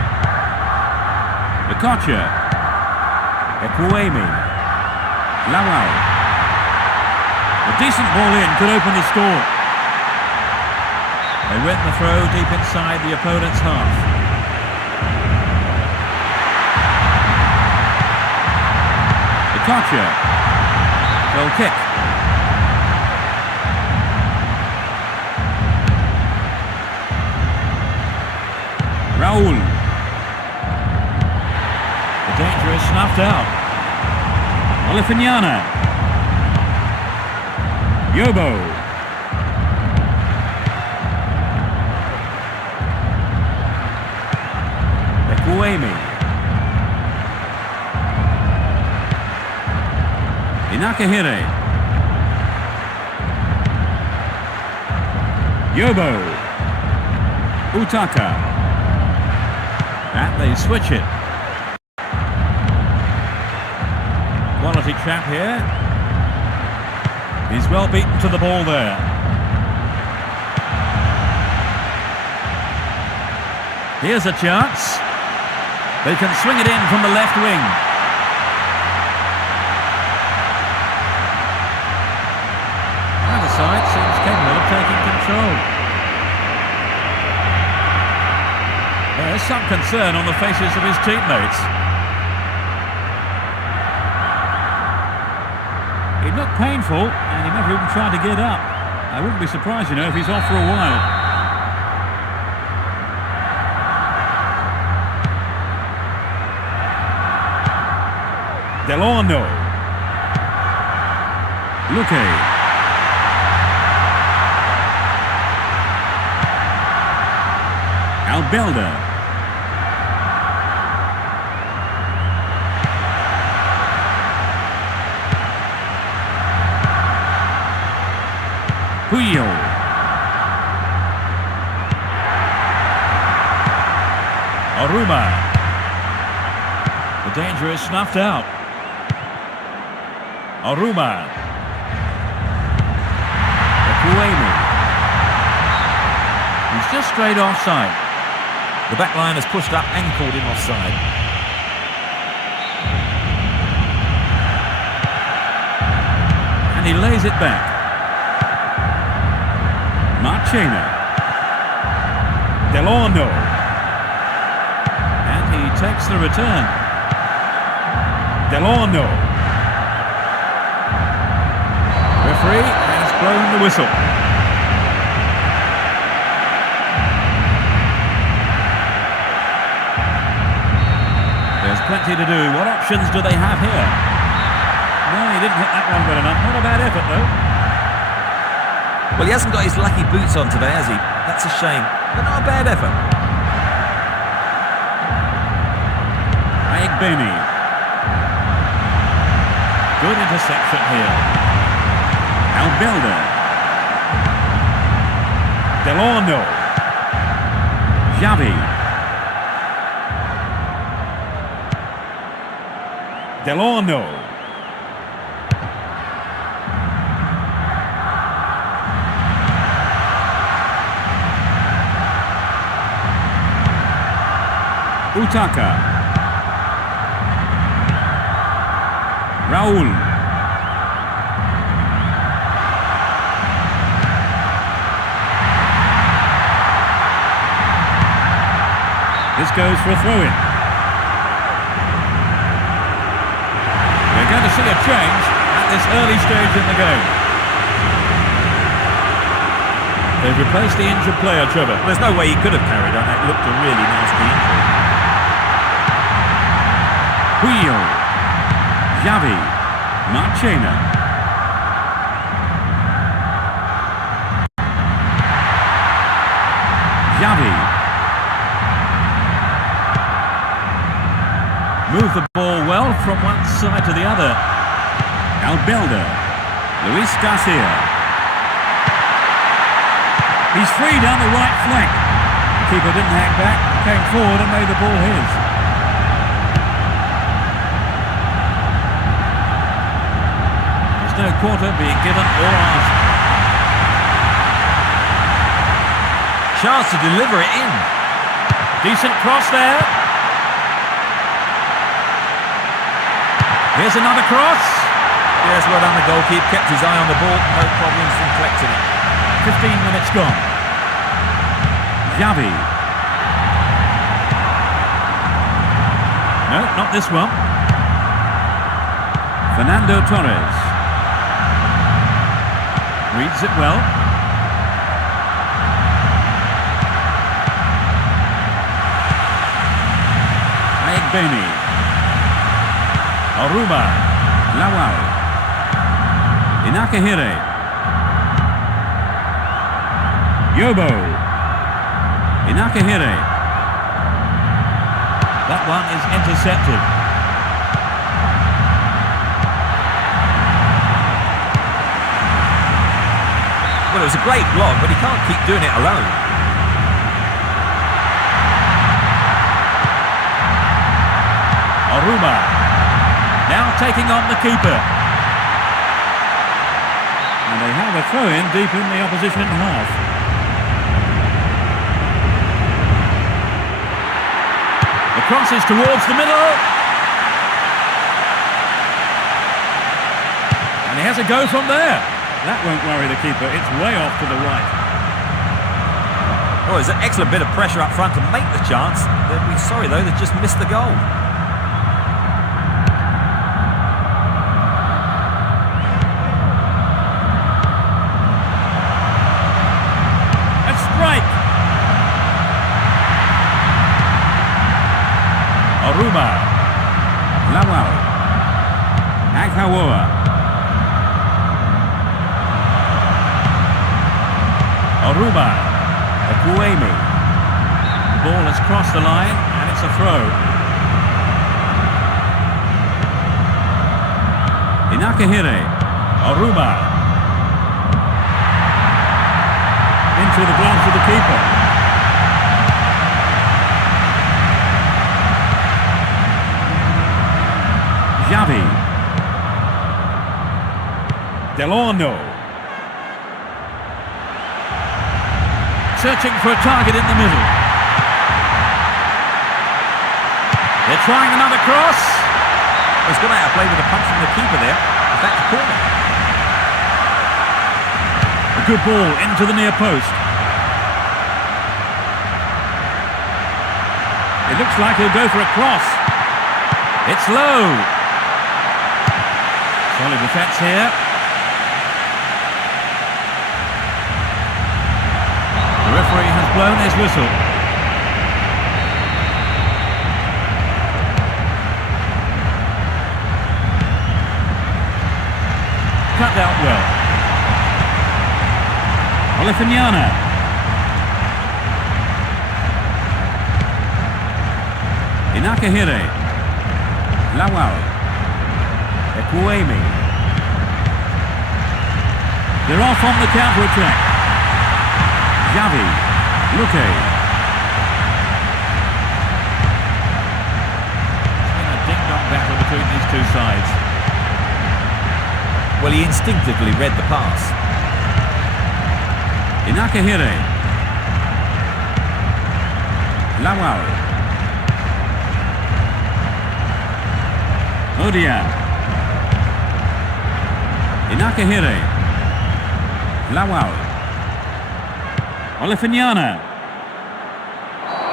Okocha. Ekuemi. Lawal. A decent ball in could open the score. They went the throw deep inside the opponent's half. Okocha. Goal kick. Raul. The danger is snuffed out. Olifanyana. Yobo. Ekuemi. Inakahire. Yobo. Utaka. And they switch it. Quality chap here. He's well beaten to the ball there. Here's a chance. They can swing it in from the left wing. Either side seems capable of taking control. There's some concern on the faces of his teammates. It looked painful, and he never even tried to get up. I wouldn't be surprised, if he's off for a while. Delorno. Luque. Albelda. Puyol. Aruba. The danger is snuffed out. Aruba. Ekuemi. He's just straight offside. The back line has pushed up and called him offside. And he lays it back. Marchena. Delorno. And he takes the return. Delorno. Referee has blown the whistle. There's plenty to do. What options do they have here? No, he didn't hit that one well enough. Not a bad effort, though. Well, he hasn't got his lucky boots on today, has he? That's a shame, but not a bad effort. Aigbeni. Good interception here. Albelda. Delorno. Xavi. Delorno. Utaka. Raul. This goes for a throw-in. We're going to see a change at this early stage in the game. They've replaced the injured player, Trevor. There's no way he could have carried on. It looked a really nasty injury. Puyol. Xavi. Marchena. Move the ball well from one side to the other. Albelda. Luis Garcia. He's free down the right flank. The keeper didn't hang back, came forward and made the ball his. There's no quarter being given or asked. Chance to deliver it in. Decent cross there. Here's another cross. Yes, well done the goalkeeper. Kept his eye on the ball. No problems in collecting it. 15 minutes gone. Xavi. No, not this one. Fernando Torres. Reads it well. Beni, Aruba, Lawal, Inakahire, Yobo, Inakahire. That one is intercepted. Well, it was a great block, but he can't keep doing it alone. Aruba, now taking on the keeper. And they have a throw-in deep in the opposition half. The cross is towards the middle. And he has a go from there. That won't worry the keeper, it's way off to the right. Oh, there's an excellent bit of pressure up front to make the chance. They'll be sorry though, they've just missed the goal. Aruba, Lawal, Aghawa, Aruba, Akuemu. The ball has crossed the line and it's a throw. Inakahire, Aruba. Into the gloves of the keeper. Xavi, Delorno, searching for a target in the middle. They're trying another cross. He's got out of play with a punch from the keeper there. In fact, a corner. A good ball into the near post. It looks like he'll go for a cross. It's low. Solid defence here. The referee has blown his whistle. Cut out well. Olifiniana. Inakahire. Lawal. Akuemi. They're off on the counter-attack. Xavi. Luque. It's been a ding-dong battle between these two sides. Well, he instinctively read the pass. Inakahire. Lawal. Odia. Inakahire. Lawal. Olifiniana.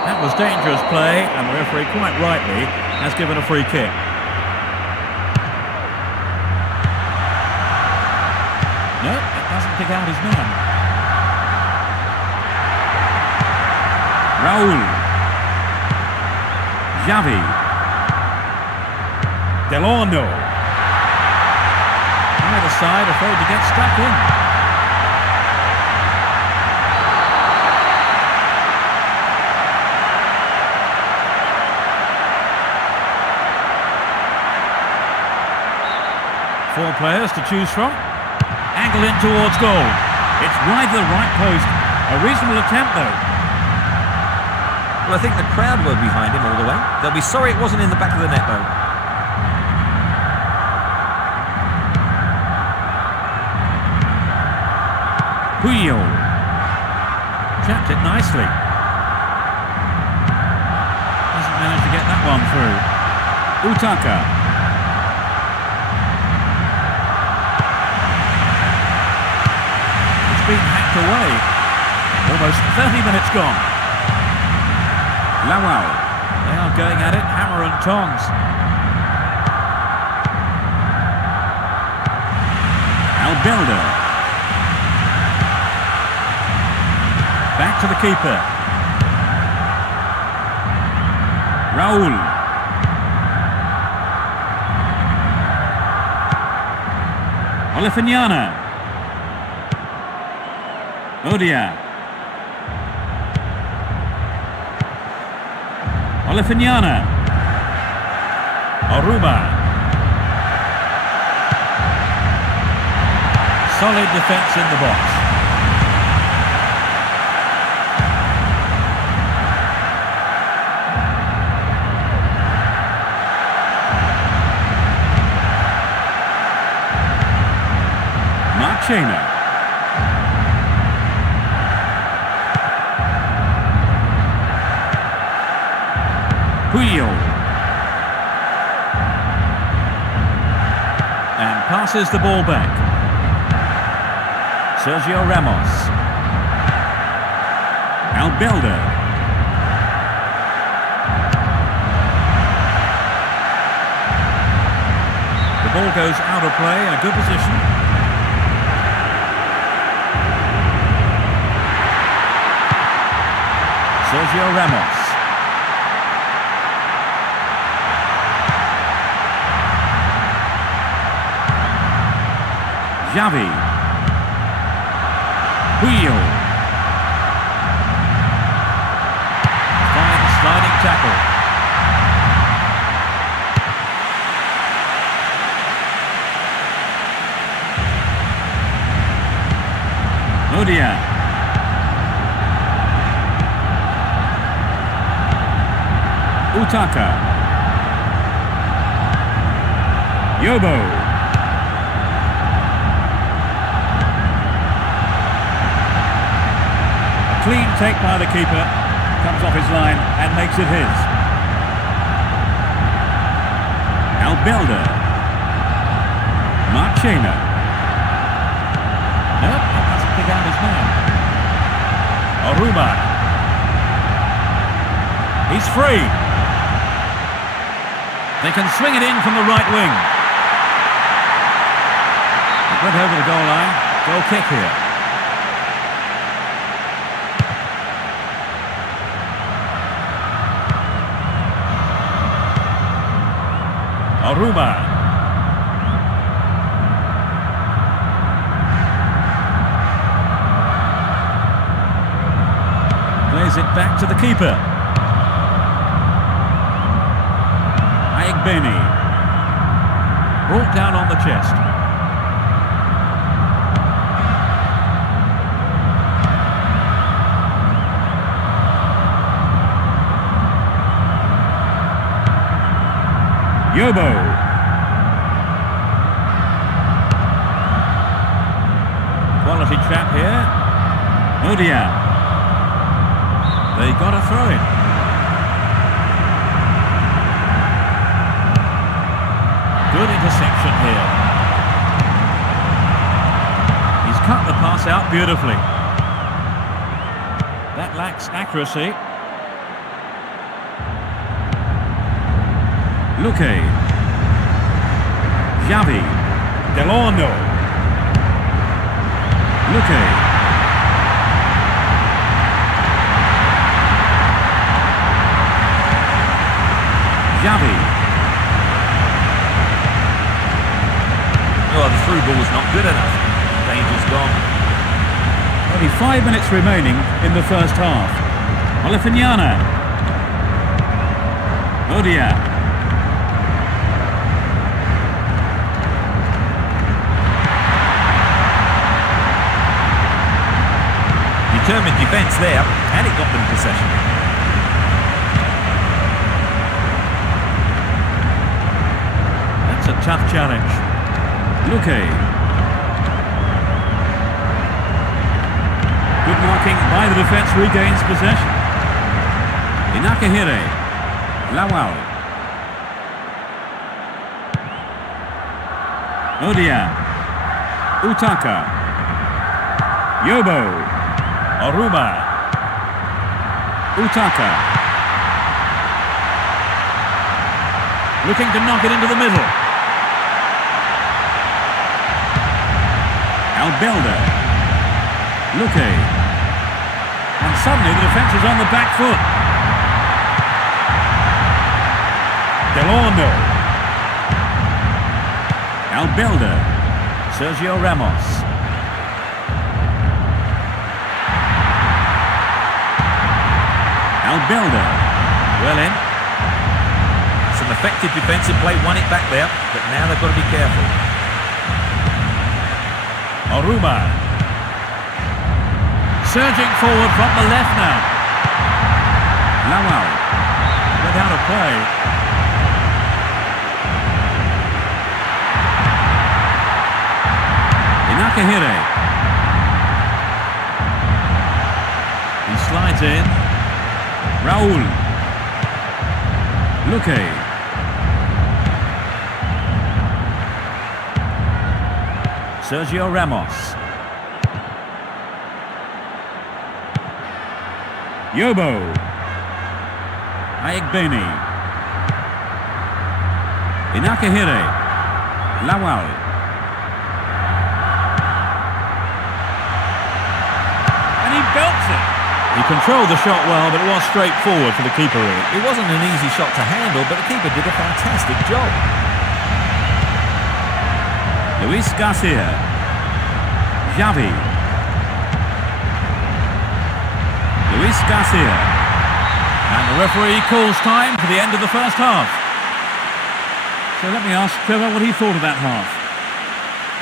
That was dangerous play, and the referee, quite rightly, has given a free kick. No, it doesn't pick out his man. Raul. Xavi. Delorno. Either side afraid to get stuck in. players to choose from. Angled in towards goal. It's wide to the right post. A reasonable attempt though. Well, I think the crowd were behind him all the way. They'll be sorry it wasn't in the back of the net though. Puyol. Chapped it nicely. Doesn't manage to get that one through. Utaka. It's been hacked away. Almost 30 minutes gone. Lawal. They are going at it, hammer and tongs. Albilder. Back to the keeper. Raul. Olifignana. Odia. Olifignana. Aruba. Solid defence in the box. Marchena. Puyol. And passes the ball back. Sergio Ramos. Albilder. The ball goes out of play in a good position. Sergio Ramos. Xavi. Puyol. Fine sliding tackle. Odia. Utaka. Yobo. A clean take by the keeper. Comes off his line and makes it his. Albilder. Marchena. Nope, that doesn't pick out his man. Aruba. He's free. They can swing it in from the right wing. It went over the goal line. Goal kick here. Aruba. Plays it back to the keeper. Benny. Brought down on the chest. Yobo. Quality trap here. Odia. They got a throw in. Good interception here. He's cut the pass out beautifully. That lacks accuracy. Luque. Xavi. Delorno. Luque. Xavi. Oh, the through ball was not good enough. Danger's gone. Only 5 minutes remaining in the first half. Olifignana. Odia. determined defence there, and it got them possession. That's a tough challenge. Luque. Good marking by the defence, regains possession. Inakahire. Lawal. Odia. Utaka. Yobo. Oruma. Utaka. Looking to knock it into the middle. Albelda. Luque. And suddenly the defence is on the back foot. Delorno. Albelda. Sergio Ramos. Albelda. Well in. Some effective defensive play, won it back there, but now they've got to be careful. Oruma. Surging forward from the left now. Lawal. Without a play. Inakahire. He slides in. Raul. Luque. Sergio Ramos. Yobo. Ayegbeni. Inakahire. Lawal. And he belts it. He controlled the shot well, but it was straightforward for the keeper. It wasn't an easy shot to handle, but the keeper did a fantastic job. Luis Garcia. Xavi. Luis Garcia. And the referee calls time for the end of the first half. So let me ask Trevor what he thought of that half.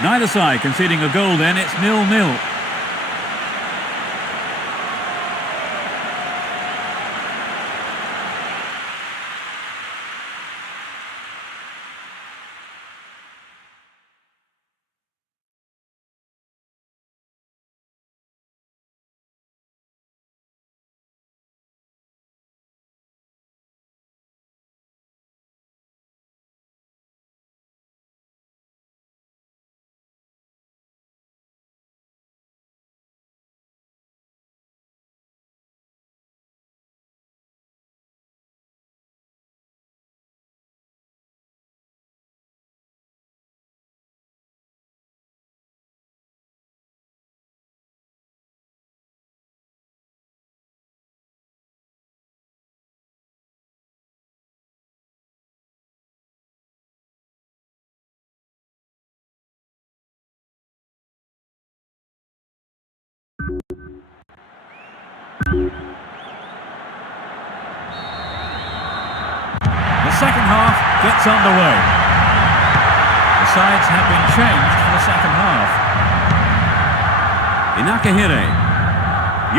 Neither side conceding a goal then, it's 0-0. The second half gets underway. The sides have been changed for the second half. Inakahire.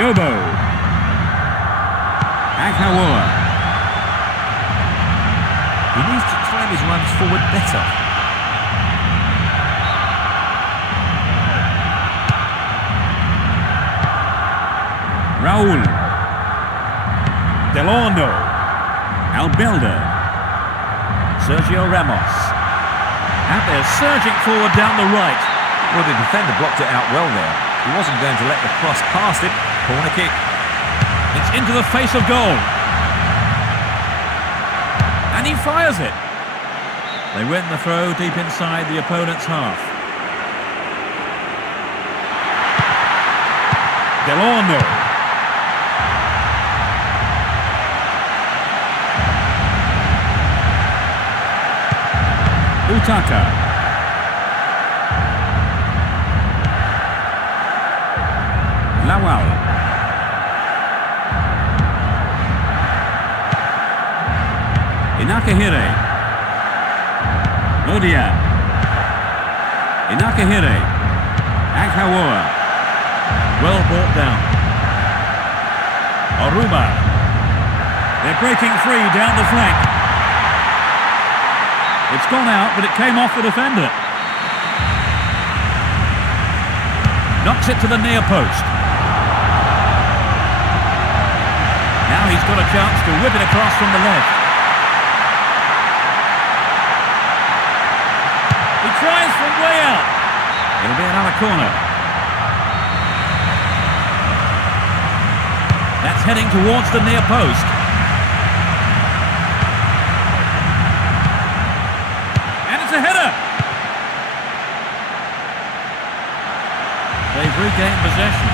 Yobo. Aghawa. He needs to time his runs forward better. Raul. Delorno. Albelda. Sergio Ramos. And they're surging forward down the right. Well, the defender blocked it out well there. He wasn't going to let the cross past it. Corner kick. It's into the face of goal. And he fires it. They win the throw deep inside the opponent's half. Delorno. Utaka. Lawal. Inakahire. Odia. Inakahire. Aghawa. Well brought down. Aruba. They're breaking free down the flank. It's gone out, but it came off the defender. Knocks it to the near post. Now he's got a chance to whip it across from the left. He tries from way out. It'll be another corner. That's heading towards the near post. And it's a header. They've regained possession.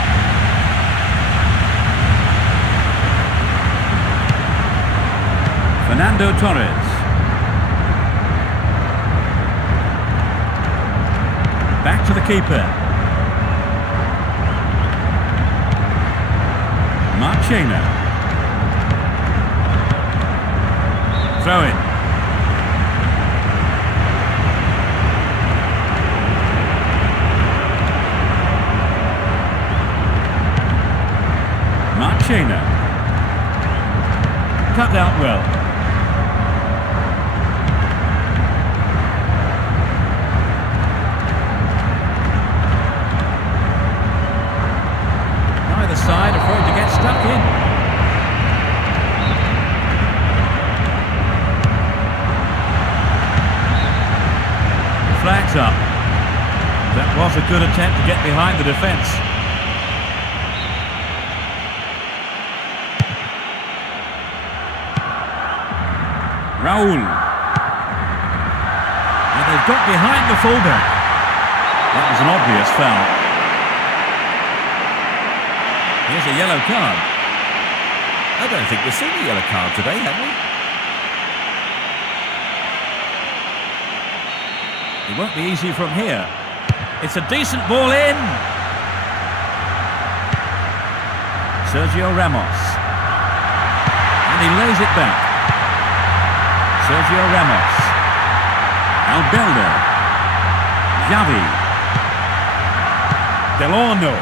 Fernando Torres. Back to the keeper. Marchena. Throw in. Marchena. Cut out well. Neither side afraid to get stuck in. The flag's up. That was a good attempt to get behind the defence. Raul. And they've got behind the fullback. That was an obvious foul. Here's a yellow card. I don't think we've seen a yellow card today, have we? It won't be easy from here. It's a decent ball in. Sergio Ramos. And he lays it back. Sergio Ramos. Albelda. Xavi. Delorno.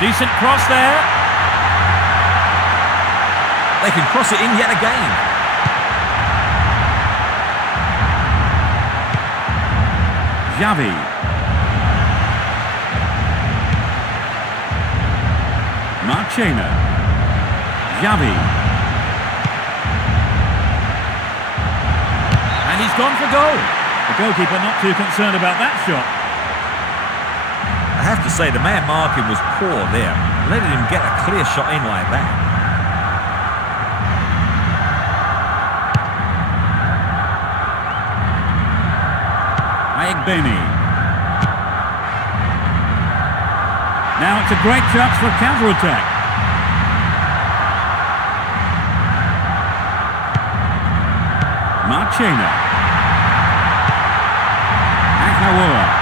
Decent cross there. They can cross it in yet again. Xavi. Marchena. Xavi. And he's gone for goal. The goalkeeper not too concerned about that shot. I have to say, the man marking was poor there. Letting him get a clear shot in like that. Ayegbeni. Now it's a great chance for a counter-attack. Marchena. Akawura.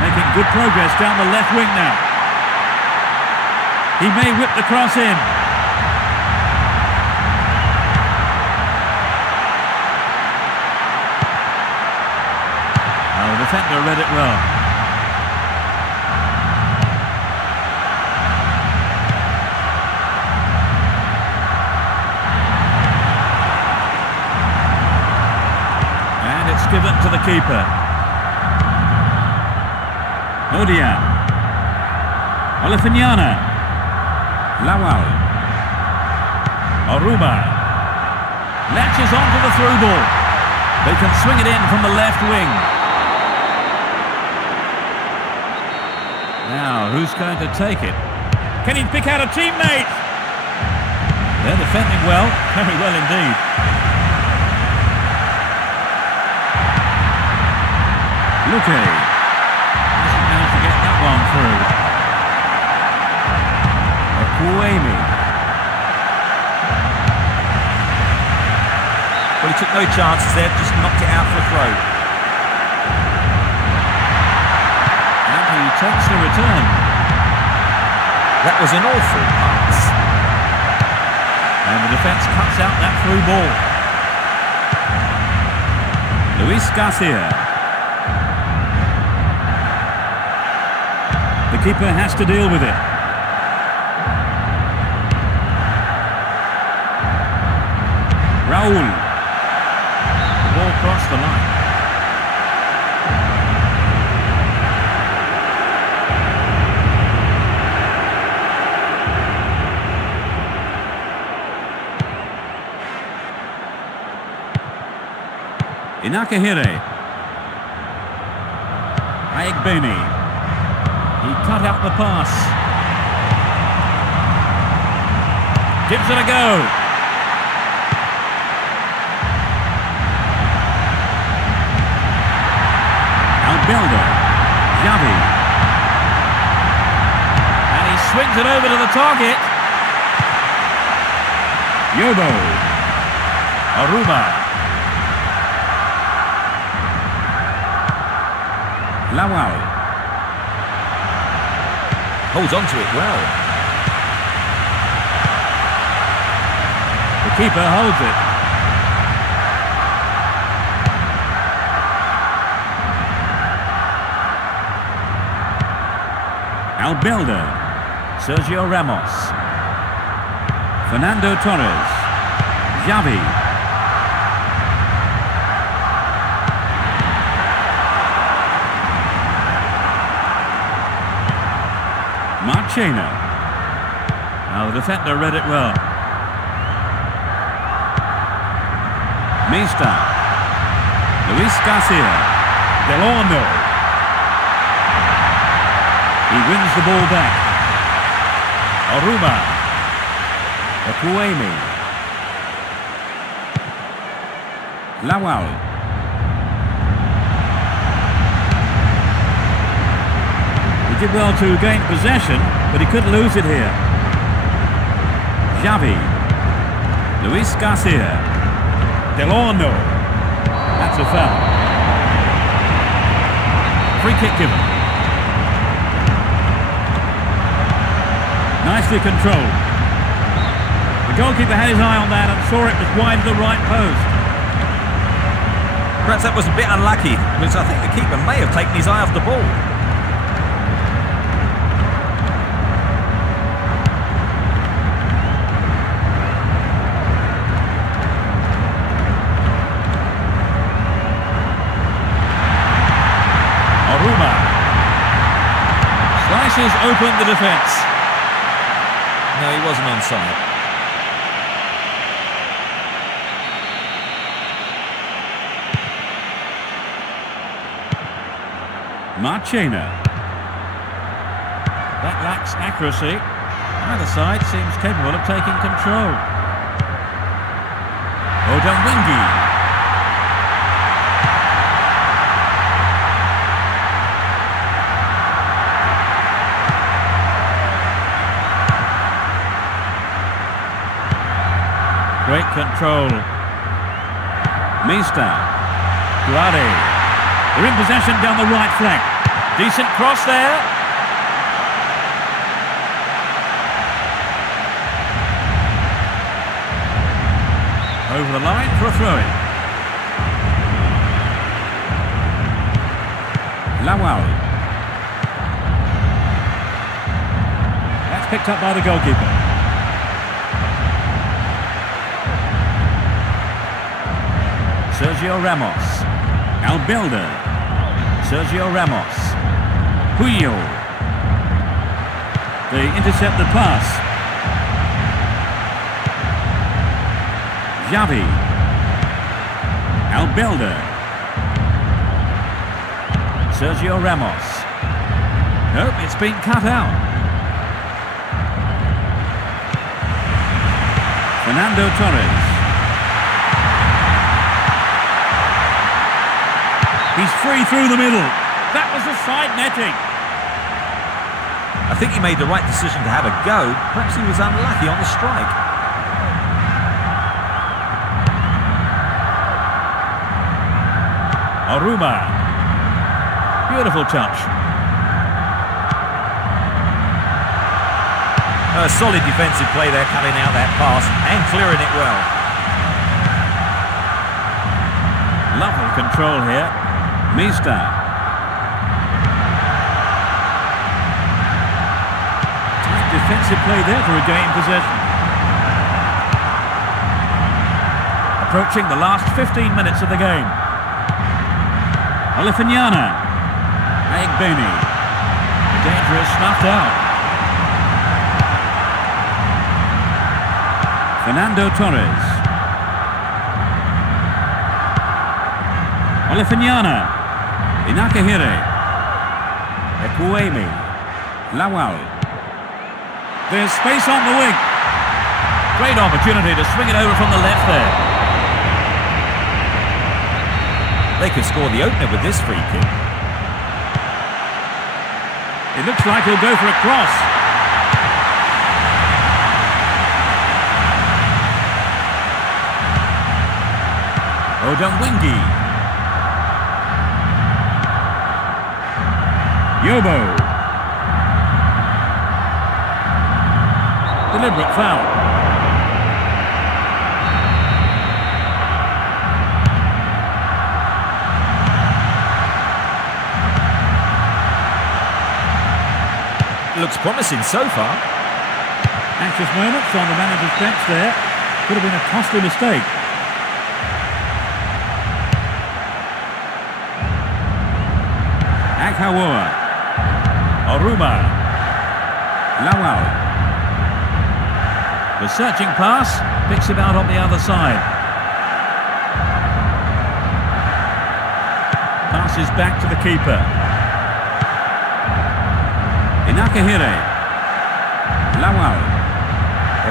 Making good progress down the left wing now. He may whip the cross in. Oh, the defender read it well. And it's given to the keeper. Odia. Olifignana. Lawal. Aruba. Latches onto the through ball. They can swing it in from the left wing. Now, who's going to take it? Can he pick out a teammate? They're defending well, very well indeed. Luque. One through. Akuemi. Well, he took no chances there, just knocked it out for a throw. And he takes the return. That was an awful pass. And the defence cuts out that through ball. Luis Garcia. The keeper has to deal with it. Raul. The ball crossed the line. Inakahire. Aigbeni. He cut out the pass. Gives it a go. Albilda. Xavi. And he swings it over to the target. Yobo. Aruba. Lawal. Holds on to it well. The keeper holds it. Albilda. Sergio Ramos. Fernando Torres. Xavi. Marchena. Now the defender read it well. Mista. Luis Garcia. Delorno. He wins the ball back. Aruba. Akuemi. Lawal. He did well to gain possession, but he could lose it here. Xavi. Luis Garcia. Delorno. That's a foul. Free kick given. Nicely controlled. The goalkeeper had his eye on that and saw it was wide of the right post. Perhaps that was a bit unlucky, because I think the keeper may have taken his eye off the ball. Aruba. Slices open the defence. No, he wasn't onside. Marchena. That lacks accuracy. Either side seems capable of taking control. Odemwingie. Great control. Mista. Guade. They're in possession down the right flank. Decent cross there. Over the line for a throw-in. Lawal. That's picked up by the goalkeeper. Sergio Ramos. Albilda. Sergio Ramos. Puyo. They intercept the pass. Xavi. Albilda. Sergio Ramos. Nope, it's been cut out. Fernando Torres. He's free through the middle. That was a side netting. I think he made the right decision to have a go. Perhaps he was unlucky on the strike. Aruba. Beautiful touch. A solid defensive play there, cutting out that pass and clearing it well. Lovely control here. Mista. defensive play there to regain possession. Approaching the last 15 minutes of the game. Olifanyana. Ayegbeni. The danger is snuffed out. Fernando Torres. Olifanyana. Inakahire. Ekuemi. Lawal. There's space on the wing. Great opportunity to swing it over from the left there. They could score the opener with this free kick. It looks like he'll go for a cross. Odemwingie. Yobo. Deliberate foul. Looks promising so far. Anxious moments on the manager's bench there. Could have been a costly mistake. Aghawoa. Oruma. Lawal. The searching pass picks him out on the other side. Passes back to the keeper. Inakahire. Lawal.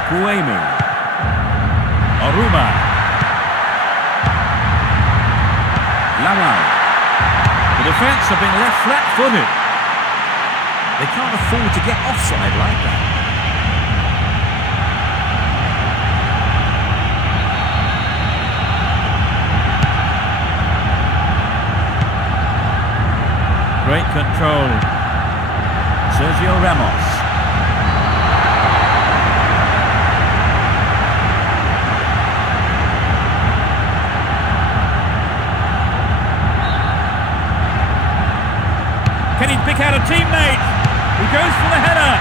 Ekuemi. Oruma. Lawal. The defence have been left flat-footed. They can't afford to get offside like that. Great control. Sergio Ramos. Can he pick out a teammate? He goes for the header.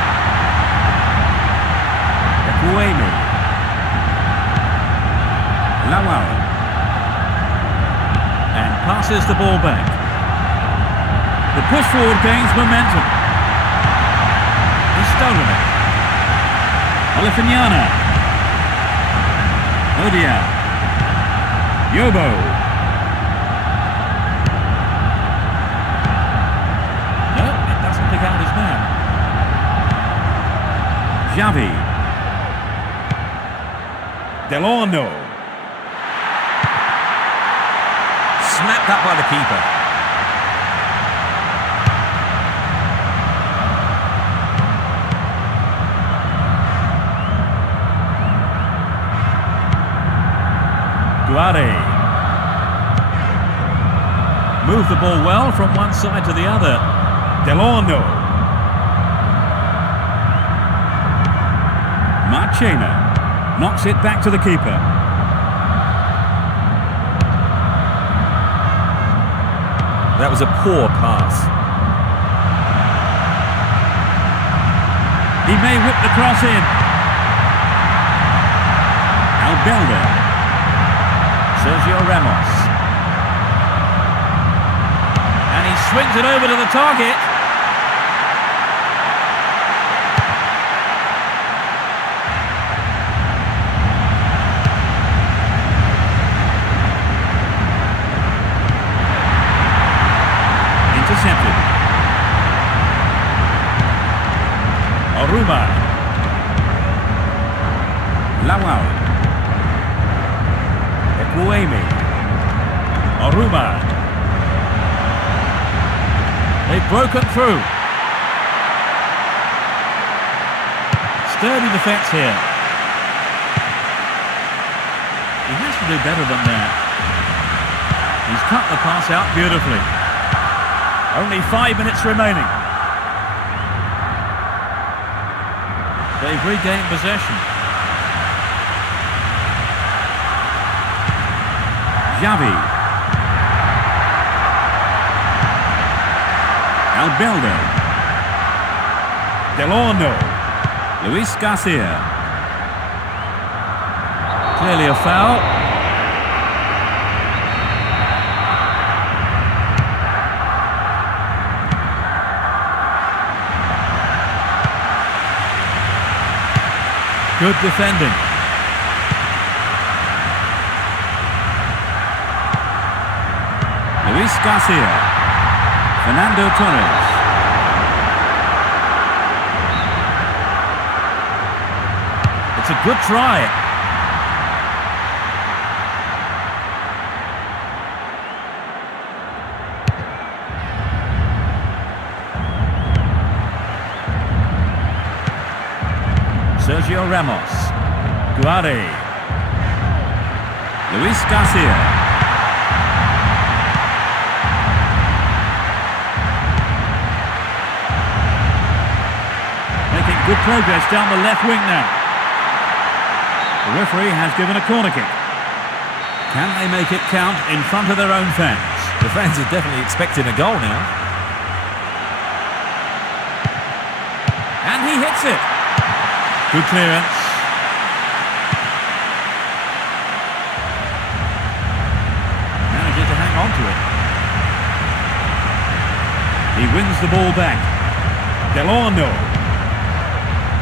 Ekuemi. Lawal. And passes the ball back. The push forward gains momentum. He's stolen it. Olifanyana. Odia. Yobo. No, it doesn't pick out his man. Xavi. Delorno. Snapped up by the keeper. Duarte. Moved the ball well from one side to the other. Delorno. Marchena knocks it back to the keeper. That was a poor pass. He may whip the cross in. Albelda. Sergio Ramos. And he swings it over to the target. Intercepted. Oruma. Lawal. Ekuemi. Oruma. They've broken through. Sturdy defence here. He has to do better than that. He's cut the pass out beautifully. Only 5 minutes remaining. They've regained possession. Xavi. Albelda. Delorno. Luis Garcia. Clearly a foul. Good defending. Luis Garcia. Fernando Torres. It's a good try. Sergio Ramos. Guare. Luis Garcia. Making good progress down the left wing now. The referee has given a corner kick. Can they make it count in front of their own fans? The fans are definitely expecting a goal now. And he hits it. Good clearance. Manages to hang on to it. He wins the ball back. Delorno.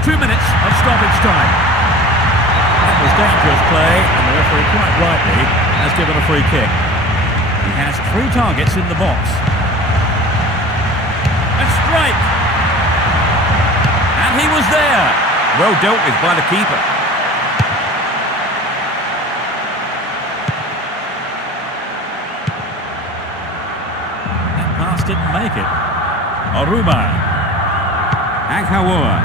2 minutes of stoppage time. That was dangerous play, and the referee quite rightly has given a free kick. He has 3 targets in the box. A strike! And he was there! Well dealt with by the keeper. That pass didn't make it. Aruba. Aghawa.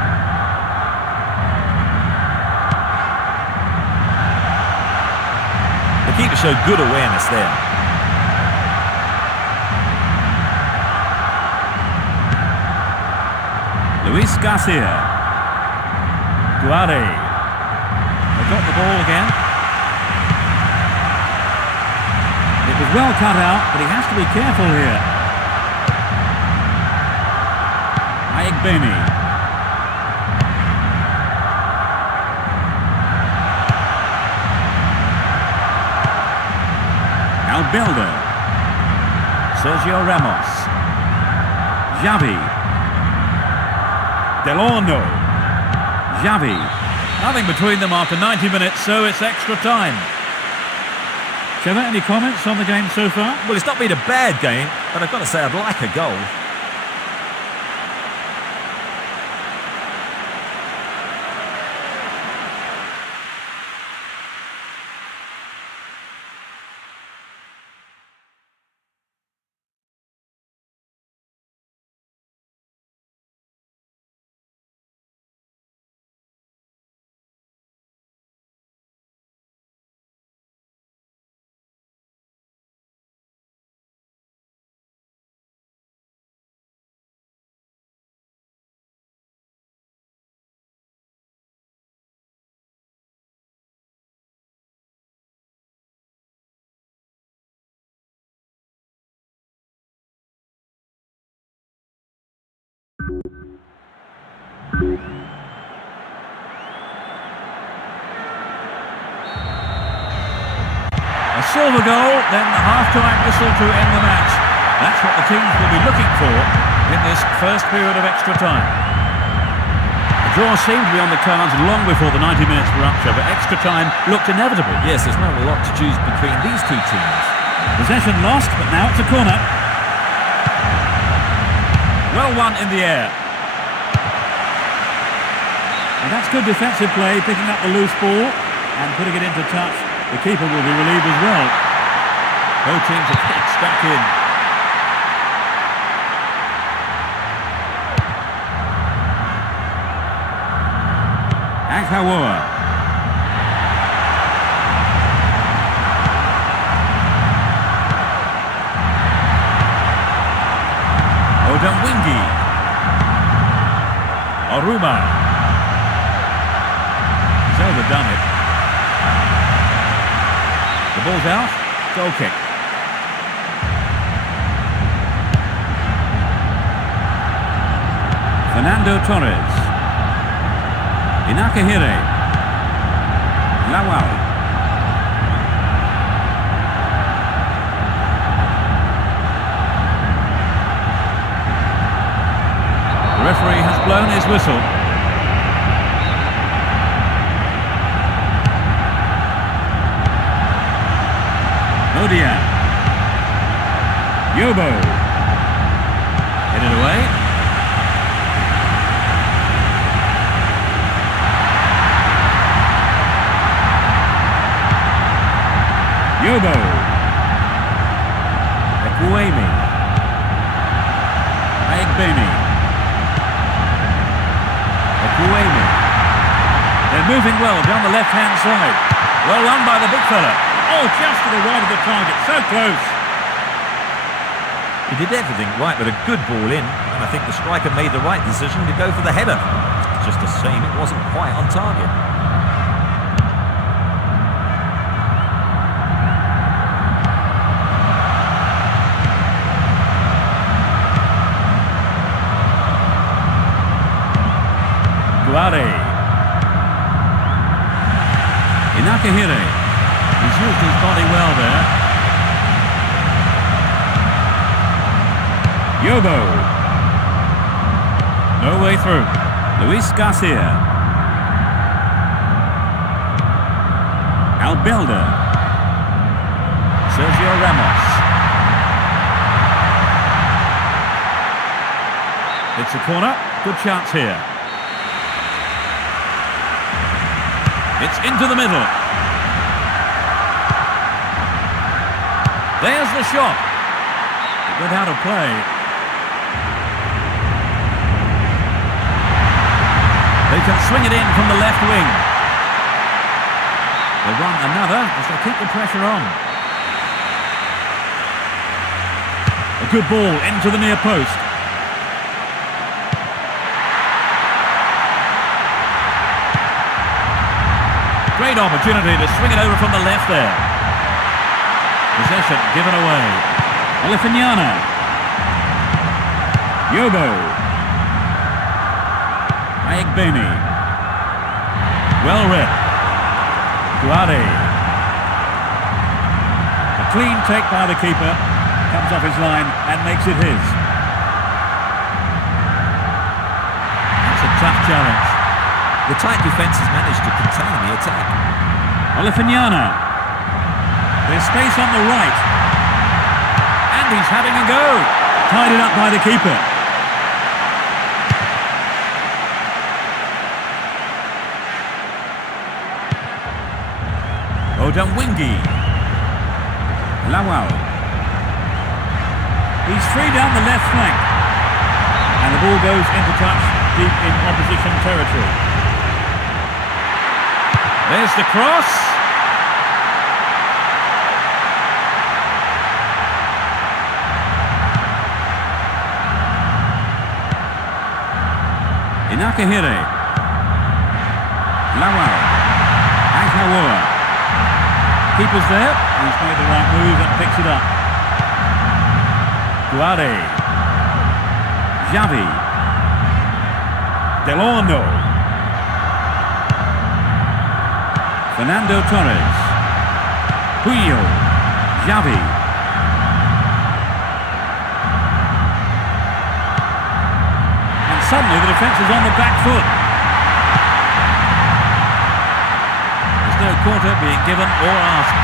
The keeper showed good awareness there. Luis Garcia. Guare. They got the ball again. It was well cut out, but he has to be careful here. Ayegbeni. Albildo. Sergio Ramos. Xavi. Delorno. Xavi. Nothing between them after 90 minutes, so it's extra time. Trevor, any comments on the game so far? Well, it's not been a bad game, but I've got to say I'd like a goal. A silver goal, then the half-time whistle to end the match. That's what the teams will be looking for in this first period of extra time. The draw seemed to be on the cards long before the 90 minutes were up, but extra time looked inevitable. Yes, there's not a lot to choose between these two teams. Possession lost, but now it's a corner. Well won in the air. And that's good defensive play, picking up the loose ball and putting it into touch. The keeper will be relieved as well. Both teams have hit stuck in. Aghawa. Odemwingie. Aruba. He's overdone it. The ball's out. Goal kick. Fernando Torres. Inakahire. Lawal. The referee has blown his whistle. Odia. Yobo. Headed away. Yobo. Ekuemi. Ayegbeni. Ekuemi. They're moving well down the left-hand side. Well run by the big fella. Oh, just to the right of the target. So close. He did everything right with a good ball in, and I think the striker made the right decision to go for the header. It's just a shame it wasn't quite on target. Guare. Inakahire. He's used his body well there. Yobo. No way through. Luis Garcia. Albelda. Sergio Ramos. It's a corner. Good chance here. It's into the middle. There's the shot. Good out of play. They can swing it in from the left wing. They run another as they keep the pressure on. A good ball into the near post. Great opportunity to swing it over from the left there. Possession given away. Olifignana. Yobo. Ayegbeni. Well read. Guare. A clean take by the keeper. Comes off his line and makes it his. That's a tough challenge. The tight defence has managed to contain the attack. Olifignana. There's space on the right. And he's having a go. Tied it up by the keeper. Odamwingie. Lawal. He's free down the left flank. And the ball goes into touch deep in opposition territory. There's the cross. Inakahire. Lawal. Ankawa. Keeper's there. He's made the right move and picks it up. Guare. Xavi. Delorno. Fernando Torres. Puyo. Xavi. And suddenly the defence is on the back foot. There's no quarter being given or asked.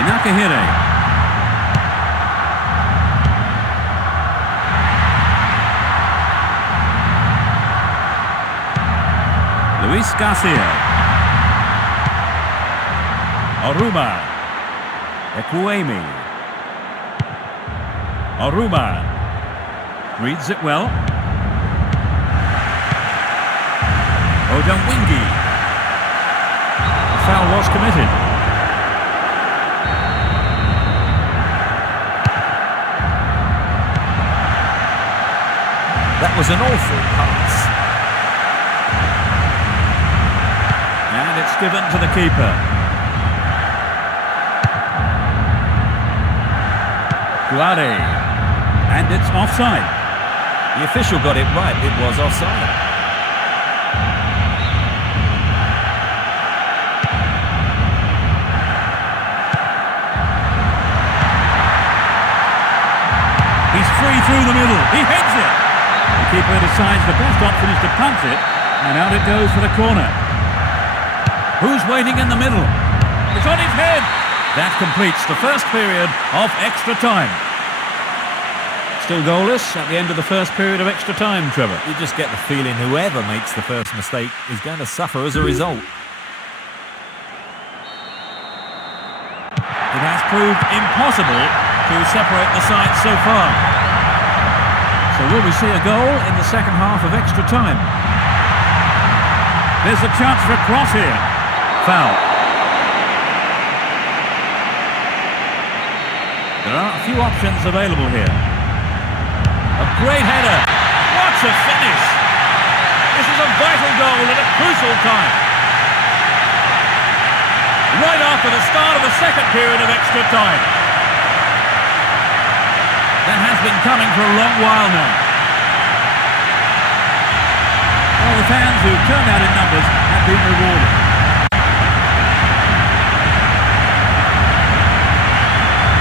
Inakahire. Luis Garcia. Oruba. Ekuemi. Oruba. Reads it well. Odamwingie. The foul was committed. That was an awful pass. And it's given to the keeper. Guare. And it's offside. The official got it right. It was offside. He's free through the middle. He heads it. The keeper decides the best option is to punt it, and out it goes for the corner. Who's waiting in the middle? It's on his head. That completes the first period of extra time. Still goalless at the end of the first period of extra time, Trevor. You just get the feeling whoever makes the first mistake is going to suffer as a result. It has proved impossible to separate the sides so far. So will we see a goal in the second half of extra time? There's a chance for a cross here. Foul. There are a few options available here. A great header. What a finish! This is a vital goal at a crucial time. Right after the start of the second period of extra time. That has been coming for a long while now. Well, the fans who turned out in numbers have been rewarded.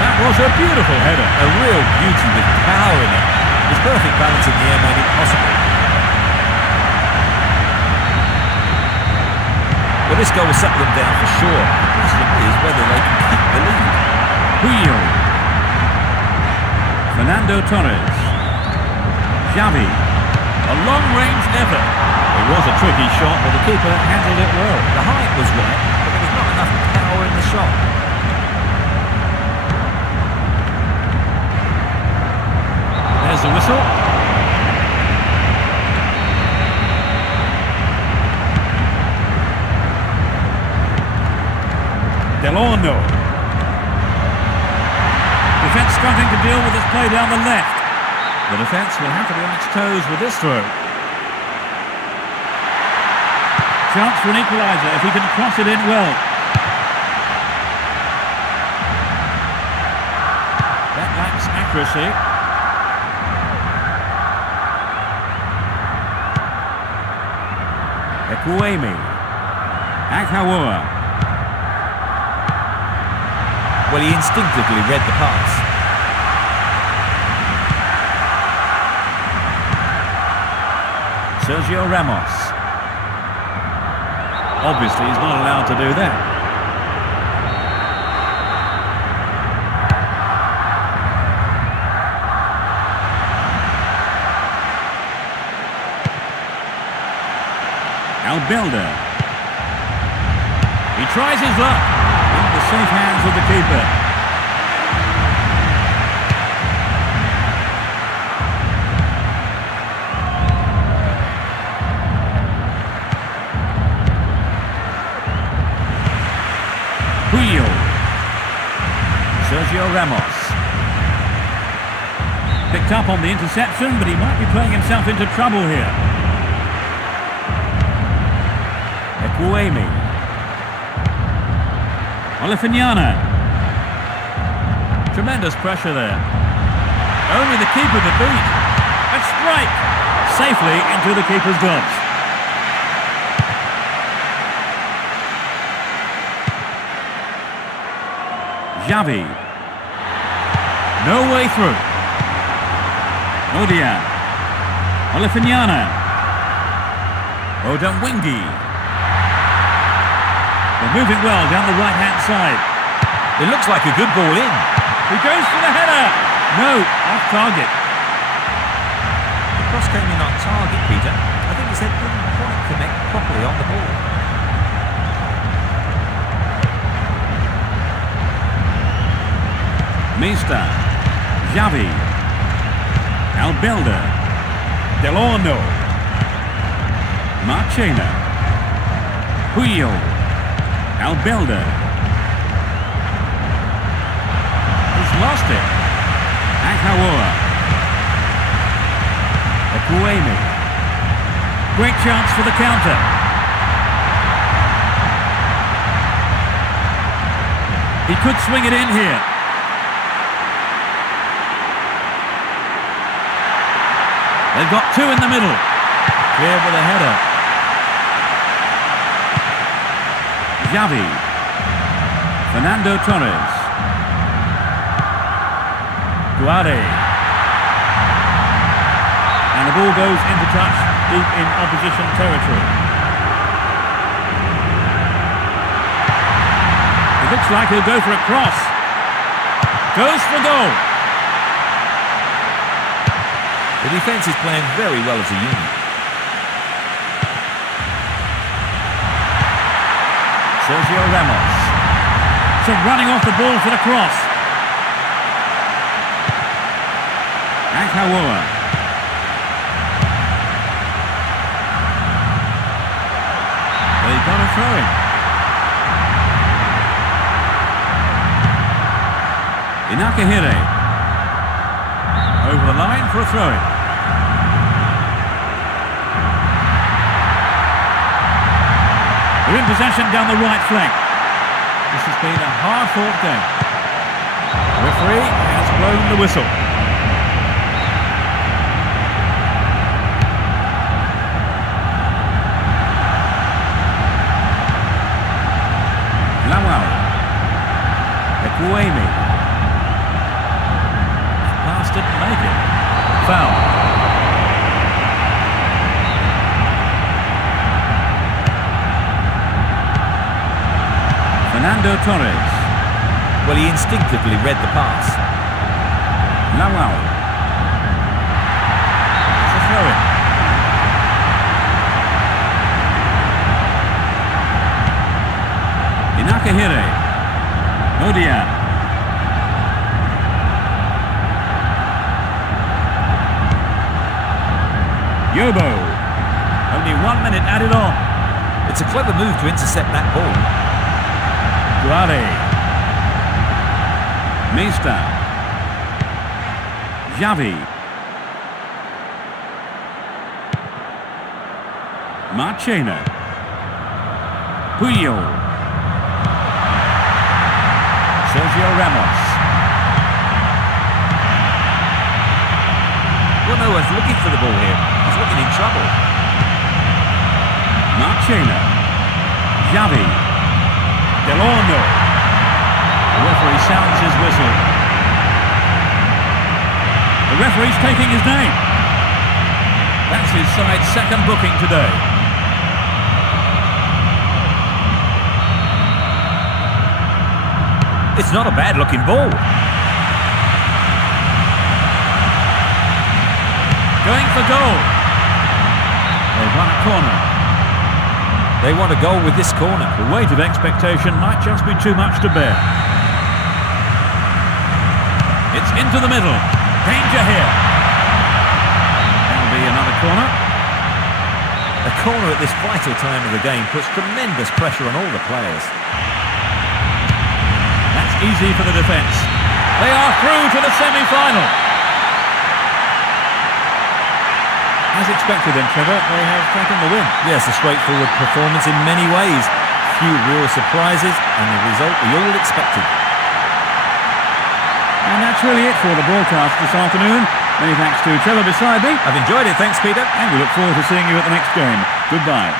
That was a beautiful header. A real beauty with power in it. His perfect balance in the air made it possible. Well, this goal will settle them down for sure. The question is whether they can keep the lead. Wheel. Fernando Torres. Xavi. A long-range effort. It was a tricky shot, but the keeper handled it well. The height was right, but there was not enough power in the shot. There's the whistle. Delorno. Defence struggling to deal with this play down the left. The defence will have to be on its toes with this throw. Chance for an equaliser if he can cross it in well. That lacks accuracy. Ekuemi. Akawa. Well, he instinctively read the pass. Sergio Ramos. Obviously, he's not allowed to do that. Albelda. He tries his luck. In the safe hands of the keeper. Wheel. Sergio Ramos. Picked up on the interception, but he might be playing himself into trouble here. Ekuemi. Olifignana. Tremendous pressure there. Only the keeper to beat. And strike! Safely into the keeper's gloves. Xavi. No way through. Odian. Olifignana. Odemwingie. They're moving well down the right-hand side. It looks like a good ball in. He goes for the header. No, off target. The cross came in on target, Peter. I think his head didn't quite connect properly on the ball. Mista. Xavi. Albelda. Delorno. Marchena. Wheel. Albelda. He's lost it. Akawa. Ekuemi. Great chance for the counter. He could swing it in here. They've got two in the middle. Clear with a header. Xavi. Fernando Torres. Guare. And the ball goes into touch deep in opposition territory. It looks like he'll go for a cross. Goes for goal. The defence is playing very well as a unit. Sergio Ramos. So running off the ball for the cross. Ankawa. They got a throw in. Inakahire. Over the line for a throw in. They're in possession down the right flank. This has been a hard-fought game. The referee has blown the whistle. Lawal. Ekuemi. Pass didn't make it. Foul. Fernando Torres. Well, he instinctively read the pass. Lawal. It's a throw-in. Inakahire. Odian. Yobo. Only 1 minute added on. It's a clever move to intercept that ball. Guare. Mista. Xavi. Marchena. Puyol. Sergio Ramos. Well, no one's looking for the ball here. He's looking in trouble. Marchena. Xavi. Delorno. The referee sounds his whistle. The referee's taking his name. That's his side's second booking today. It's not a bad looking ball. Going for goal. They've won a corner. They want a goal with this corner. The weight of expectation might just be too much to bear. It's into the middle. Danger here. That'll be another corner. A corner at this vital time of the game puts tremendous pressure on all the players. That's easy for the defence. They are through to the semi-final. As expected then, Trevor, they have taken the win. Yes, a straightforward performance in many ways. Few real surprises and the result we all expected. And that's really it for the broadcast this afternoon. Many thanks to Trevor beside me. I've enjoyed it, thanks Peter. And we look forward to seeing you at the next game. Goodbye.